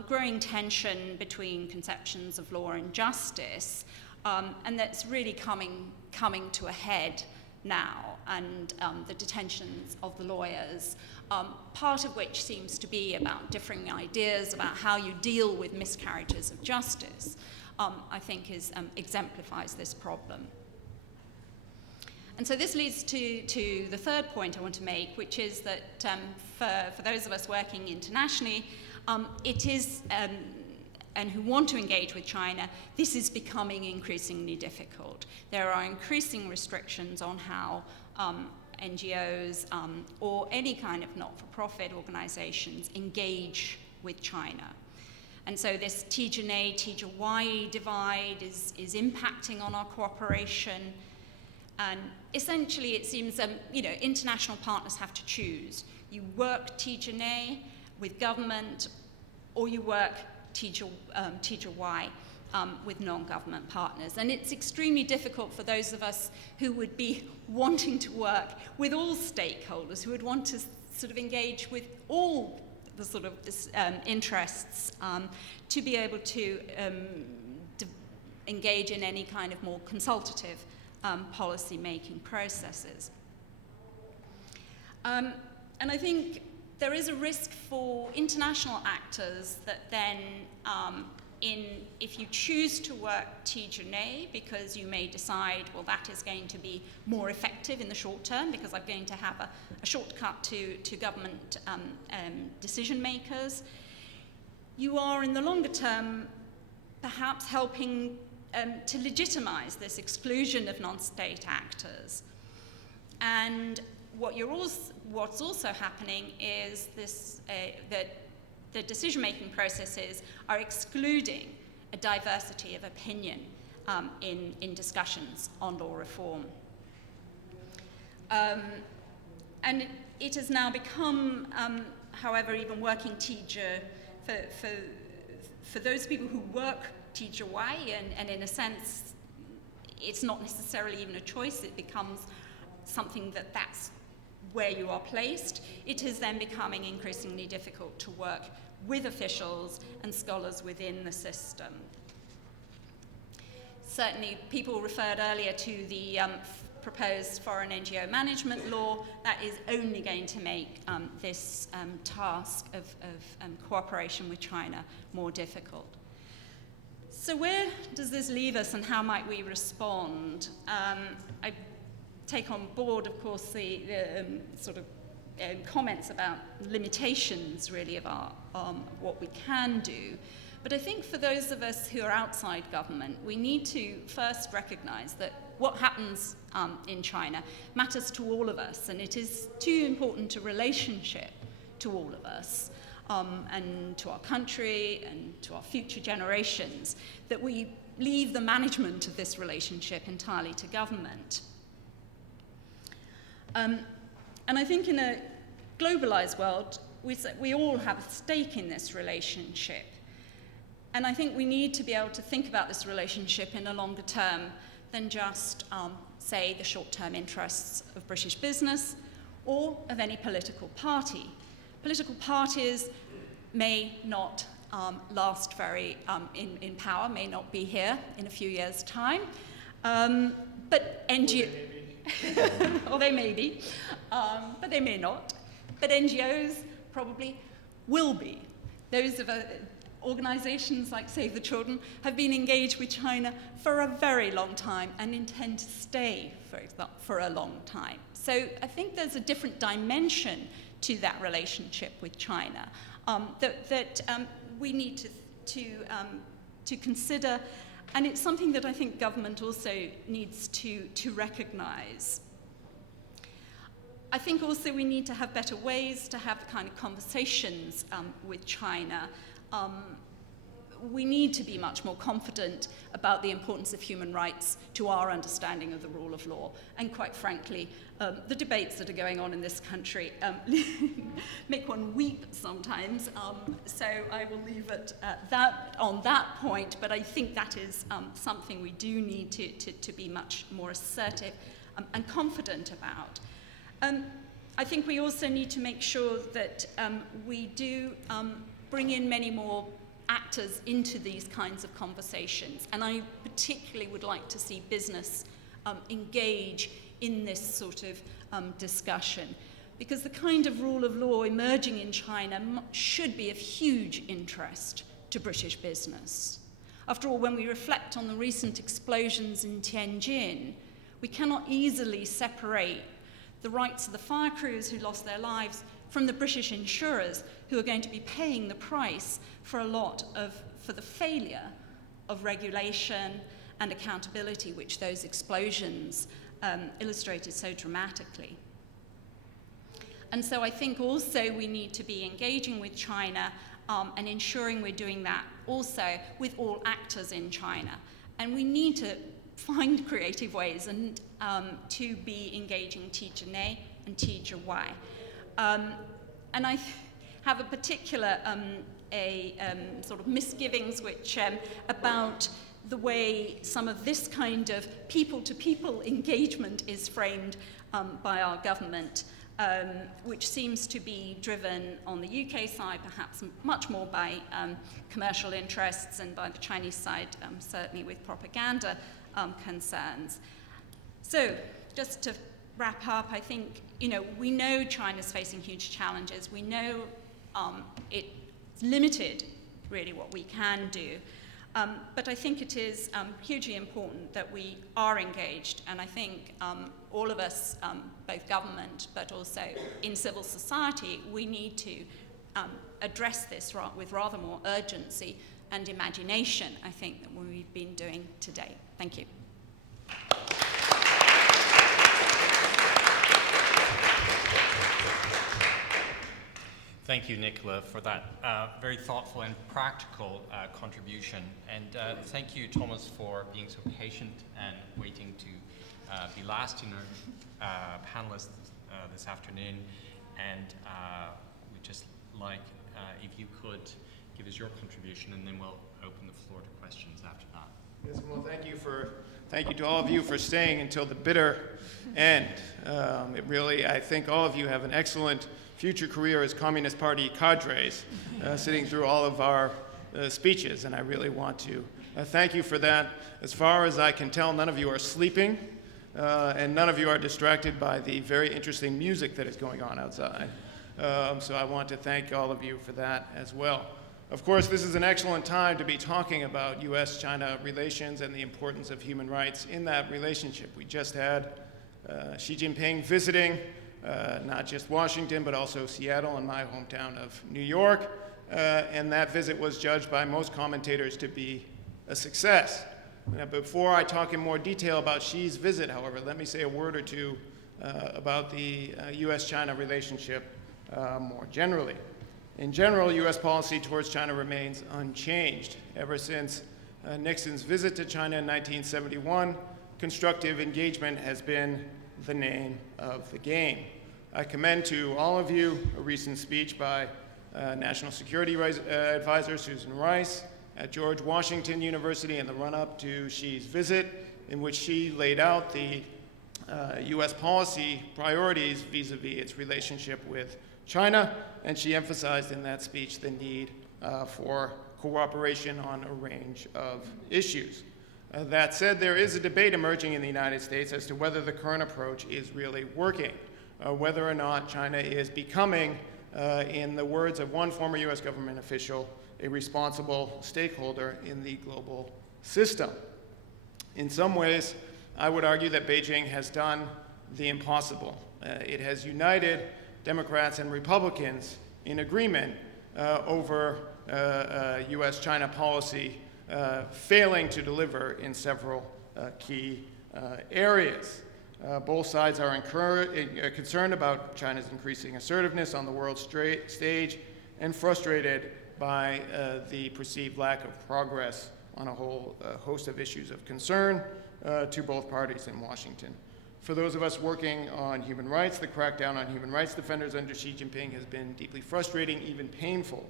growing tension between conceptions of law and justice, and that's really coming to a head now, and the detentions of the lawyers, part of which seems to be about differing ideas about how you deal with miscarriages of justice, I think exemplifies this problem. And so this leads to the third point I want to make, which is that for those of us working internationally, it is, and who want to engage with China, this is becoming increasingly difficult. There are increasing restrictions on how NGOs or any kind of not-for-profit organizations engage with China. And so this 体制内, 体制外 divide is impacting on our cooperation. And essentially, it seems, you know, international partners have to choose. You work 体制内 with government, or you work 体制外 with non-government partners. And it's extremely difficult for those of us who would be wanting to work with all stakeholders, who would want to sort of engage with all the sort of interests, to be able to engage in any kind of more consultative policy-making processes. And I think there is a risk for international actors that then, if you choose to work 体制内, because you may decide, well, that is going to be more effective in the short term, because I'm going to have a shortcut to government decision makers, you are in the longer term perhaps helping to legitimize this exclusion of non-state actors. And what's also happening is this, that the decision-making processes are excluding a diversity of opinion in discussions on law reform. And it has now become, however, even working 体制 for those people who work teach away, and in a sense, it's not necessarily even a choice, it becomes something that's where you are placed, it is then becoming increasingly difficult to work with officials and scholars within the system. Certainly, people referred earlier to the proposed foreign NGO management law. That is only going to make this task of cooperation with China more difficult. So where does this leave us, and how might we respond? I take on board, of course, the sort of comments about limitations, really, of our, what we can do. But I think for those of us who are outside government, we need to first recognize that what happens in China matters to all of us, and it is too important a relationship to all of us, and to our country and to our future generations, that we leave the management of this relationship entirely to government. And I think in a globalized world, we all have a stake in this relationship. And I think we need to be able to think about this relationship in a longer term than just, say, the short-term interests of British business or of any political party. Political parties may not last very in power, may not be here in a few years' time, but NGOs, or they may be, but they may not. But NGOs probably will be. Those of organizations like Save the Children have been engaged with China for a very long time and intend to stay for a long time. So I think there's a different dimension to that relationship with China that we need to consider, and it's something that I think government also needs to recognize. I think also we need to have better ways to have the kind of conversations with China. We need to be much more confident about the importance of human rights to our understanding of the rule of law. And quite frankly, the debates that are going on in this country make one weep sometimes. So I will leave it on that point, but I think that is something we do need to be much more assertive and confident about. I think we also need to make sure that we do bring in many more actors into these kinds of conversations. And I particularly would like to see business engage in this sort of discussion, because the kind of rule of law emerging in China should be of huge interest to British business. After all, when we reflect on the recent explosions in Tianjin, we cannot easily separate the rights of the fire crews who lost their lives from the British insurers who are going to be paying the price for the failure of regulation and accountability, which those explosions illustrated so dramatically. And so I think also we need to be engaging with China and ensuring we're doing that also with all actors in China. And we need to find creative ways and to be engaging teacher Nei and teacher Wai. And I have a particular sort of misgivings which about the way some of this kind of people-to-people engagement is framed by our government, which seems to be driven on the UK side perhaps much more by commercial interests, and by the Chinese side certainly with propaganda concerns. So just to wrap up, I think, we know China's facing huge challenges. We know it's limited, really, what we can do. But I think it is hugely important that we are engaged, and I think all of us, both government but also in civil society, we need to address this with rather more urgency and imagination, I think, than what we've been doing today. Thank you. Thank you, Nicola, for that very thoughtful and practical contribution. And thank you, Thomas, for being so patient and waiting to be last in our panelists this afternoon. And we'd just like, if you could give us your contribution, and then we'll open the floor to questions after that. Yes, well, thank you to all of you for staying until the bitter end. I think all of you have an excellent future career as Communist Party cadres, sitting through all of our speeches, and I really want to thank you for that. As far as I can tell, none of you are sleeping, and none of you are distracted by the very interesting music that is going on outside. So I want to thank all of you for that as well. Of course, this is an excellent time to be talking about U.S.-China relations and the importance of human rights in that relationship. We just had Xi Jinping visiting not just Washington, but also Seattle and my hometown of New York, and that visit was judged by most commentators to be a success. Now, before I talk in more detail about Xi's visit, however, let me say a word or two about the U.S.-China relationship more generally. In general, U.S. policy towards China remains unchanged. Ever since Nixon's visit to China in 1971, constructive engagement has been the name of the game. I commend to all of you a recent speech by National Security Advisor Susan Rice at George Washington University in the run-up to Xi's visit, in which she laid out the U.S. policy priorities vis-a-vis its relationship with China, and she emphasized in that speech the need for cooperation on a range of issues. That said, there is a debate emerging in the United States as to whether the current approach is really working, whether or not China is becoming, in the words of one former U.S. government official, a responsible stakeholder in the global system. In some ways, I would argue that Beijing has done the impossible. It has united Democrats and Republicans in agreement over U.S.-China policy, failing to deliver in several key areas. Both sides are concerned about China's increasing assertiveness on the world stage and frustrated by the perceived lack of progress on a whole host of issues of concern to both parties in Washington. For those of us working on human rights, the crackdown on human rights defenders under Xi Jinping has been deeply frustrating, even painful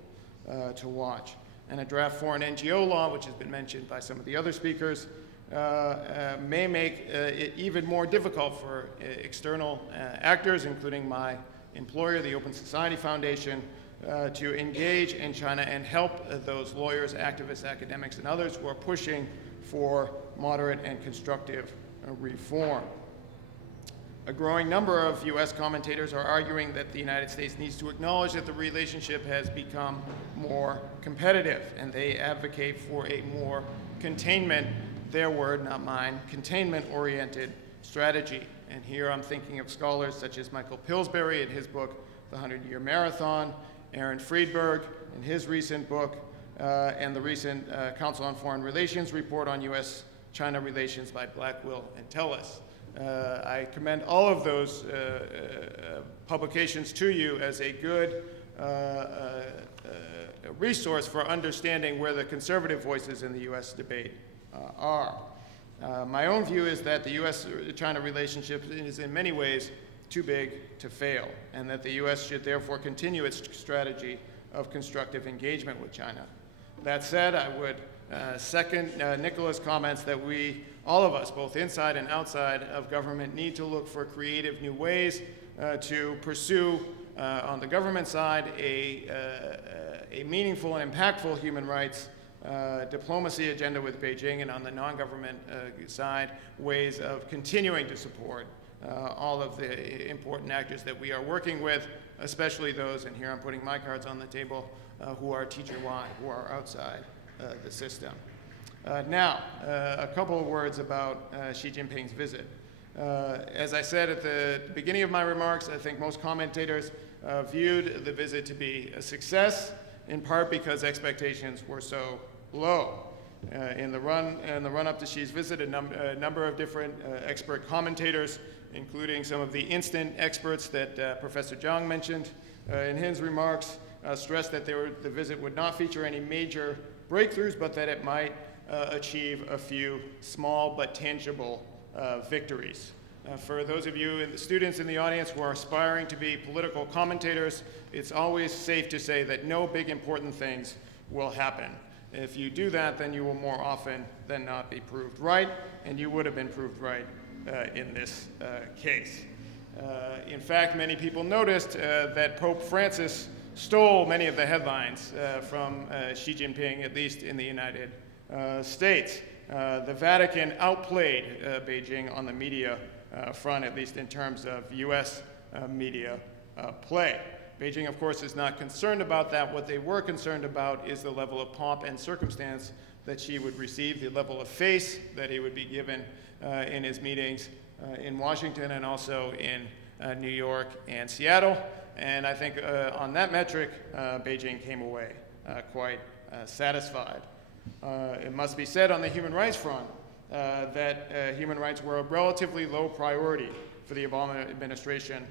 to watch. And a draft foreign NGO law, which has been mentioned by some of the other speakers, may make it even more difficult for external actors, including my employer, the Open Society Foundation, to engage in China and help those lawyers, activists, academics, and others who are pushing for moderate and constructive reform. A growing number of U.S. commentators are arguing that the United States needs to acknowledge that the relationship has become more competitive, and they advocate for a more containment, their word, not mine, containment-oriented strategy. And here I'm thinking of scholars such as Michael Pillsbury in his book, The 100-Year Marathon, Aaron Friedberg in his recent book, and the recent Council on Foreign Relations report on U.S.-China relations by Blackwell and Tellis. I commend all of those publications to you as a good resource for understanding where the conservative voices in the U.S. debate are. My own view is that the U.S.-China relationship is in many ways too big to fail, and that the U.S. should therefore continue its strategy of constructive engagement with China. That said, I would second Nicola's comments that all of us, both inside and outside of government, need to look for creative new ways to pursue, on the government side, a meaningful and impactful human rights diplomacy agenda with Beijing, and on the non-government side, ways of continuing to support all of the important actors that we are working with, especially those, and here I'm putting my cards on the table, who are teacher-wide, who are outside the system. Now, a couple of words about Xi Jinping's visit. As I said at the beginning of my remarks, I think most commentators viewed the visit to be a success, in part because expectations were so low. In the run-up to Xi's visit, a number of different expert commentators, including some of the instant experts that Professor Zhang mentioned in his remarks, stressed that the visit would not feature any major breakthroughs, but that it might achieve a few small but tangible victories. For those of you, the students in the audience who are aspiring to be political commentators, it's always safe to say that no big important things will happen. If you do that, then you will more often than not be proved right, and you would have been proved right in this case. In fact, many people noticed that Pope Francis stole many of the headlines from Xi Jinping, at least in the United States. The Vatican outplayed Beijing on the media front, at least in terms of US media play. Beijing, of course, is not concerned about that. What they were concerned about is the level of pomp and circumstance that Xi would receive, the level of face that he would be given in his meetings in Washington and also in New York and Seattle. And I think on that metric, Beijing came away quite satisfied. It must be said on the human rights front that human rights were a relatively low priority for the Obama administration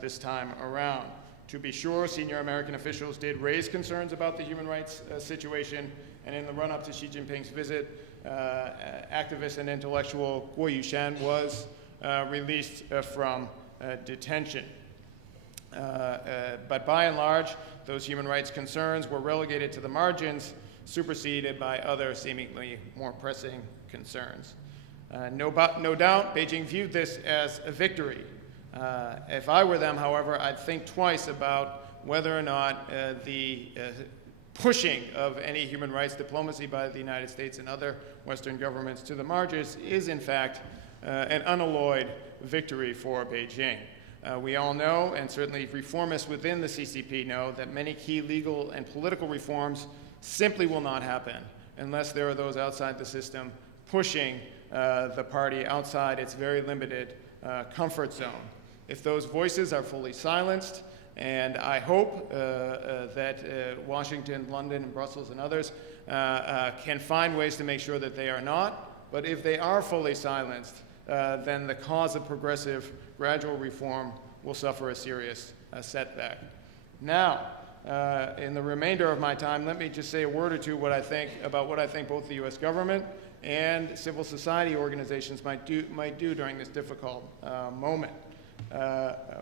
this time around. To be sure, senior American officials did raise concerns about the human rights situation, and in the run-up to Xi Jinping's visit, activist and intellectual Guo Yushan was released from detention. But by and large, those human rights concerns were relegated to the margins, superseded by other seemingly more pressing concerns. No doubt, Beijing viewed this as a victory. If I were them, however, I'd think twice about whether or not the pushing of any human rights diplomacy by the United States and other Western governments to the margins is, in fact, an unalloyed victory for Beijing. We all know, and certainly reformists within the CCP know, that many key legal and political reforms simply will not happen unless there are those outside the system pushing the party outside its very limited comfort zone. If those voices are fully silenced, and I hope that Washington, London, and Brussels and others can find ways to make sure that they are not, but if they are fully silenced, then the cause of progressive gradual reform will suffer a serious setback. Now, in the remainder of my time, let me just say a word or two about what I think both the U.S. government and civil society organizations might do during this difficult moment.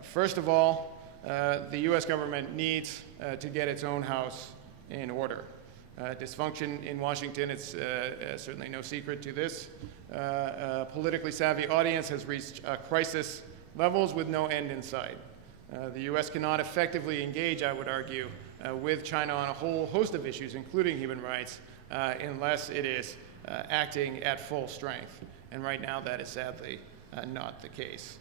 First of all, the U.S. government needs to get its own house in order. Dysfunction in Washington, it's certainly no secret to this. Politically savvy audience has reached crisis levels with no end in sight. The U.S. cannot effectively engage, I would argue, with China on a whole host of issues, including human rights, unless it is acting at full strength. And right now, that is sadly not the case.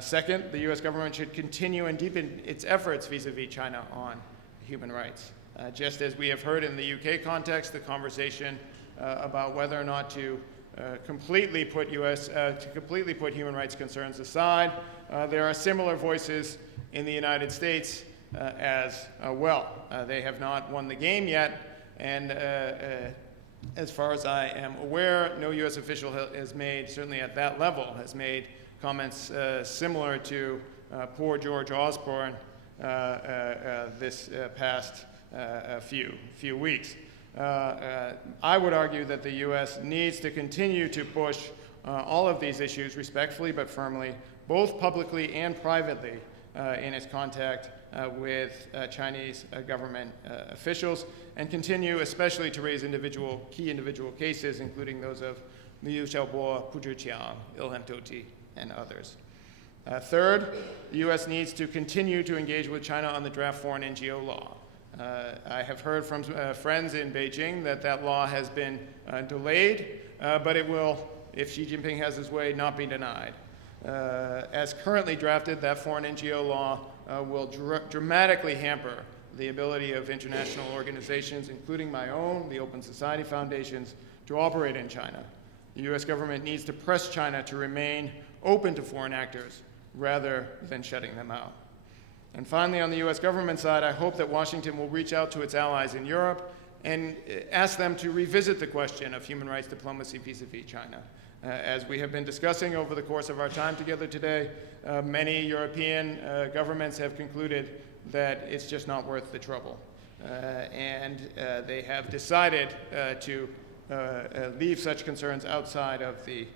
Second, the U.S. government should continue and deepen its efforts vis-a-vis China on human rights. Just as we have heard in the UK context, the conversation about whether or not to completely put human rights concerns aside, there are similar voices in the United States as well. They have not won the game yet, and as far as I am aware, no U.S. official has made, certainly at that level, has made comments similar to poor George Osborne this past few weeks. I would argue that the U.S. needs to continue to push all of these issues respectfully but firmly, both publicly and privately, in its contact with Chinese government officials, and continue especially to raise key individual cases, including those of Liu Xiaobo, Pu Zhiqiang, Ilham Tohti, and others. Third, the U.S. needs to continue to engage with China on the draft foreign NGO law. I have heard from friends in Beijing that law has been delayed, but it will, if Xi Jinping has his way, not be denied. As currently drafted, that foreign NGO law will dramatically hamper the ability of international organizations, including my own, the Open Society Foundations, to operate in China. The U.S. government needs to press China to remain open to foreign actors rather than shutting them out. And finally, on the U.S. government side, I hope that Washington will reach out to its allies in Europe and ask them to revisit the question of human rights diplomacy vis-a-vis China. As we have been discussing over the course of our time together today, many European governments have concluded that it's just not worth the trouble. And they have decided to leave such concerns outside of the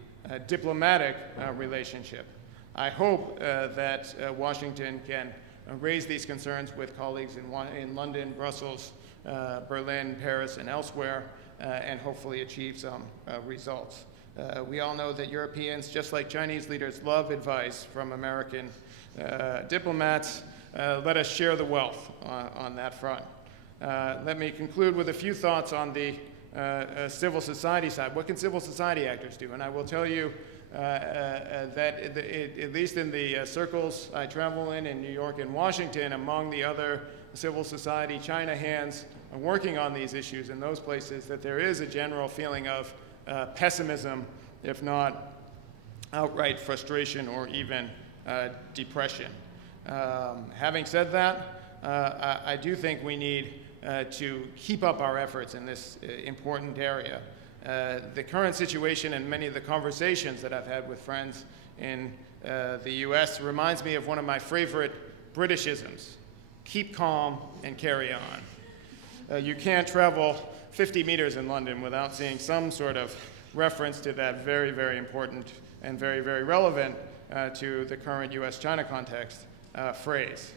diplomatic relationship. I hope that Washington can raise these concerns with colleagues in London, Brussels, Berlin, Paris, and elsewhere, and hopefully achieve some results. We all know that Europeans, just like Chinese leaders, love advice from American diplomats. Let us share the wealth on that front. Let me conclude with a few thoughts on the civil society side. What can civil society actors do? And I will tell you that at least in the circles I travel in New York and Washington, among the other civil society China hands working on these issues in those places, that there is a general feeling of pessimism, if not outright frustration or even depression. Having said that, I do think we need to keep up our efforts in this important area. The current situation and many of the conversations that I've had with friends in the US reminds me of one of my favorite Britishisms: keep calm and carry on. You can't travel 50 meters in London without seeing some sort of reference to that very, very important and very, very relevant to the current US-China context phrase.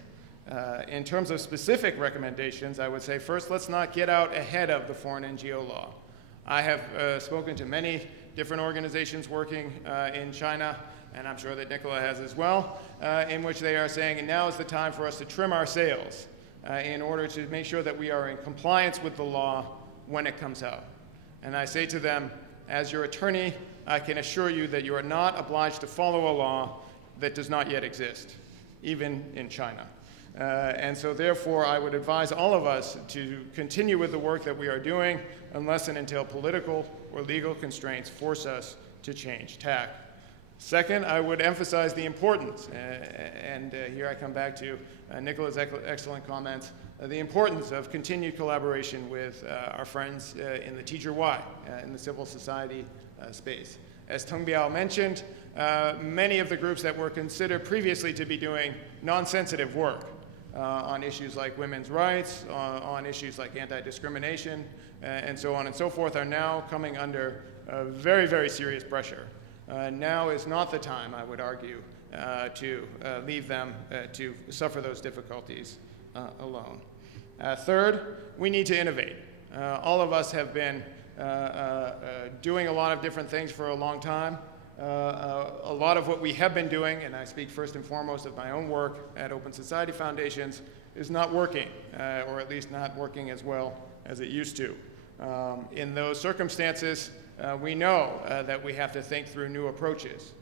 In terms of specific recommendations, I would say first, let's not get out ahead of the foreign NGO law. I have spoken to many different organizations working in China, and I'm sure that Nicola has as well, in which they are saying now is the time for us to trim our sails in order to make sure that we are in compliance with the law when it comes out. And I say to them, as your attorney, I can assure you that you are not obliged to follow a law that does not yet exist, even in China. And so therefore, I would advise all of us to continue with the work that we are doing unless and until political or legal constraints force us to change tack. Second, I would emphasize the importance, and here I come back to Nicola's excellent comments, the importance of continued collaboration with our friends in the Teacher Y, in the civil society space. As Teng Biao mentioned, many of the groups that were considered previously to be doing non-sensitive work on issues like women's rights, on issues like anti-discrimination, and so on and so forth, are now coming under very, very serious pressure. Now is not the time, I would argue, to leave them to suffer those difficulties alone. Third, we need to innovate. All of us have been doing a lot of different things for a long time. A lot of what we have been doing, and I speak first and foremost of my own work at Open Society Foundations, is not working, or at least not working as well as it used to. In those circumstances, we know that we have to think through new approaches.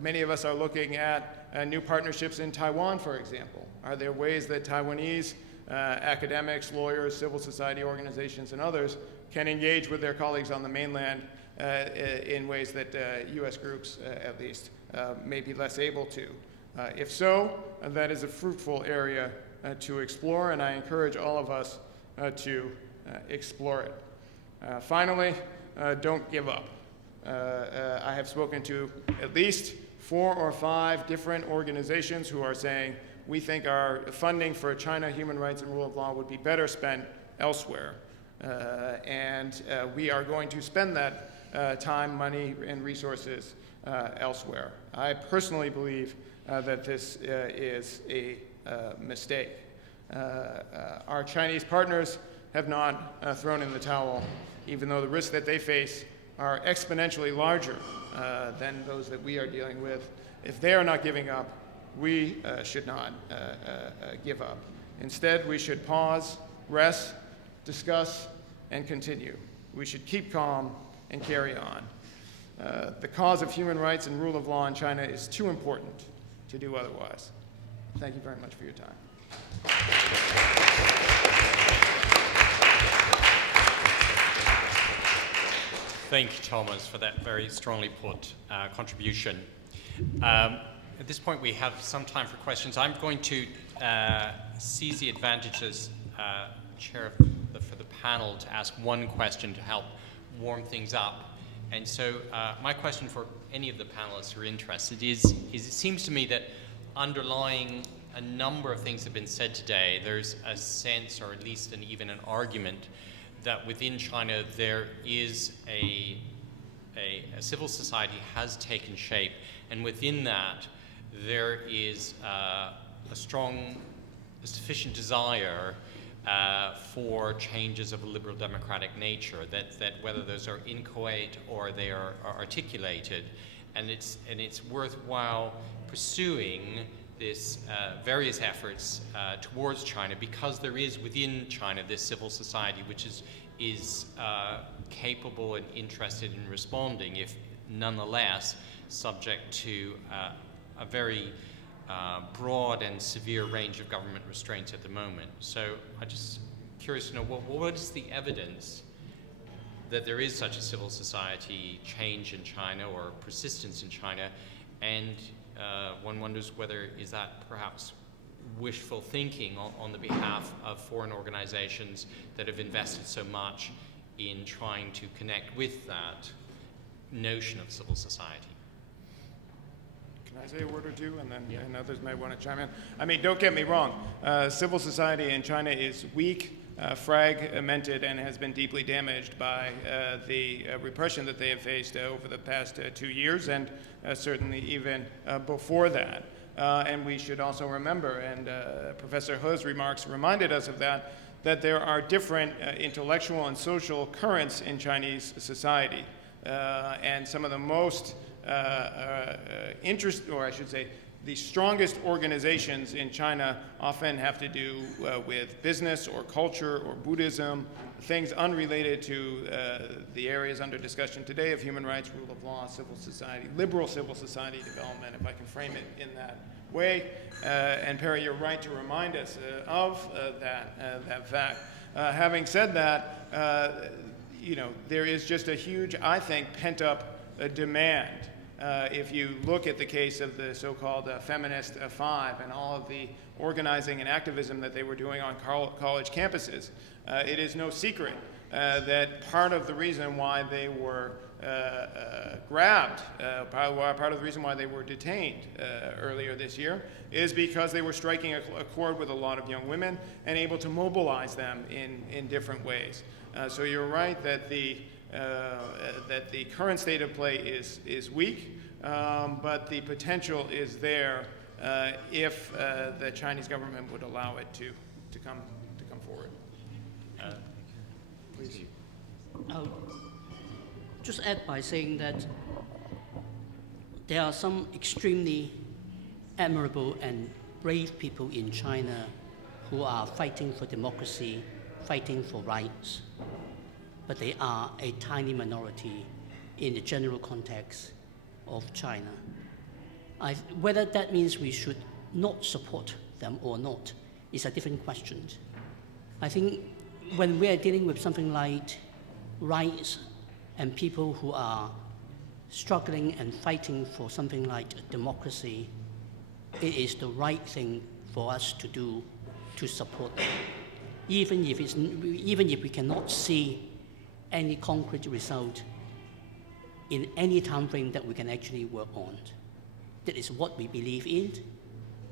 Many of us are looking at new partnerships in Taiwan, for example. Are there ways that Taiwanese academics, lawyers, civil society organizations, and others can engage with their colleagues on the mainland in ways that US groups, at least, may be less able to? If so, that is a fruitful area to explore, and I encourage all of us to explore it. Finally, don't give up. I have spoken to at least 4 or 5 different organizations who are saying, we think our funding for China human rights and rule of law would be better spent elsewhere. And we are going to spend that time, money, and resources elsewhere. I personally believe that this is a mistake. Our Chinese partners have not thrown in the towel, even though the risks that they face are exponentially larger than those that we are dealing with. If they are not giving up, we should not give up. Instead, we should pause, rest, discuss, and continue. We should keep calm and carry on. The cause of human rights and rule of law in China is too important to do otherwise. Thank you very much for your time. Thank you, Thomas, for that very strongly put contribution. At this point, we have some time for questions. I'm going to seize the advantage as chair for the panel to ask one question to help warm things up. And so my question for any of the panelists who are interested is it seems to me that underlying a number of things that have been said today, there's a sense, or at least even an argument, that within China there is a civil society has taken shape, and within that there is a sufficient desire for changes of a liberal democratic nature, that whether those are inchoate or they are articulated, and it's worthwhile pursuing this various efforts towards China, because there is within China this civil society which is capable and interested in responding, if nonetheless subject to a very broad and severe range of government restraints at the moment. So I'm just curious to know what is the evidence that there is such a civil society change in China or persistence in China, and one wonders whether is that perhaps wishful thinking on the behalf of foreign organizations that have invested so much in trying to connect with that notion of civil society. Can I say a word or two, and then and others might want to chime in? I mean, don't get me wrong. Civil society in China is weak, fragmented, and has been deeply damaged by the repression that they have faced over the past 2 years, and certainly even before that. And we should also remember, and Professor He's remarks reminded us of that there are different intellectual and social currents in Chinese society. And some of the most the strongest organizations in China often have to do with business or culture or Buddhism, things unrelated to the areas under discussion today of human rights, rule of law, civil society, liberal civil society development, if I can frame it in that way. And Perry, you're right to remind us of that fact. Having said that, there is just a huge, I think, pent-up demand. If you look at the case of the so-called Feminist Five and all of the organizing and activism that they were doing on college campuses, it is no secret that part of the reason why they were grabbed, part of the reason why they were detained earlier this year is because they were striking a chord with a lot of young women and able to mobilize them in different ways. So you're right that the current state of play is weak, but the potential is there if the Chinese government would allow it to come forward. Please. I'll just add by saying that there are some extremely admirable and brave people in China who are fighting for democracy, fighting for rights. But they are a tiny minority in the general context of China. Whether that means we should not support them or not is a different question. I think when we are dealing with something like rights and people who are struggling and fighting for something like democracy, it is the right thing for us to do to support them, even if we cannot see any concrete result in any time frame that we can actually work on. That is what we believe in.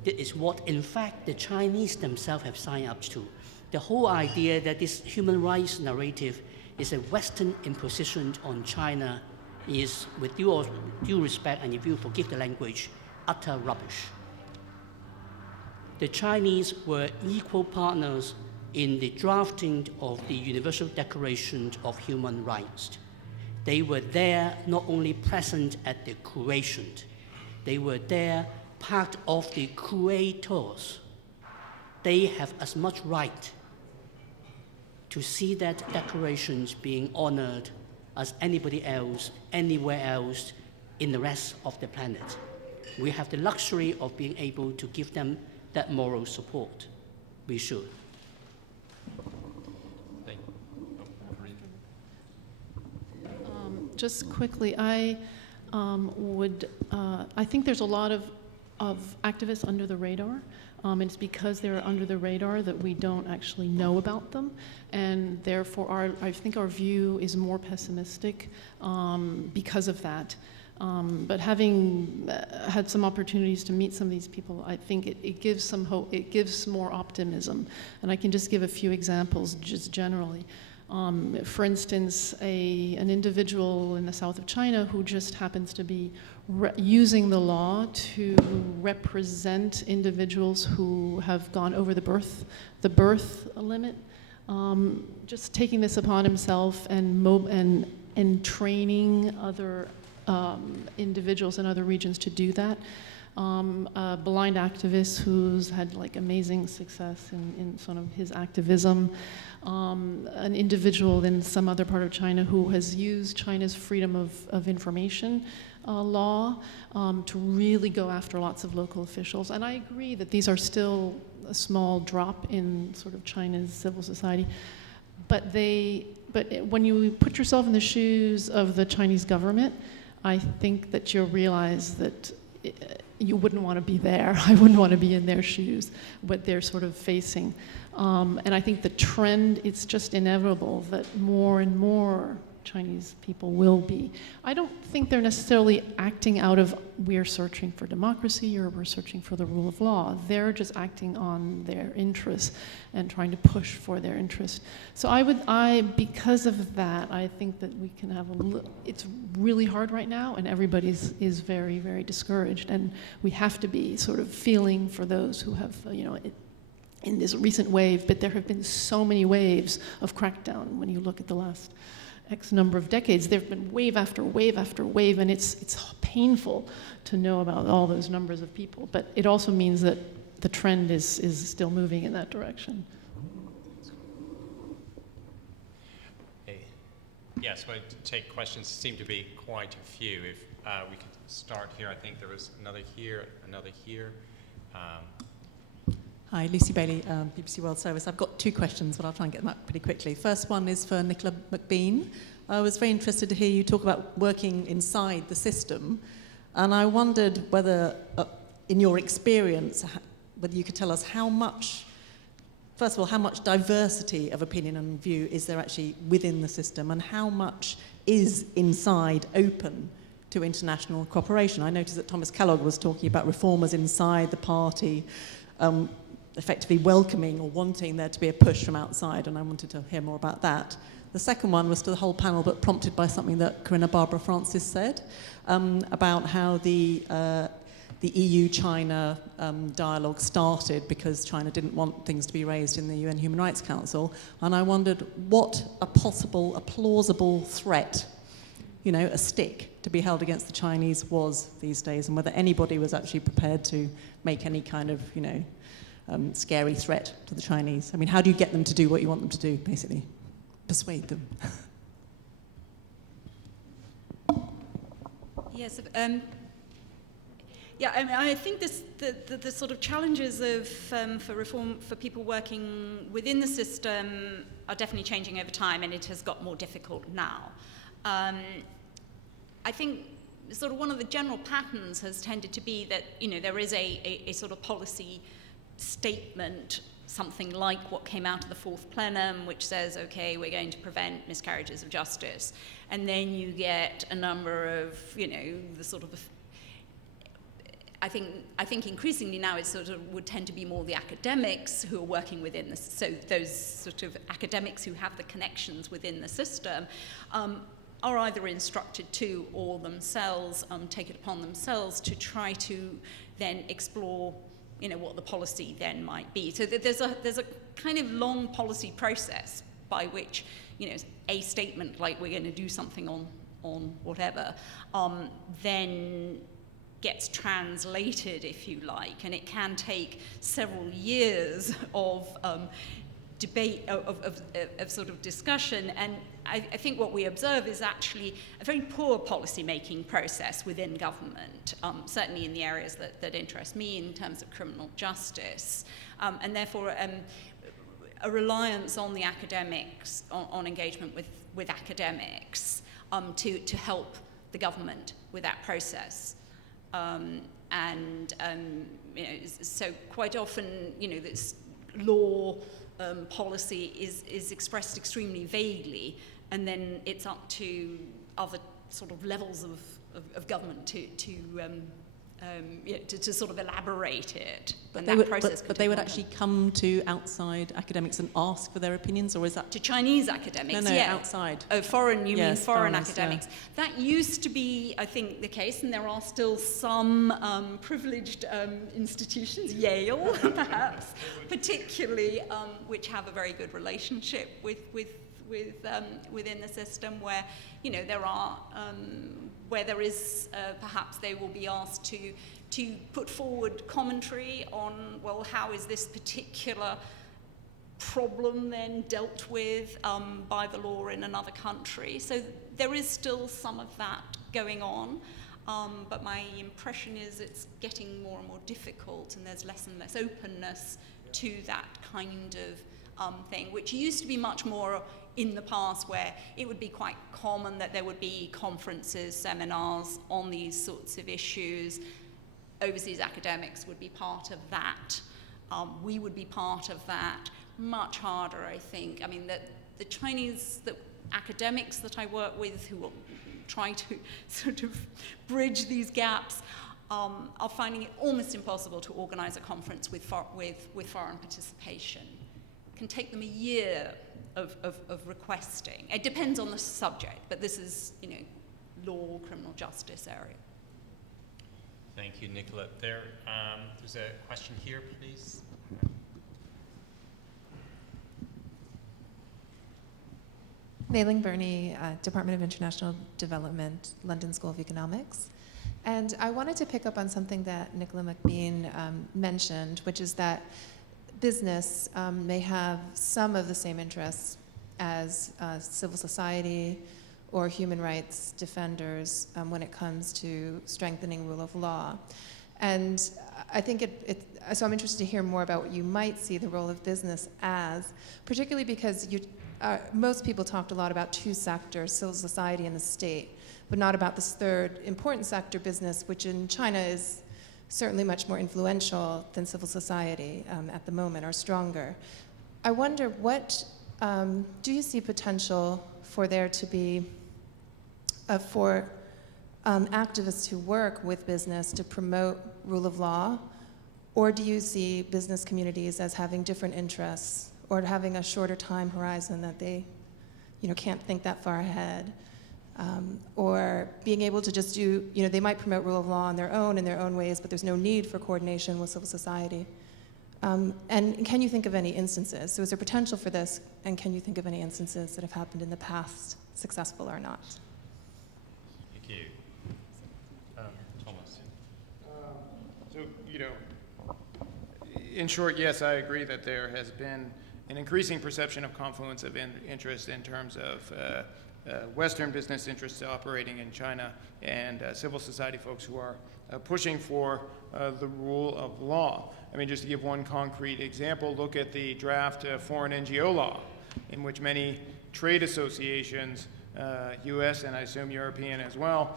That is what, in fact, the Chinese themselves have signed up to. The whole idea that this human rights narrative is a Western imposition on China is, with due respect, and if you forgive the language, utter rubbish. The Chinese were equal partners in the drafting of the Universal Declaration of Human Rights. They were there not only present at the creation, they were there part of the creators. They have as much right to see that declarations being honored as anybody else, anywhere else in the rest of the planet. We have the luxury of being able to give them that moral support. We should. Just quickly, I think there's a lot of activists under the radar. And it's because they're under the radar that we don't actually know about them. And therefore, I think our view is more pessimistic because of that. But having had some opportunities to meet some of these people, I think it gives some hope, it gives more optimism. And I can just give a few examples just generally. For instance, an individual in the south of China who just happens to be using the law to represent individuals who have gone over the birth limit, just taking this upon himself and training other individuals in other regions to do that. A blind activist who's had like amazing success in sort of his activism. An individual in some other part of China who has used China's freedom of information law to really go after lots of local officials. And I agree that these are still a small drop in sort of China's civil society. But when you put yourself in the shoes of the Chinese government, I think that you'll realize that you wouldn't want to be there. I wouldn't want to be in their shoes, what they're sort of facing. And I think the trend, it's just inevitable that more and more Chinese people will be. I don't think they're necessarily acting out of we're searching for democracy or we're searching for the rule of law. They're just acting on their interests and trying to push for their interest. So because of that, I think that we can have it's really hard right now and everybody is very, very discouraged. And we have to be sort of feeling for those who have, in this recent wave, but there have been so many waves of crackdown when you look at the last X number of decades. There have been wave after wave after wave, and it's painful to know about all those numbers of people. But it also means that the trend is still moving in that direction. Hey. Yes, we'll take questions. Seem to be quite a few. If we could start here. I think there was another here, another here. Hi, Lucy Bailey, BBC World Service. I've got two questions, but I'll try and get them out pretty quickly. First one is for Nicola McBean. I was very interested to hear you talk about working inside the system, and I wondered whether, in your experience, whether you could tell us how much, first of all, how much diversity of opinion and view is there actually within the system, and how much is inside open to international cooperation? I noticed that Thomas Kellogg was talking about reformers inside the party, effectively welcoming or wanting there to be a push from outside, and I wanted to hear more about that. The second one was to the whole panel, but prompted by something that Corinna Barbara Francis said about how the EU-China dialogue started because China didn't want things to be raised in the UN Human Rights Council, and I wondered what a plausible threat, a stick to be held against the Chinese was these days, and whether anybody was actually prepared to make any kind of, scary threat to the Chinese. I mean, how do you get them to do what you want them to do, basically? Persuade them. Yes. I think the sort of challenges of for reform for people working within the system are definitely changing over time, and it has got more difficult now. I think sort of one of the general patterns has tended to be that there is a sort of policy statement, something like what came out of the fourth plenum, which says, okay, we're going to prevent miscarriages of justice. And then you get a number of, the sort of, I think increasingly now it sort of would tend to be more the academics who are working within this, so those sort of academics who have the connections within the system are either instructed to or themselves take it upon themselves to try to then explore what the policy then might be. So there's a kind of long policy process by which, a statement like we're going to do something on whatever, then gets translated, if you like, and it can take several years of debate, of sort of discussion, and I think what we observe is actually a very poor policy-making process within government, certainly in the areas that interest me in terms of criminal justice, and therefore a reliance on the academics, on engagement with academics to help the government with that process. So quite often, this law policy is expressed extremely vaguely, and then it's up to other sort of levels of government to to sort of elaborate it. But And that process but they would actually come to outside academics and ask for their opinions, or is that to Chinese academics? No, yeah. outside. Oh, foreign. You mean foreign foreigners, academics? Yeah. That used to be, I think, the case, and there are still some privileged institutions, Yale, perhaps, particularly, which have a very good relationship within the system, where there are where there is perhaps they will be asked to put forward commentary on, well, how is this particular problem then dealt with by the law in another country. So there is still some of that going on, but my impression is it's getting more and more difficult, and there's less and less openness to that kind of thing, which used to be much more in the past, where it would be quite common that there would be conferences, seminars on these sorts of issues. Overseas academics would be part of that. We would be part of that. Much harder, I think. I mean, the Chinese academics that I work with who are trying to sort of bridge these gaps are finding it almost impossible to organize a conference with foreign participation. It can take them a year of requesting. It depends on the subject, but this is, law, criminal justice area. Thank you, Nicola. There's a question here, please. Mei-Ling Burney, Department of International Development, London School of Economics. And I wanted to pick up on something that Nicola McBean mentioned, which is that business may have some of the same interests as civil society or human rights defenders when it comes to strengthening rule of law. And I think so I'm interested to hear more about what you might see the role of business as, particularly because most people talked a lot about two sectors, civil society and the state, but not about this third important sector, business, which in China is certainly much more influential than civil society at the moment, or stronger. I wonder, do you see potential for there to be, for activists who work with business to promote rule of law, or do you see business communities as having different interests, or having a shorter time horizon that they can't think that far ahead? Or being able to just do, they might promote rule of law on their own ways, but there's no need for coordination with civil society. And can you think of any instances? So is there potential for this, and can you think of any instances that have happened in the past, successful or not? Thank you. Thomas. In short, yes, I agree that there has been an increasing perception of confluence of interest in terms of Western business interests operating in China and civil society folks who are pushing for the rule of law. I mean, just to give one concrete example, look at the draft foreign NGO law, in which many trade associations, US and I assume European as well,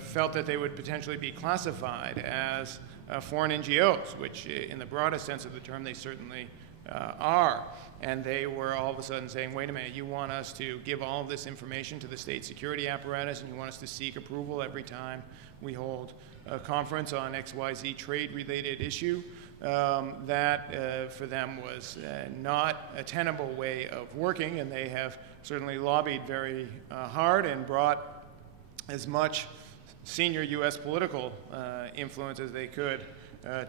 felt that they would potentially be classified as foreign NGOs, which in the broadest sense of the term they certainly are. And they were all of a sudden saying, wait a minute, you want us to give all of this information to the state security apparatus, and you want us to seek approval every time we hold a conference on XYZ trade-related issue? That for them was not a tenable way of working, and they have certainly lobbied very hard and brought as much senior U.S. political influence as they could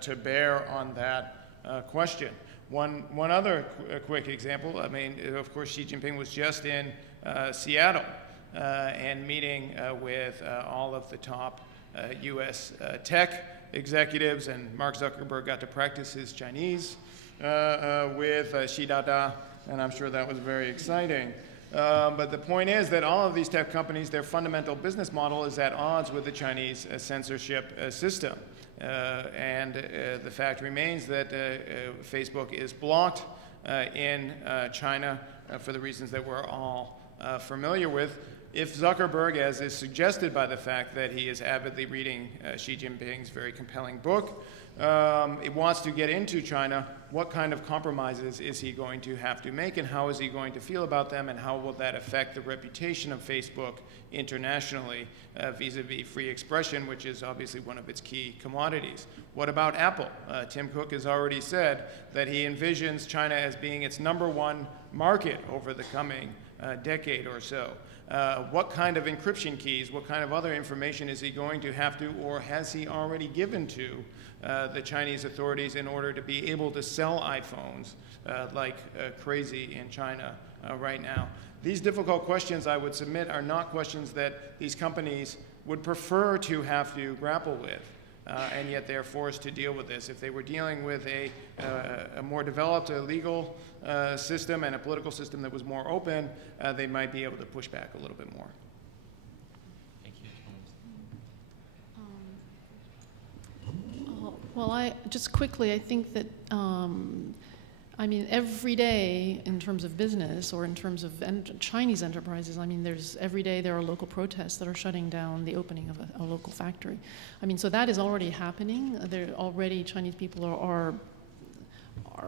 to bear on that question. One other quick example, I mean, of course, Xi Jinping was just in Seattle and meeting with all of the top U.S. tech executives, and Mark Zuckerberg got to practice his Chinese with Xi Dada, and I'm sure that was very exciting. But the point is that all of these tech companies, their fundamental business model is at odds with the Chinese censorship system. And the fact remains that Facebook is blocked in China for the reasons that we're all familiar with, if Zuckerberg, as is suggested by the fact that he is avidly reading Xi Jinping's very compelling book, it wants to get into China, what kind of compromises is he going to have to make, and how is he going to feel about them, and how will that affect the reputation of Facebook internationally vis-a-vis free expression, which is obviously one of its key commodities. What about Apple? Tim Cook has already said that he envisions China as being its #1 market over the coming decade or so. What kind of encryption keys, what kind of other information is he going to have to, or has he already given to the Chinese authorities in order to be able to sell iPhones like crazy in China right now? These difficult questions, I would submit, are not questions that these companies would prefer to have to grapple with. And yet they're forced to deal with this. If they were dealing with a more developed legal system and a political system that was more open, they might be able to push back a little bit more. Thank you. Well, I think that, I mean, every day in terms of business or in terms of Chinese enterprises, I mean, every day there are local protests that are shutting down the opening of a local factory. I mean, so that is already happening. There already Chinese people are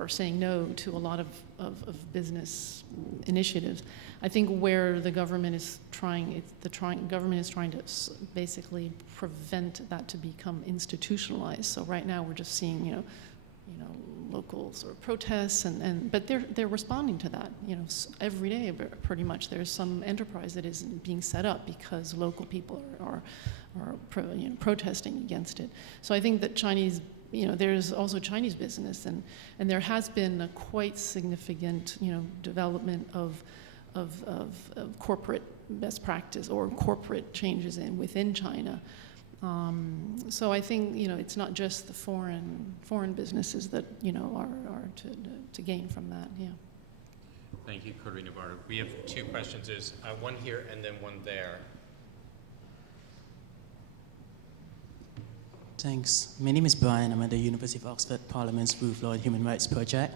saying no to a lot of business initiatives. I think where the government is trying to basically prevent that to become institutionalized. So right now we're just seeing, you know, local sort of protests, but they're responding to that. You know, every day pretty much there's some enterprise that is being set up because local people are protesting against it. So I think that Chinese, you know, there's also Chinese business, and there has been a quite significant, you know, development of corporate best practice or corporate changes within China. So I think, you know, it's not just the foreign businesses that, you know, are to gain from that. Yeah. Thank you, Karina Barter. We have two questions. There's one here and then one there. Thanks. My name is Brian. I'm at the University of Oxford Parliament's Rule of Law and Human Rights Project.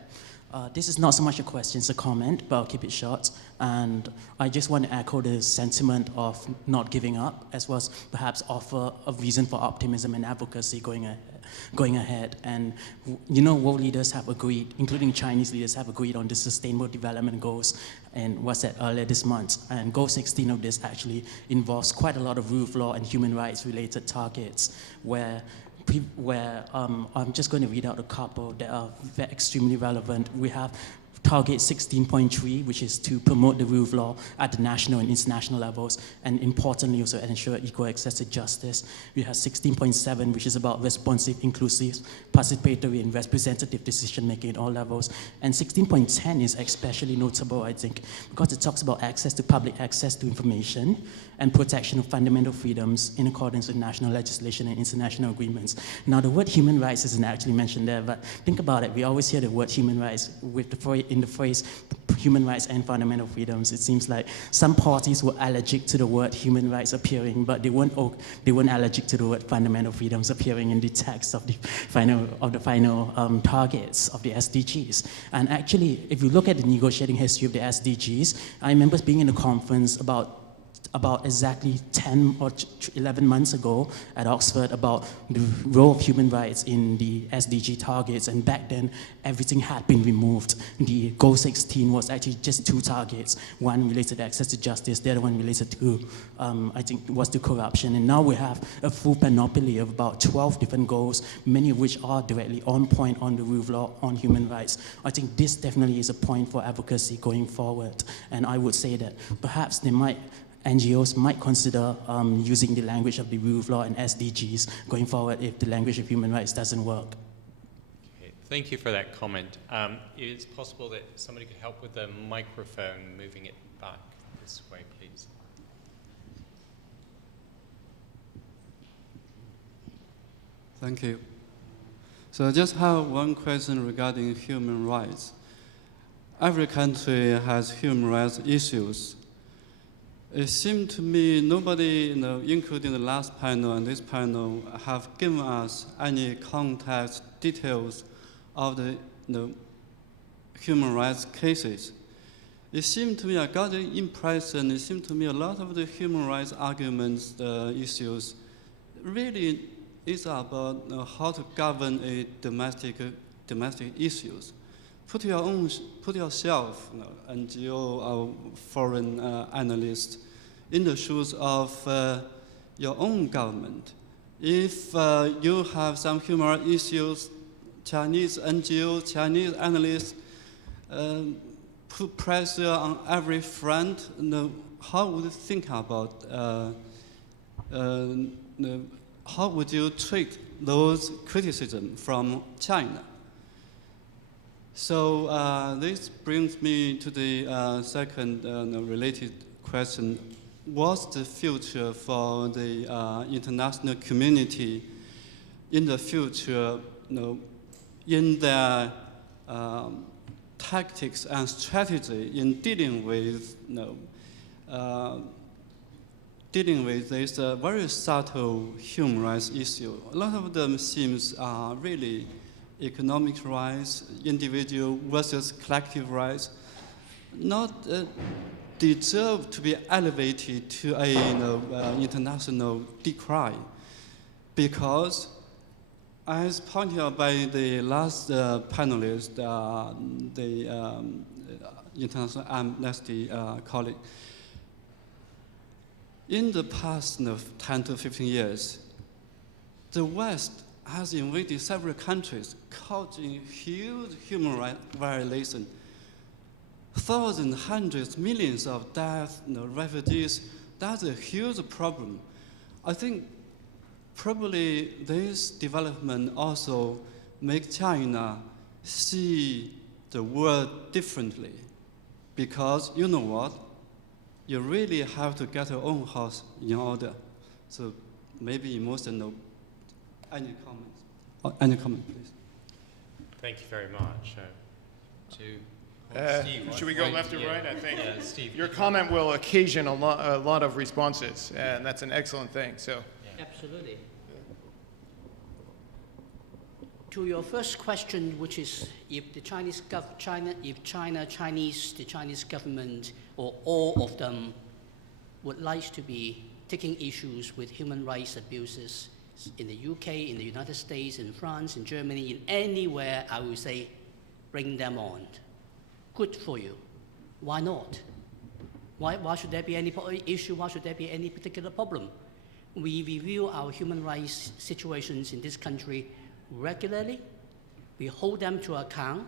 This is not so much a question, it's a comment, but I'll keep it short. And I just want to echo the sentiment of not giving up, as well as perhaps offer a reason for optimism and advocacy going ahead. And, you know, world leaders have agreed, including Chinese leaders, have agreed on the Sustainable Development Goals, and was said earlier this month. And Goal 16 of this actually involves quite a lot of rule of law and human rights related targets, where I'm just going to read out a couple that are extremely relevant. We have target 16.3, which is to promote the rule of law at the national and international levels, and importantly also ensure equal access to justice. We have 16.7, which is about responsive, inclusive, participatory, and representative decision-making at all levels. And 16.10 is especially notable, I think, because it talks about public access to information and protection of fundamental freedoms in accordance with national legislation and international agreements. Now, the word human rights isn't actually mentioned there, but think about it. We always hear the word human rights in the phrase human rights and fundamental freedoms. It seems like some parties were allergic to the word human rights appearing, but they weren't allergic to the word fundamental freedoms appearing in the text of the final targets of the SDGs. And actually, if you look at the negotiating history of the SDGs, I remember being in a conference about exactly 10 or 11 months ago at Oxford about the role of human rights in the SDG targets, and back then everything had been removed. The Goal 16 was actually just 2 targets, one related to access to justice, the other one related to, I think, was to corruption. And now we have a full panoply of about 12 different goals, many of which are directly on point on the rule of law, on human rights. I think this definitely is a point for advocacy going forward. And I would say that perhaps NGOs might consider using the language of the rule of law and SDGs going forward if the language of human rights doesn't work. Okay, thank you for that comment. It's possible that somebody could help with the microphone, moving it back this way, please. Thank you. So I just have one question regarding human rights. Every country has human rights issues. It seemed to me nobody, including the last panel and this panel, have given us any context details of the human rights cases. it seemed to me, I got the impression, it seemed to me a lot of the human rights arguments, issues, really is about how to govern a domestic issues. Put yourself, NGO or foreign analyst, in the shoes of your own government. If you have some human rights issues, Chinese NGO, Chinese analysts put pressure on every front, how would you think about, how would you treat those criticisms from China? So this brings me to the second related question. What's the future for the international community in the future, in their tactics and strategy in dealing with this very subtle human rights issue? A lot of them seems really economic rights, individual versus collective rights, not deserve to be elevated to a international decry, because as pointed out by the last panelist, the International Amnesty colleague, in the past 10 to 15 years, the West has invaded several countries, causing huge human rights violations, thousands, hundreds, millions of deaths, refugees. That's a huge problem. I think probably this development also makes China see the world differently, because you know what? You really have to get your own house in order. So maybe emotional. Any comments? Any comment, please? Thank you very much. Steve, should we go left or right? I think Steve, your comment will occasion a lot of responses, and that's an excellent thing. So, absolutely. To your first question, which is if the Chinese government, or all of them, would like to be taking issues with human rights abuses in the UK, in the United States, in France, in Germany, in anywhere, I would say, bring them on. Good for you. Why not? Why should there be any issue? Why should there be any particular problem? We review our human rights situations in this country regularly. We hold them to account,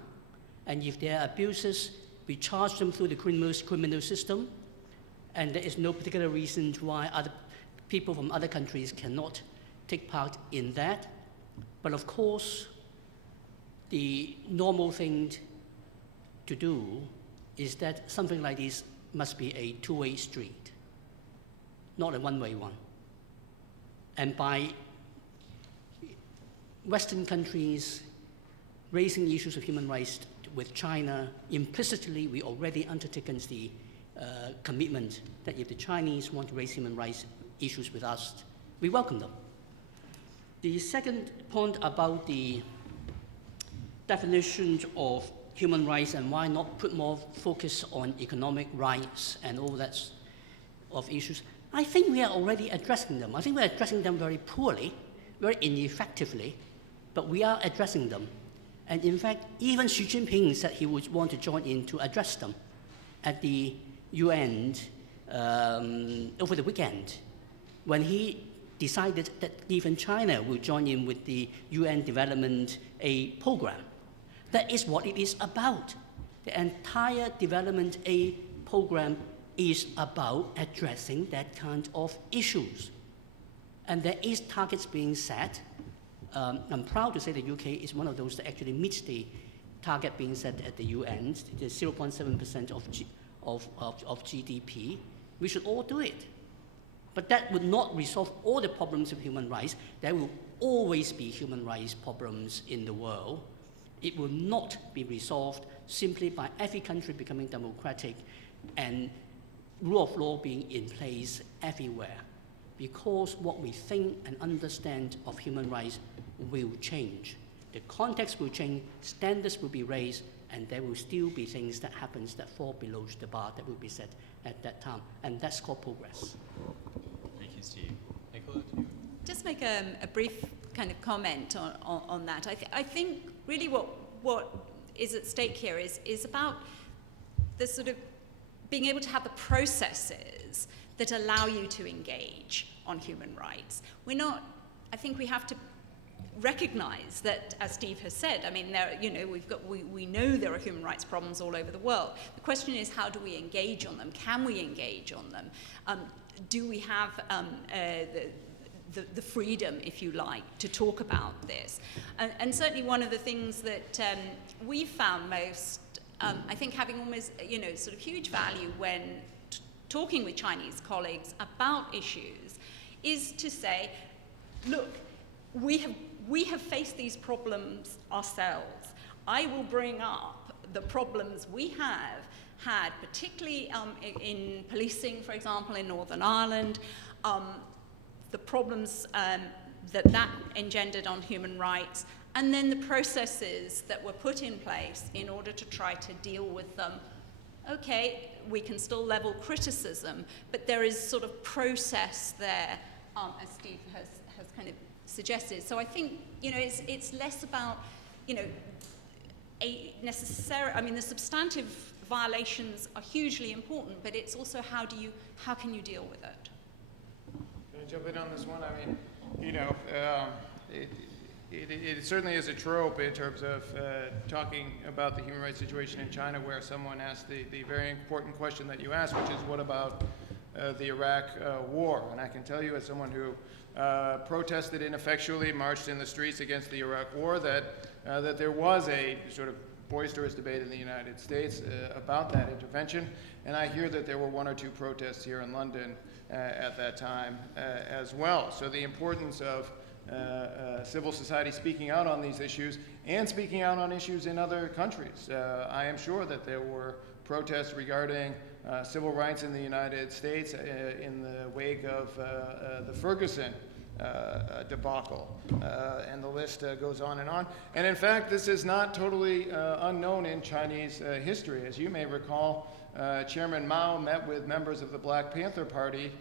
and if there are abuses, we charge them through the criminal system, and there is no particular reason why other people from other countries cannot take part in that. But of course, the normal thing to do is that something like this must be a two-way street, not a one-way one. And by Western countries raising issues of human rights with China, implicitly we already undertaken the commitment that if the Chinese want to raise human rights issues with us, we welcome them. The second point about the definition of human rights and why not put more focus on economic rights and all that of issues, I think we are already addressing them. I think we're addressing them very poorly, very ineffectively, but we are addressing them. And in fact, even Xi Jinping said he would want to join in to address them at the UN over the weekend, when he decided that even China will join in with the UN Development Aid Program. That is what it is about. The entire Development Aid Program is about addressing that kind of issues. And there is targets being set. I'm proud to say the UK is one of those that actually meets the target being set at the UN, the 0.7% of GDP. We should all do it. But that would not resolve all the problems of human rights. There will always be human rights problems in the world. It will not be resolved simply by every country becoming democratic and rule of law being in place everywhere. Because what we think and understand of human rights will change. The context will change, standards will be raised, and there will still be things that happens that fall below the bar that will be set at that time, and that's called progress. Thank you, Steve. Nicola, do you? Just make a brief kind of comment on that. I think really what is at stake here is about the sort of being able to have the processes that allow you to engage on human rights. I think we have to recognize that, as Steve has said, I mean, we know there are human rights problems all over the world. The question is, how do we engage on them? Can we engage on them? Do we have the freedom, if you like, to talk about this? And certainly one of the things that we found most, I think, having almost, sort of huge value when talking with Chinese colleagues about issues, is to say, look, we have faced these problems ourselves. I will bring up the problems we have had, particularly in policing, for example, in Northern Ireland, the problems that engendered on human rights, and then the processes that were put in place in order to try to deal with them. Okay, we can still level criticism, but there is sort of process there, as Steve has kind of suggested. So I think, it's less about, the substantive violations are hugely important, but it's also how can you deal with it? Can I jump in on this one? I mean, it certainly is a trope in terms of talking about the human rights situation in China, where someone asks the very important question that you asked, which is, what about the Iraq war? And I can tell you, as someone who protested ineffectually, marched in the streets against the Iraq war, that there was a sort of boisterous debate in the United States about that intervention. And I hear that there were 1 or 2 protests here in London at that time as well. So the importance of civil society speaking out on these issues and speaking out on issues in other countries. I am sure that there were protests regarding civil rights in the United States in the wake of the Ferguson debacle, and the list goes on. And in fact, this is not totally unknown in Chinese history. As you may recall, Chairman Mao met with members of the Black Panther Party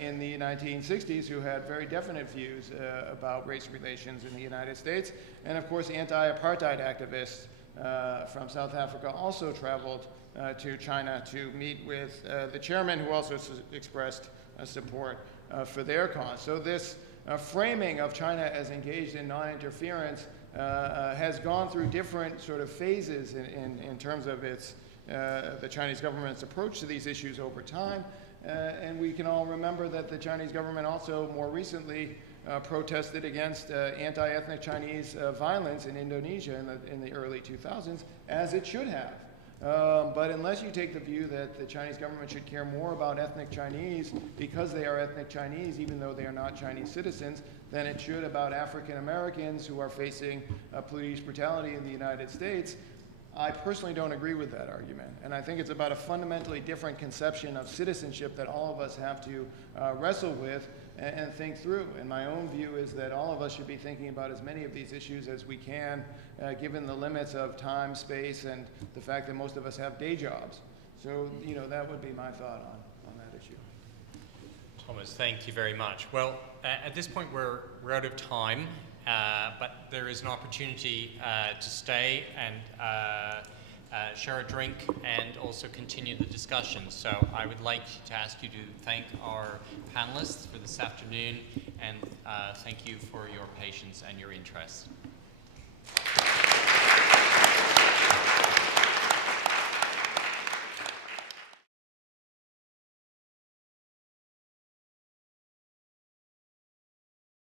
in the 1960s who had very definite views about race relations in the United States. And of course, anti-apartheid activists from South Africa also traveled to China to meet with the chairman, who also expressed support for their cause. So this framing of China as engaged in non-interference has gone through different sort of phases in terms of the Chinese government's approach to these issues over time. And we can all remember that the Chinese government also more recently protested against anti-ethnic Chinese violence in Indonesia in the early 2000s, as it should have. But unless you take the view that the Chinese government should care more about ethnic Chinese because they are ethnic Chinese, even though they are not Chinese citizens, than it should about African Americans who are facing police brutality in the United States, I personally don't agree with that argument. And I think it's about a fundamentally different conception of citizenship that all of us have to wrestle with and think through. And my own view is that all of us should be thinking about as many of these issues as we can, given the limits of time, space, and the fact that most of us have day jobs. So, that would be my thought on that issue. Thomas, thank you very much. Well, at this point, we're out of time. But there is an opportunity to stay and share a drink and also continue the discussion. So I would like to ask you to thank our panelists for this afternoon and thank you for your patience and your interest.